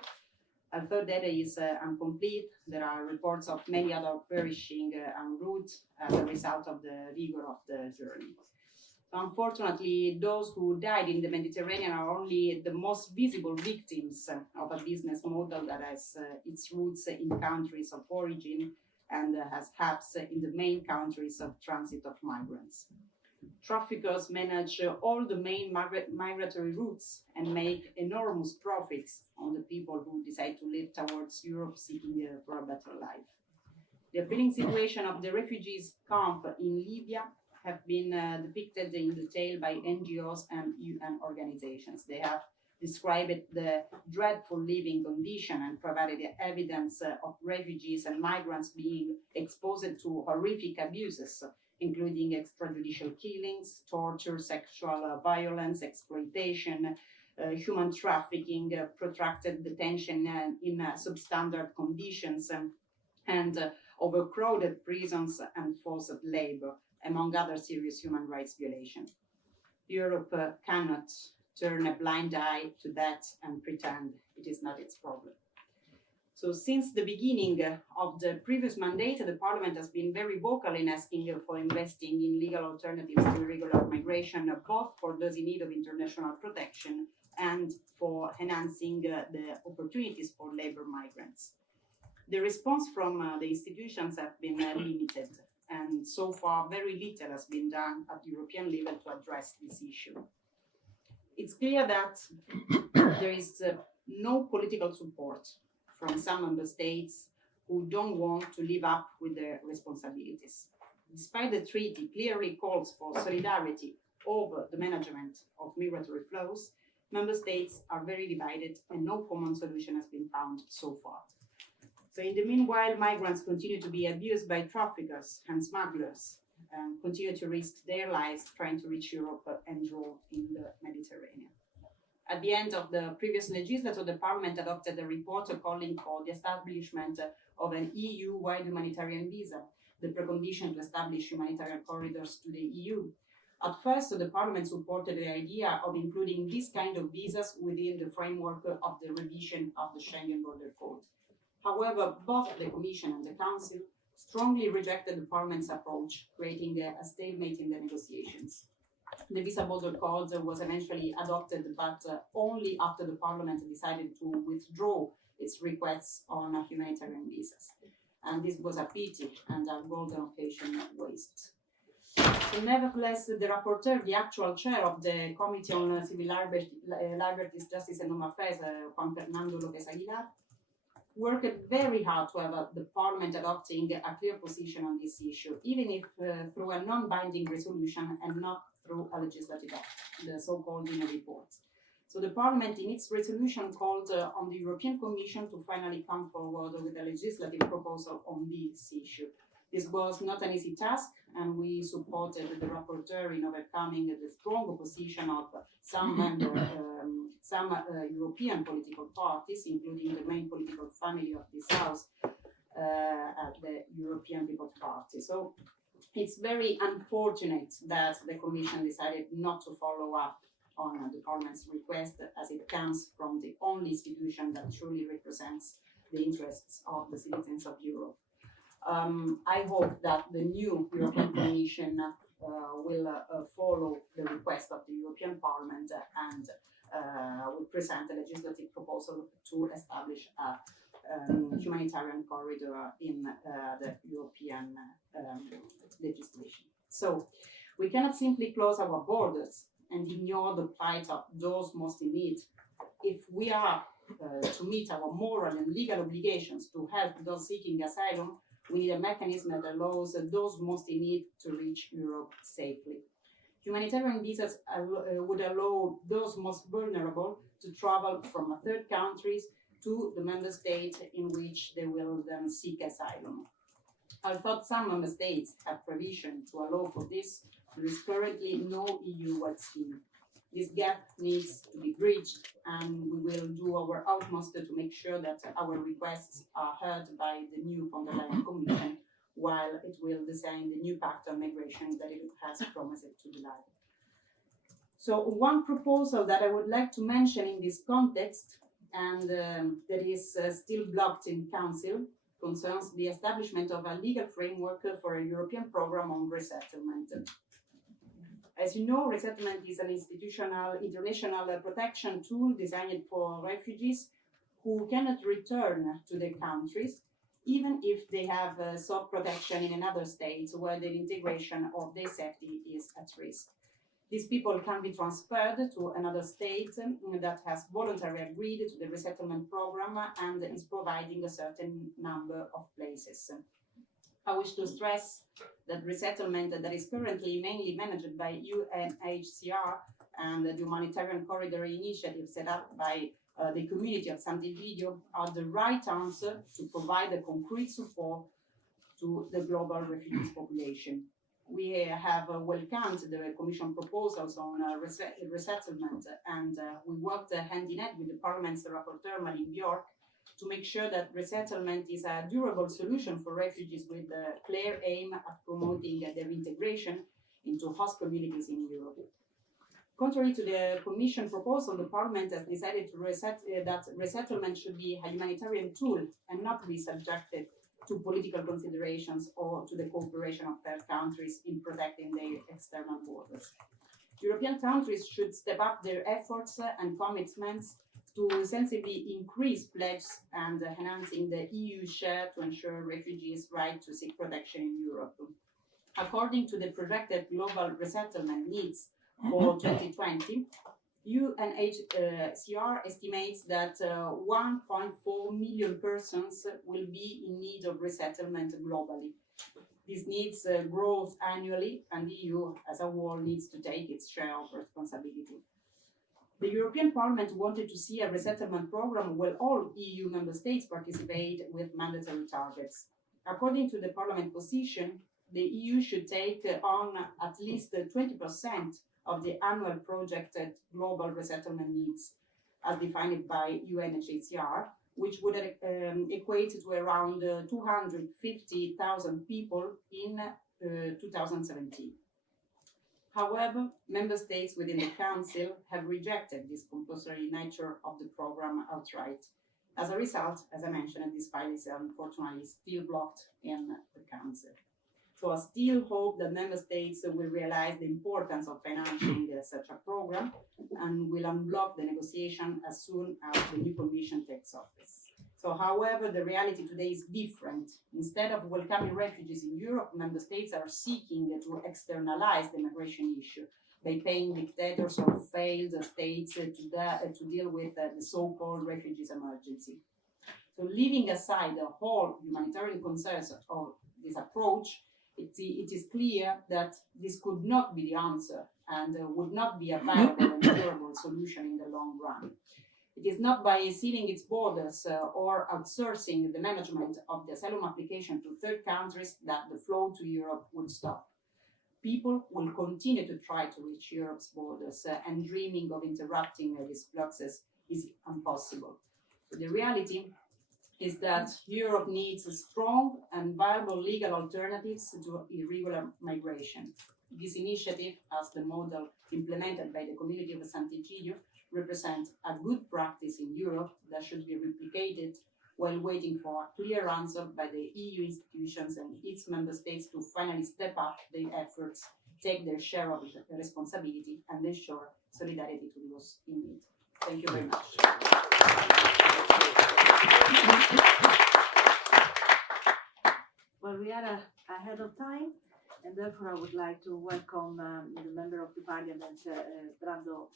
Although data is incomplete, there are reports of many other perishing en route as a result of the rigor of the journey. Unfortunately, those who died in the Mediterranean are only the most visible victims of a business model that has its roots in countries of origin and has hubs in the main countries of transit of migrants. Traffickers manage all the main migratory routes and make enormous profits on the people who decide to live towards Europe seeking for a better life. The appalling situation of the refugees camp in Libya have been depicted in detail by NGOs and UN organizations. They have described the dreadful living condition and provided evidence of refugees and migrants being exposed to horrific abuses, including extrajudicial killings, torture, sexual violence, exploitation, human trafficking, protracted detention in substandard conditions, and overcrowded prisons and forced labor, among other serious human rights violations. Europe cannot turn a blind eye to that and pretend it is not its problem. So since the beginning of the previous mandate, the Parliament has been very vocal in asking for investing in legal alternatives to irregular migration, both for those in need of international protection and for enhancing the opportunities for labor migrants. The response from the institutions have been limited, and so far very little has been done at European level to address this issue. It's clear that there is no political support from some member states who don't want to live up with their responsibilities. Despite the treaty clearly calls for solidarity over the management of migratory flows, member states are very divided and no common solution has been found so far. So in the meanwhile, migrants continue to be abused by traffickers and smugglers and continue to risk their lives trying to reach Europe and draw in the Mediterranean. At the end of the previous legislature, the Parliament adopted a report calling for the establishment of an EU-wide humanitarian visa, the precondition to establish humanitarian corridors to the EU. At first, the Parliament supported the idea of including this kind of visas within the framework of the revision of the Schengen Border Code. However, both the Commission and the Council strongly rejected the Parliament's approach, creating a stalemate in the negotiations. The visa border code was eventually adopted, but only after the Parliament decided to withdraw its requests on humanitarian visas. And this was a pity and a golden occasion waste. So nevertheless, the rapporteur, the actual chair of the Committee on Civil Liberties, Justice and Home Affairs, Juan Fernando López Aguilar, worked very hard to have the Parliament adopting a clear position on this issue, even if through a non-binding resolution and not through a legislative act, the so-called INA report. So the Parliament, in its resolution, called on the European Commission to finally come forward with a legislative proposal on this issue. This was not an easy task, and we supported the rapporteur in overcoming the strong opposition of some European political parties, including the main political family of this House, the European People's Party. So it's very unfortunate that the Commission decided not to follow up on the Parliament's request, as it comes from the only institution that truly represents the interests of the citizens of Europe. I hope that the new European Commission will follow the request of the European Parliament and will present a legislative proposal to establish a humanitarian corridor in the European legislation. So we cannot simply close our borders and ignore the plight of those most in need. If we are to meet our moral and legal obligations to help those seeking asylum, we need a mechanism that allows those most in need to reach Europe safely. Humanitarian visas would allow those most vulnerable to travel from third countries to the member state in which they will then seek asylum. Although some member states have provision to allow for this, there is currently no EU-wide scheme. This gap needs to be bridged, and we will do our utmost to make sure that our requests are heard by the new von der Leyen Commission, while it will design the new pact on migration that it has promised to deliver. So one proposal that I would like to mention in this context, and that is still blocked in Council, concerns the establishment of a legal framework for a European program on resettlement. As you know, resettlement is an international protection tool designed for refugees who cannot return to their countries, even if they have sought protection in another state where the integration of their safety is at risk. These people can be transferred to another state that has voluntarily agreed to the resettlement program and is providing a certain number of places. I wish to stress that resettlement that is currently mainly managed by UNHCR and the humanitarian corridor initiative set up by the community of S.Egidio are the right answer to provide a concrete support to the global refugee population. We have welcomed the Commission proposals on resettlement, and we worked hand in hand with the Parliament's rapporteur, Malin Bjork, to make sure that resettlement is a durable solution for refugees with a clear aim at promoting their integration into host communities in Europe. Contrary to the Commission proposal, the Parliament has decided that resettlement should be a humanitarian tool and not be subjected to political considerations or to the cooperation of third countries in protecting their external borders. European countries should step up their efforts and commitments to sensibly increase pledges and enhancing the EU share to ensure refugees' right to seek protection in Europe. According to the projected global resettlement needs for 2020, UNHCR estimates that 1.4 million persons will be in need of resettlement globally. This needs growth annually, and the EU as a whole needs to take its share of responsibility. The European Parliament wanted to see a resettlement program where all EU member states participate with mandatory targets. According to the Parliament position, the EU should take on at least 20% of the annual projected global resettlement needs, as defined by UNHCR, which would equate to around 250,000 people in 2017. However, member states within the Council have rejected this compulsory nature of the program outright. As a result, as I mentioned, this file is unfortunately still blocked in the Council. So I still hope that member states will realize the importance of financing such a program and will unblock the negotiation as soon as the new Commission takes office. So, however, the reality today is different. Instead of welcoming refugees in Europe, member states are seeking to externalize the migration issue by paying dictators or failed states to deal with the so-called refugees emergency. So, leaving aside the whole humanitarian concerns of this approach, it is clear that this could not be the answer and would not be a viable and durable solution in the long run. It is not by sealing its borders or outsourcing the management of the asylum application to third countries that the flow to Europe would stop. People will continue to try to reach Europe's borders and dreaming of interrupting these fluxes is impossible. So the reality is that Europe needs strong and viable legal alternatives to irregular migration. This initiative, as the model implemented by the community of S.Egidio, represents a good practice in Europe that should be replicated while waiting for a clear answer by the EU institutions and its member states to finally step up their efforts, take their share of responsibility, and ensure solidarity to those in need. Thank you very much. Well, we are ahead of time, and therefore I would like to welcome the member of the Parliament, Brando,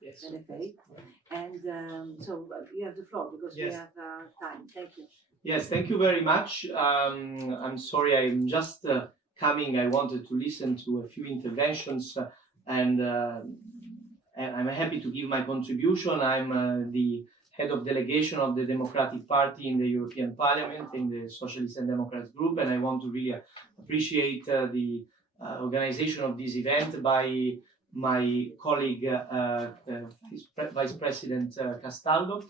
Yes. LFA. And so you have the floor because Yes. we have time. Thank you. Yes, thank you very much. I'm sorry, I'm just coming. I wanted to listen to a few interventions, and I'm happy to give my contribution. I'm the head of delegation of the Democratic Party in the European Parliament, in the Socialist and Democrats group, and I want to really appreciate the organization of this event by my colleague, Vice President Castaldo,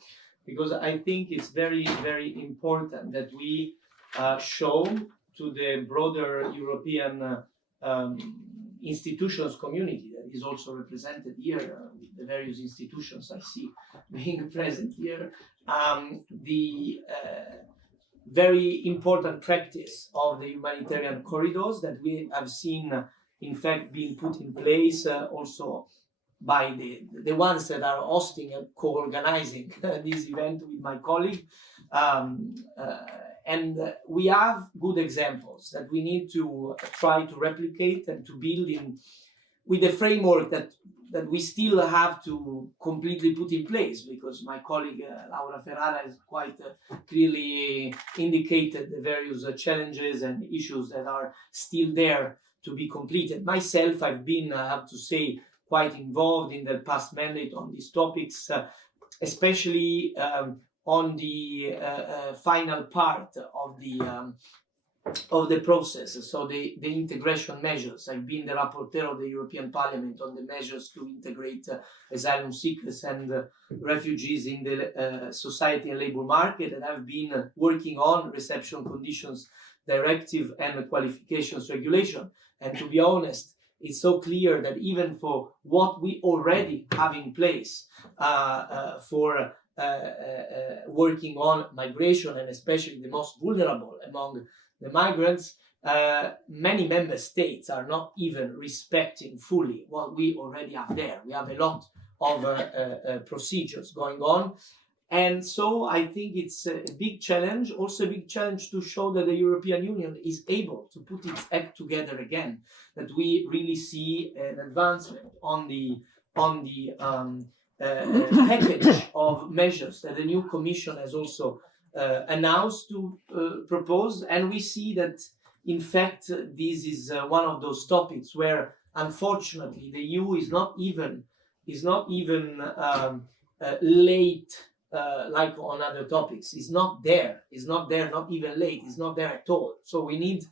because I think it's very, very important that we show to the broader European institutions community that is also represented here, with the various institutions I see being present here, the very important practice of the humanitarian corridors that we have seen, in fact, being put in place also by the ones that are hosting and co-organizing this event with my colleague. and we have good examples that we need to try to replicate and to build in with a framework that we still have to completely put in place, because my colleague Laura Ferrara has quite clearly indicated the various challenges and issues that are still there to be completed. Myself, I've been, I have to say, quite involved in the past mandate on these topics, especially on the final part of the process, so the integration measures. I've been the rapporteur of the European Parliament on the measures to integrate asylum seekers and refugees in the society and labour market, and I've been working on reception conditions directive and qualifications regulation. And to be honest, it's so clear that even for what we already have in place for working on migration, and especially the most vulnerable among the migrants, many member states are not even respecting fully what we already have there. We have a lot of procedures going on. And so I think it's a big challenge, also a big challenge to show that the European Union is able to put its act together again, that we really see an advancement on the package of measures that the new Commission has also announced to propose. And we see that, in fact, this is one of those topics where, unfortunately, the EU is not even late. Like on other topics, is not there, not even late, is not there at all. So we need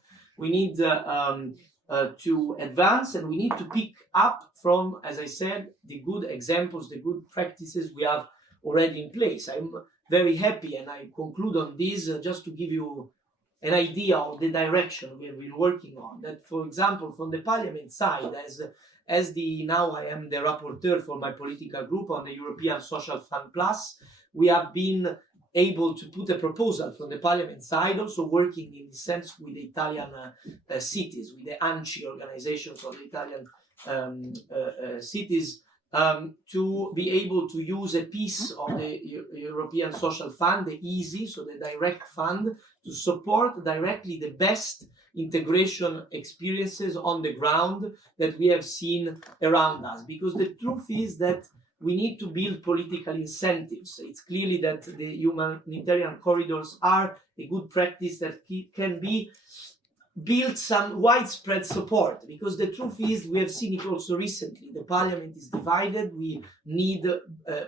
to advance, and we need to pick up from, as I said, the good examples, the good practices we have already in place. I'm very happy, and I conclude on this just to give you an idea of the direction we have been working on. That, for example, from the Parliament side, now I am the rapporteur for my political group on the European Social Fund Plus. We have been able to put a proposal from the Parliament side, also working in this sense with the Italian cities, with the ANCI organizations of the Italian cities, to be able to use a piece of the European Social Fund, the EASY, so the direct fund, to support directly the best integration experiences on the ground that we have seen around us. Because the truth is that we need to build political incentives. It's clearly that the humanitarian corridors are a good practice that can be build some widespread support, because the truth is, we have seen it also recently, the Parliament is divided. We need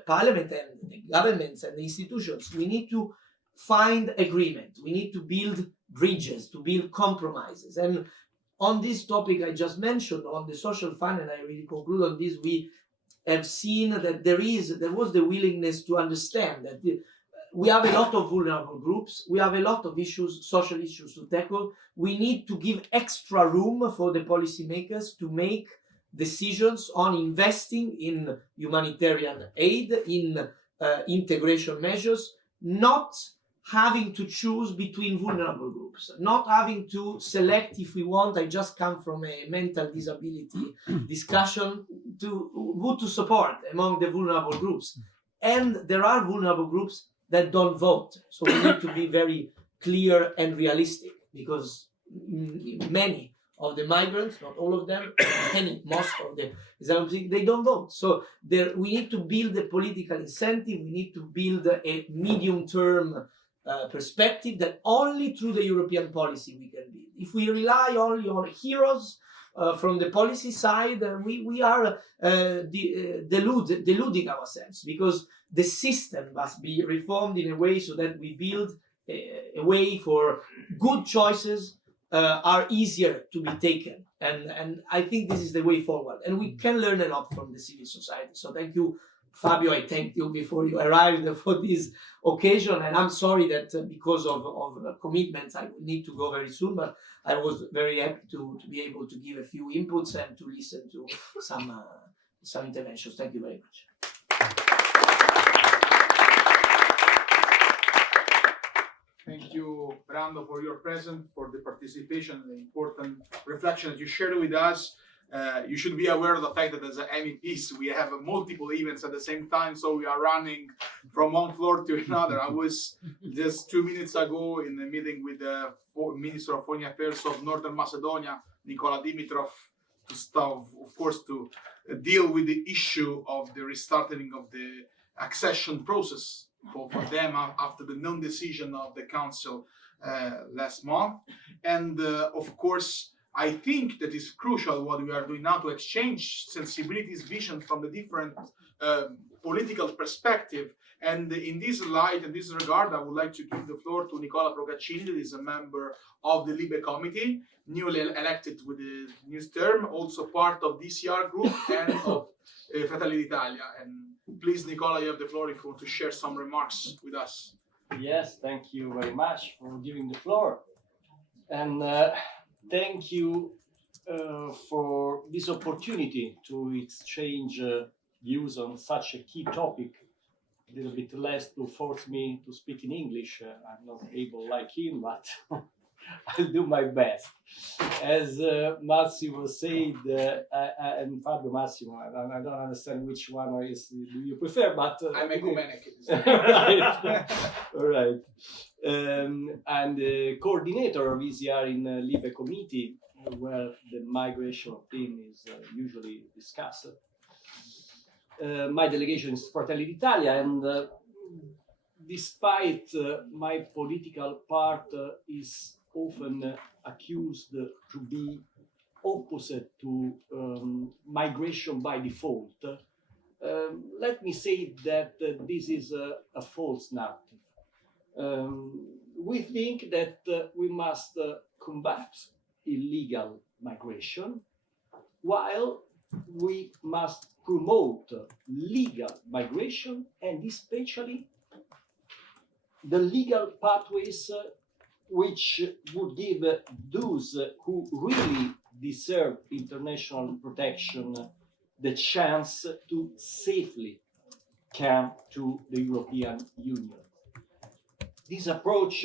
Parliament and the governments and the institutions, we need to find agreement, we need to build bridges, to build compromises. And on this topic I just mentioned, on the social fund, and I really conclude on this, we have seen that there was the willingness to understand that we have a lot of vulnerable groups, we have a lot of issues, social issues to tackle. We need to give extra room for the policymakers to make decisions on investing in humanitarian aid, in integration measures, not having to choose between vulnerable groups, not having to select if we want. I just come from a mental disability discussion to who to support among the vulnerable groups. And there are vulnerable groups that don't vote. So we need to be very clear and realistic, because many of the migrants, not all of them, most of the they don't vote. So we need to build a political incentive, we need to build a medium-term perspective that only through the European policy we can build. If we rely only on heroes from the policy side, we are deluding ourselves, because the system must be reformed in a way so that we build a way for good choices are easier to be taken. And I think this is the way forward. And we can learn a lot from the civil society. So thank you, Fabio. I thanked you before you arrived for this occasion. And I'm sorry that because of commitments, I need to go very soon. But I was very happy to be able to give a few inputs and to listen to some interventions. Thank you very much. Thank you, Brando, for your presence, for the participation, the important reflection that you shared with us. You should be aware of the fact that as MEPs, we have multiple events at the same time, so we are running from one floor to another. I was just 2 minutes ago in a meeting with the Minister of Foreign Affairs of Northern Macedonia, Nikola Dimitrov, to start, of course, to deal with the issue of the restarting of the accession process for them after the non-decision of the Council last month. And of course, I think that is crucial what we are doing now to exchange sensibilities, vision from the different political perspective. And in this light, in this regard, I would like to give the floor to Nicola Procaccini, that is a member of the Libe Committee, newly elected with the new term, also part of DCR group and of Fratelli d'Italia. And please, Nicola, you have the floor if you want to share some remarks with us. Yes, thank you very much for giving the floor. And thank you for this opportunity to exchange views on such a key topic. A little bit less to force me to speak in English. I'm not able like him, but I'll do my best. As Massimo said, and Fabio Massimo, I don't understand which one is do you prefer, but I'm ecumenic. Right. All right. And the coordinator of ECR in Libe Committee, where the migration theme is usually discussed. My delegation is Fratelli d'Italia, and despite my political part is often accused to be opposite to migration by default, let me say that this is a false narrative. We think that we must combat illegal migration, while we must promote legal migration, and especially the legal pathways which would give those who really deserve international protection the chance to safely come to the European Union. This approach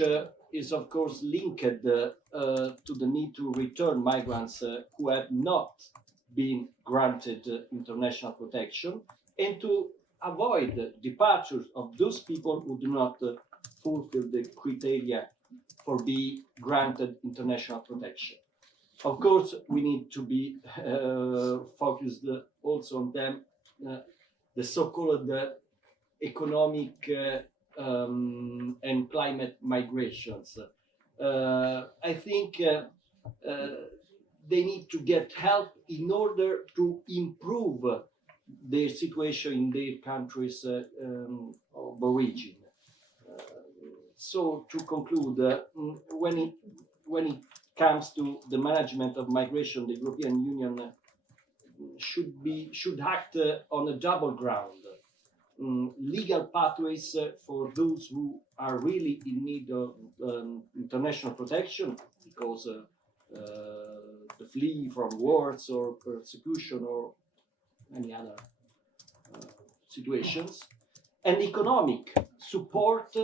is of course linked to the need to return migrants who have not been granted international protection, and to avoid departures of those people who do not fulfill the criteria for being granted international protection. Of course, we need to be focused also on them, the so-called economic and climate migrations. I think they need to get help in order to improve their situation in their countries of origin. So to conclude, when it comes to the management of migration, the European Union should act on a double ground. Legal pathways for those who are really in need of international protection because to flee from wars or persecution or any other situations, and economic support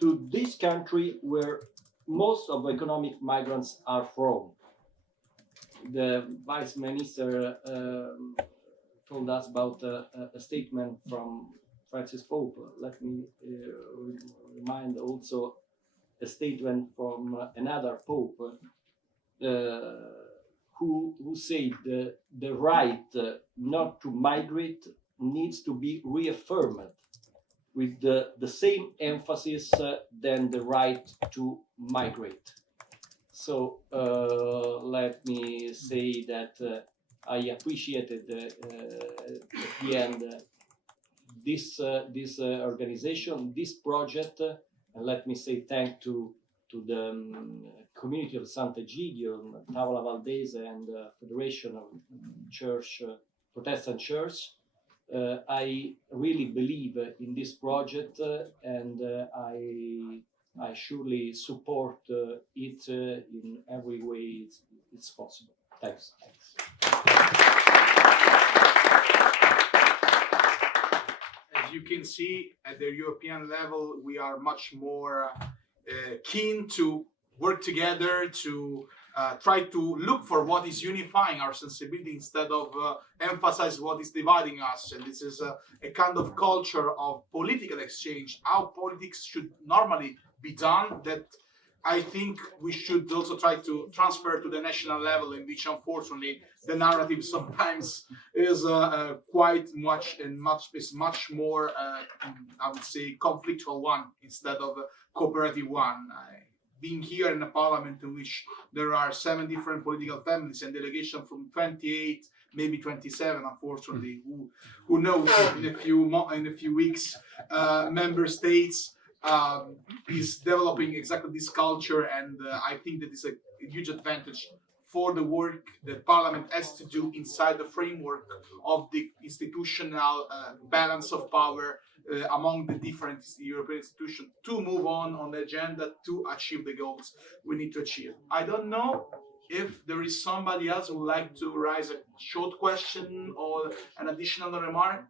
to this country where most of the economic migrants are from. The Vice Minister told us about a statement from Francis Pope. Let me remind also a statement from another Pope who said the right not to migrate needs to be reaffirmed with the same emphasis than the right to migrate. So let me say that I appreciated at the end this organization, this project, and let me say thank to the community of S.Egidio, Tavola Valdese, and Federation of Church, Protestant Church. I really believe in this project, and I surely support it in every way it's possible. Thanks. As you can see, at the European level, we are much more keen to work together to try to look for what is unifying our sensibility instead of emphasize what is dividing us. And this is a kind of culture of political exchange, how politics should normally be done, that I think we should also try to transfer to the national level, in which unfortunately the narrative sometimes is much more, I would say, conflictual one instead of a cooperative one. Being here in a parliament in which there are 7 different political families and delegation from 28, maybe 27, unfortunately, who knows, in a few weeks, member states is developing exactly this culture, and I think that is a huge advantage for the work that Parliament has to do inside the framework of the institutional balance of power among the different European institutions to move on the agenda to achieve the goals we need to achieve. I don't know if there is somebody else who would like to raise a short question or an additional remark.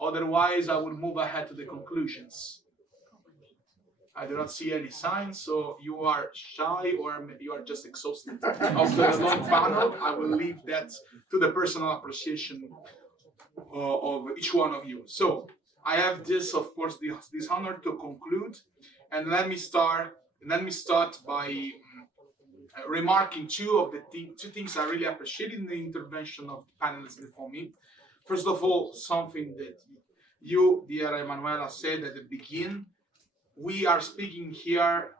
Otherwise, I will move ahead to the conclusions. I do not see any signs, so you are shy or you are just exhausted after a long panel. I will leave that to the personal appreciation of each one of you. So I have this, of course, this honor to conclude, and let me start by remarking two things I really appreciate in the intervention of the panelists before me. First of all, something that you, dear Emanuela, said at the beginning. We are speaking here,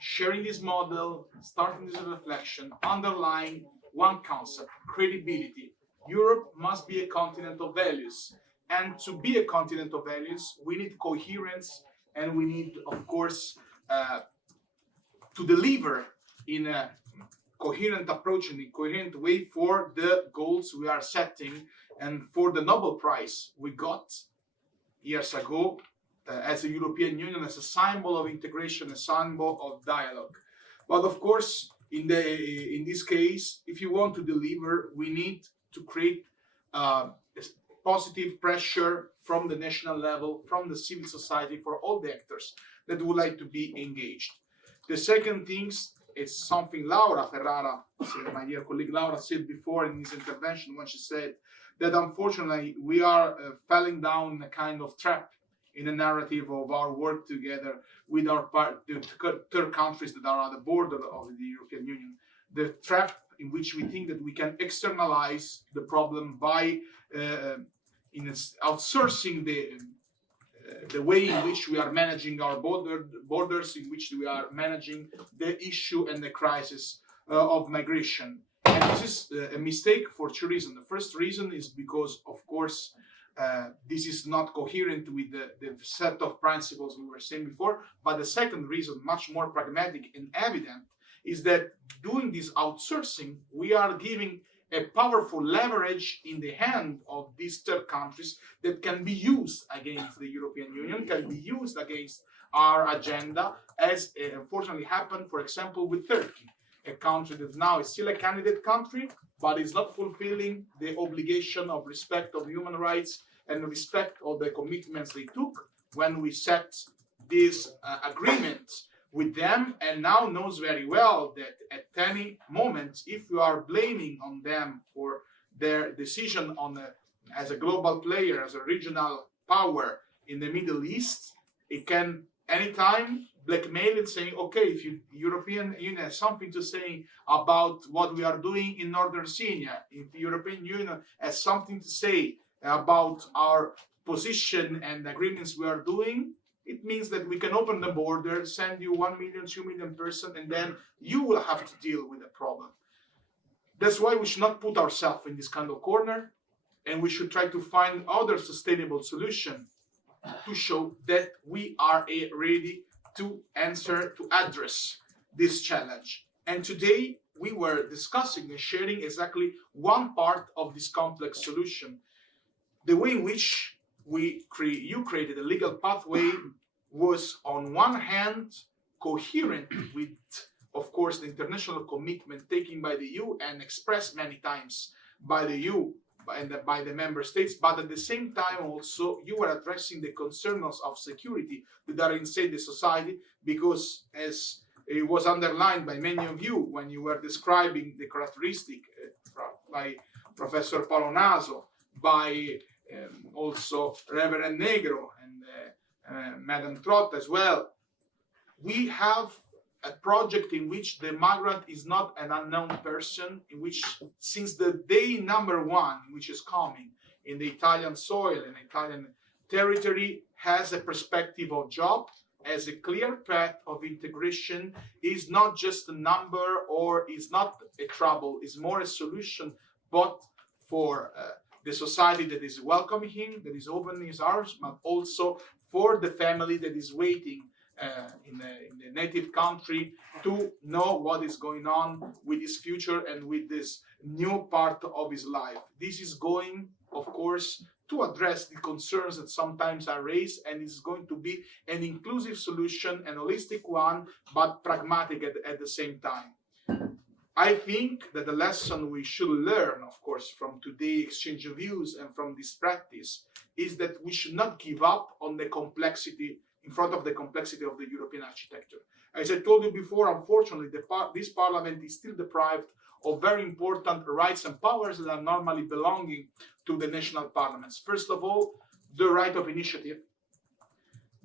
sharing this model, starting this reflection, underlying one concept: credibility. Europe must be a continent of values. And to be a continent of values, we need coherence, and we need, of course, to deliver in a coherent approach, in a coherent way for the goals we are setting and for the Nobel Prize we got years ago. As a European Union, as a symbol of integration, a symbol of dialogue. But of course, in this case, if you want to deliver, we need to create positive pressure from the national level, from the civil society, for all the actors that would like to be engaged. The second thing is something Laura Ferrara, my dear colleague Laura, said before in his intervention, when she said that unfortunately we are falling down a kind of trap in the narrative of our work together with our third countries that are at the border of the European Union. The trap in which we think that we can externalize the problem by outsourcing the way in which we are managing our borders, in which we are managing the issue and the crisis of migration. And this is a mistake for 2 reasons. The first reason is because, of course, this is not coherent with the set of principles we were saying before. But the second reason, much more pragmatic and evident, is that doing this outsourcing, we are giving a powerful leverage in the hand of these third countries that can be used against the European Union, can be used against our agenda, as unfortunately happened, for example, with Turkey, a country that now is still a candidate country, but is not fulfilling the obligation of respect of human rights and respect of the commitments they took when we set this agreement with them, and now knows very well that at any moment, if you are blaming on them for their decision on as a global player, as a regional power in the Middle East, it can anytime blackmail it, saying, okay, if the European Union has something to say about what we are doing in Northern Syria, if the European Union has something to say about our position and agreements we are doing, it means that we can open the border, send you 1 million, 2 million person, and then you will have to deal with the problem. That's why we should not put ourselves in this kind of corner, and we should try to find other sustainable solution to show that we are ready to answer, to address this challenge. And today we were discussing and sharing exactly one part of this complex solution. The way in which you created a legal pathway was on one hand coherent with, of course, the international commitment taken by the EU and expressed many times by the EU and by the member states, but at the same time also you were addressing the concerns of security that are inside the society, because as it was underlined by many of you when you were describing the characteristic by Professor Paolo Naso, by also Reverend Negro and Madam Trott as well. We have a project in which the migrant is not an unknown person, in which since the day number one, which is coming in the Italian soil and Italian territory, has a perspective of job, has a clear path of integration, is not just a number or is not a trouble, is more a solution, but for the society that is welcoming him, that is opening his arms, but also for the family that is waiting in the native country to know what is going on with his future and with this new part of his life. This is going, of course, to address the concerns that sometimes are raised, and it's going to be an inclusive solution, an holistic one, but pragmatic at the same time. I think that the lesson we should learn, of course, from today's exchange of views and from this practice is that we should not give up on the complexity, in front of the complexity of the European architecture. As I told you before, unfortunately, this parliament is still deprived of very important rights and powers that are normally belonging to the national parliaments. First of all, the right of initiative,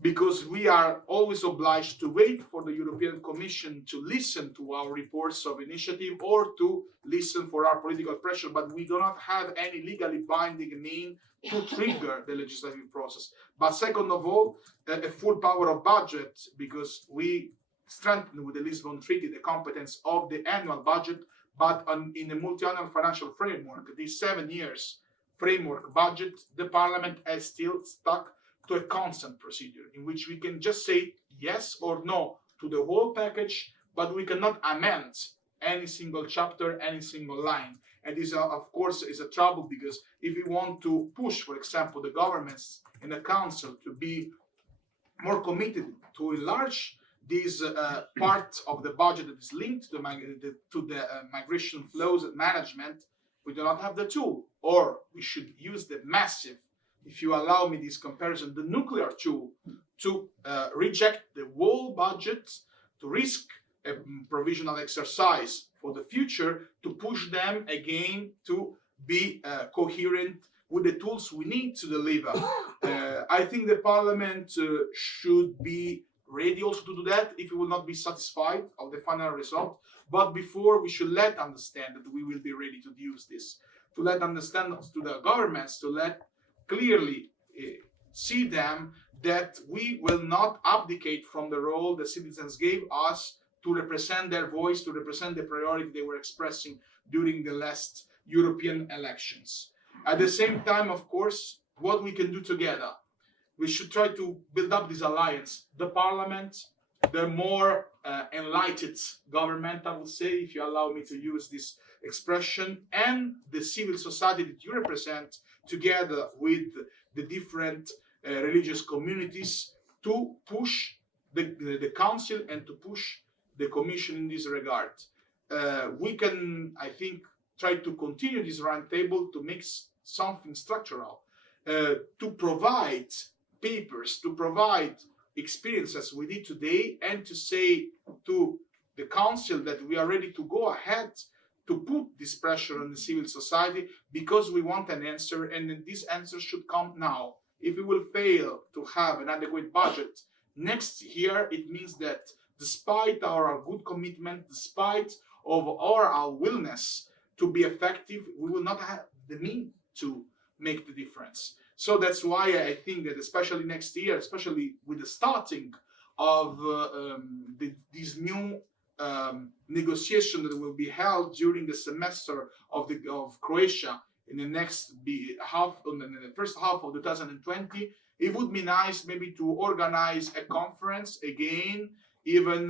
because we are always obliged to wait for the European Commission to listen to our reports of initiative or to listen for our political pressure, but we do not have any legally binding mean to trigger the legislative process. But second of all, a full power of budget, because we strengthen with the Lisbon Treaty the competence of the annual budget, but in the multi-annual financial framework, these 7 years framework budget, the Parliament has still stuck to a constant procedure in which we can just say yes or no to the whole package, but we cannot amend any single chapter, any single line. And this, of course, is a trouble, because if we want to push, for example, the governments and the council to be more committed to enlarge this part of the budget that is linked to the migration flows and management, we do not have the tool. Or we should use the massive, if you allow me this comparison, the nuclear tool to reject the whole budget, to risk a provisional exercise for the future, to push them again to be coherent with the tools we need to deliver. I think the Parliament should be ready also to do that if we will not be satisfied of the final result. But before, we should let understand that we will be ready to use this, to let understand to the governments, to let clearly see them that we will not abdicate from the role the citizens gave us to represent their voice, to represent the priority they were expressing during the last European elections. At the same time, of course, what we can do together, we should try to build up this alliance. The Parliament, the more enlightened government, I would say, if you allow me to use this expression, and the civil society that you represent, together with the different religious communities, to push the council and to push the commission in this regard. We can, I think, try to continue this roundtable to make something structural, to provide papers, to provide experiences we did today, and to say to the council that we are ready to go ahead to put this pressure on the civil society, because we want an answer, and this answer should come now. If we will fail to have an adequate budget next year, it means that despite our good commitment, despite of our willingness to be effective, we will not have the means to make the difference. So that's why I think that especially next year, especially with the starting of this new negotiation that will be held during the semester of Croatia in the next in the first half of 2020, it would be nice maybe to organize a conference again, even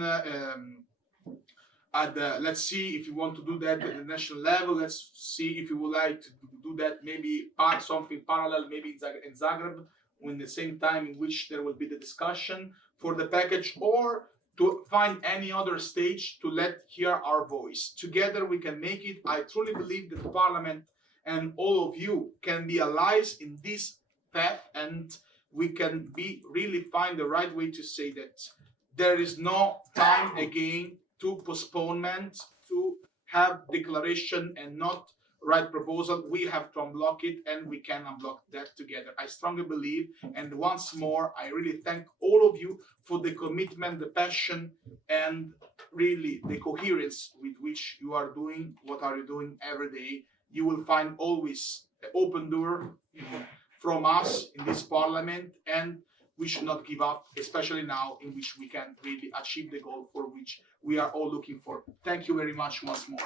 let's see if you want to do that at the national level. Let's see if you would like to do that, maybe something parallel, maybe in Zagreb, in the same time in which there will be the discussion for the package, or to find any other stage to let hear our voice. Together we can make it. I truly believe that the Parliament and all of you can be allies in this path, and we can really find the right way to say that there is no time again to postponement, to have declaration and not write proposal. We have to unblock it, and we can unblock that together. I strongly believe, and once more, I really thank all of you for the commitment, the passion, and really the coherence with which you are doing what are you doing every day. You will find always an open door from us in this parliament, and we should not give up, especially now in which we can really achieve the goal for which we are all looking for. Thank you very much once more.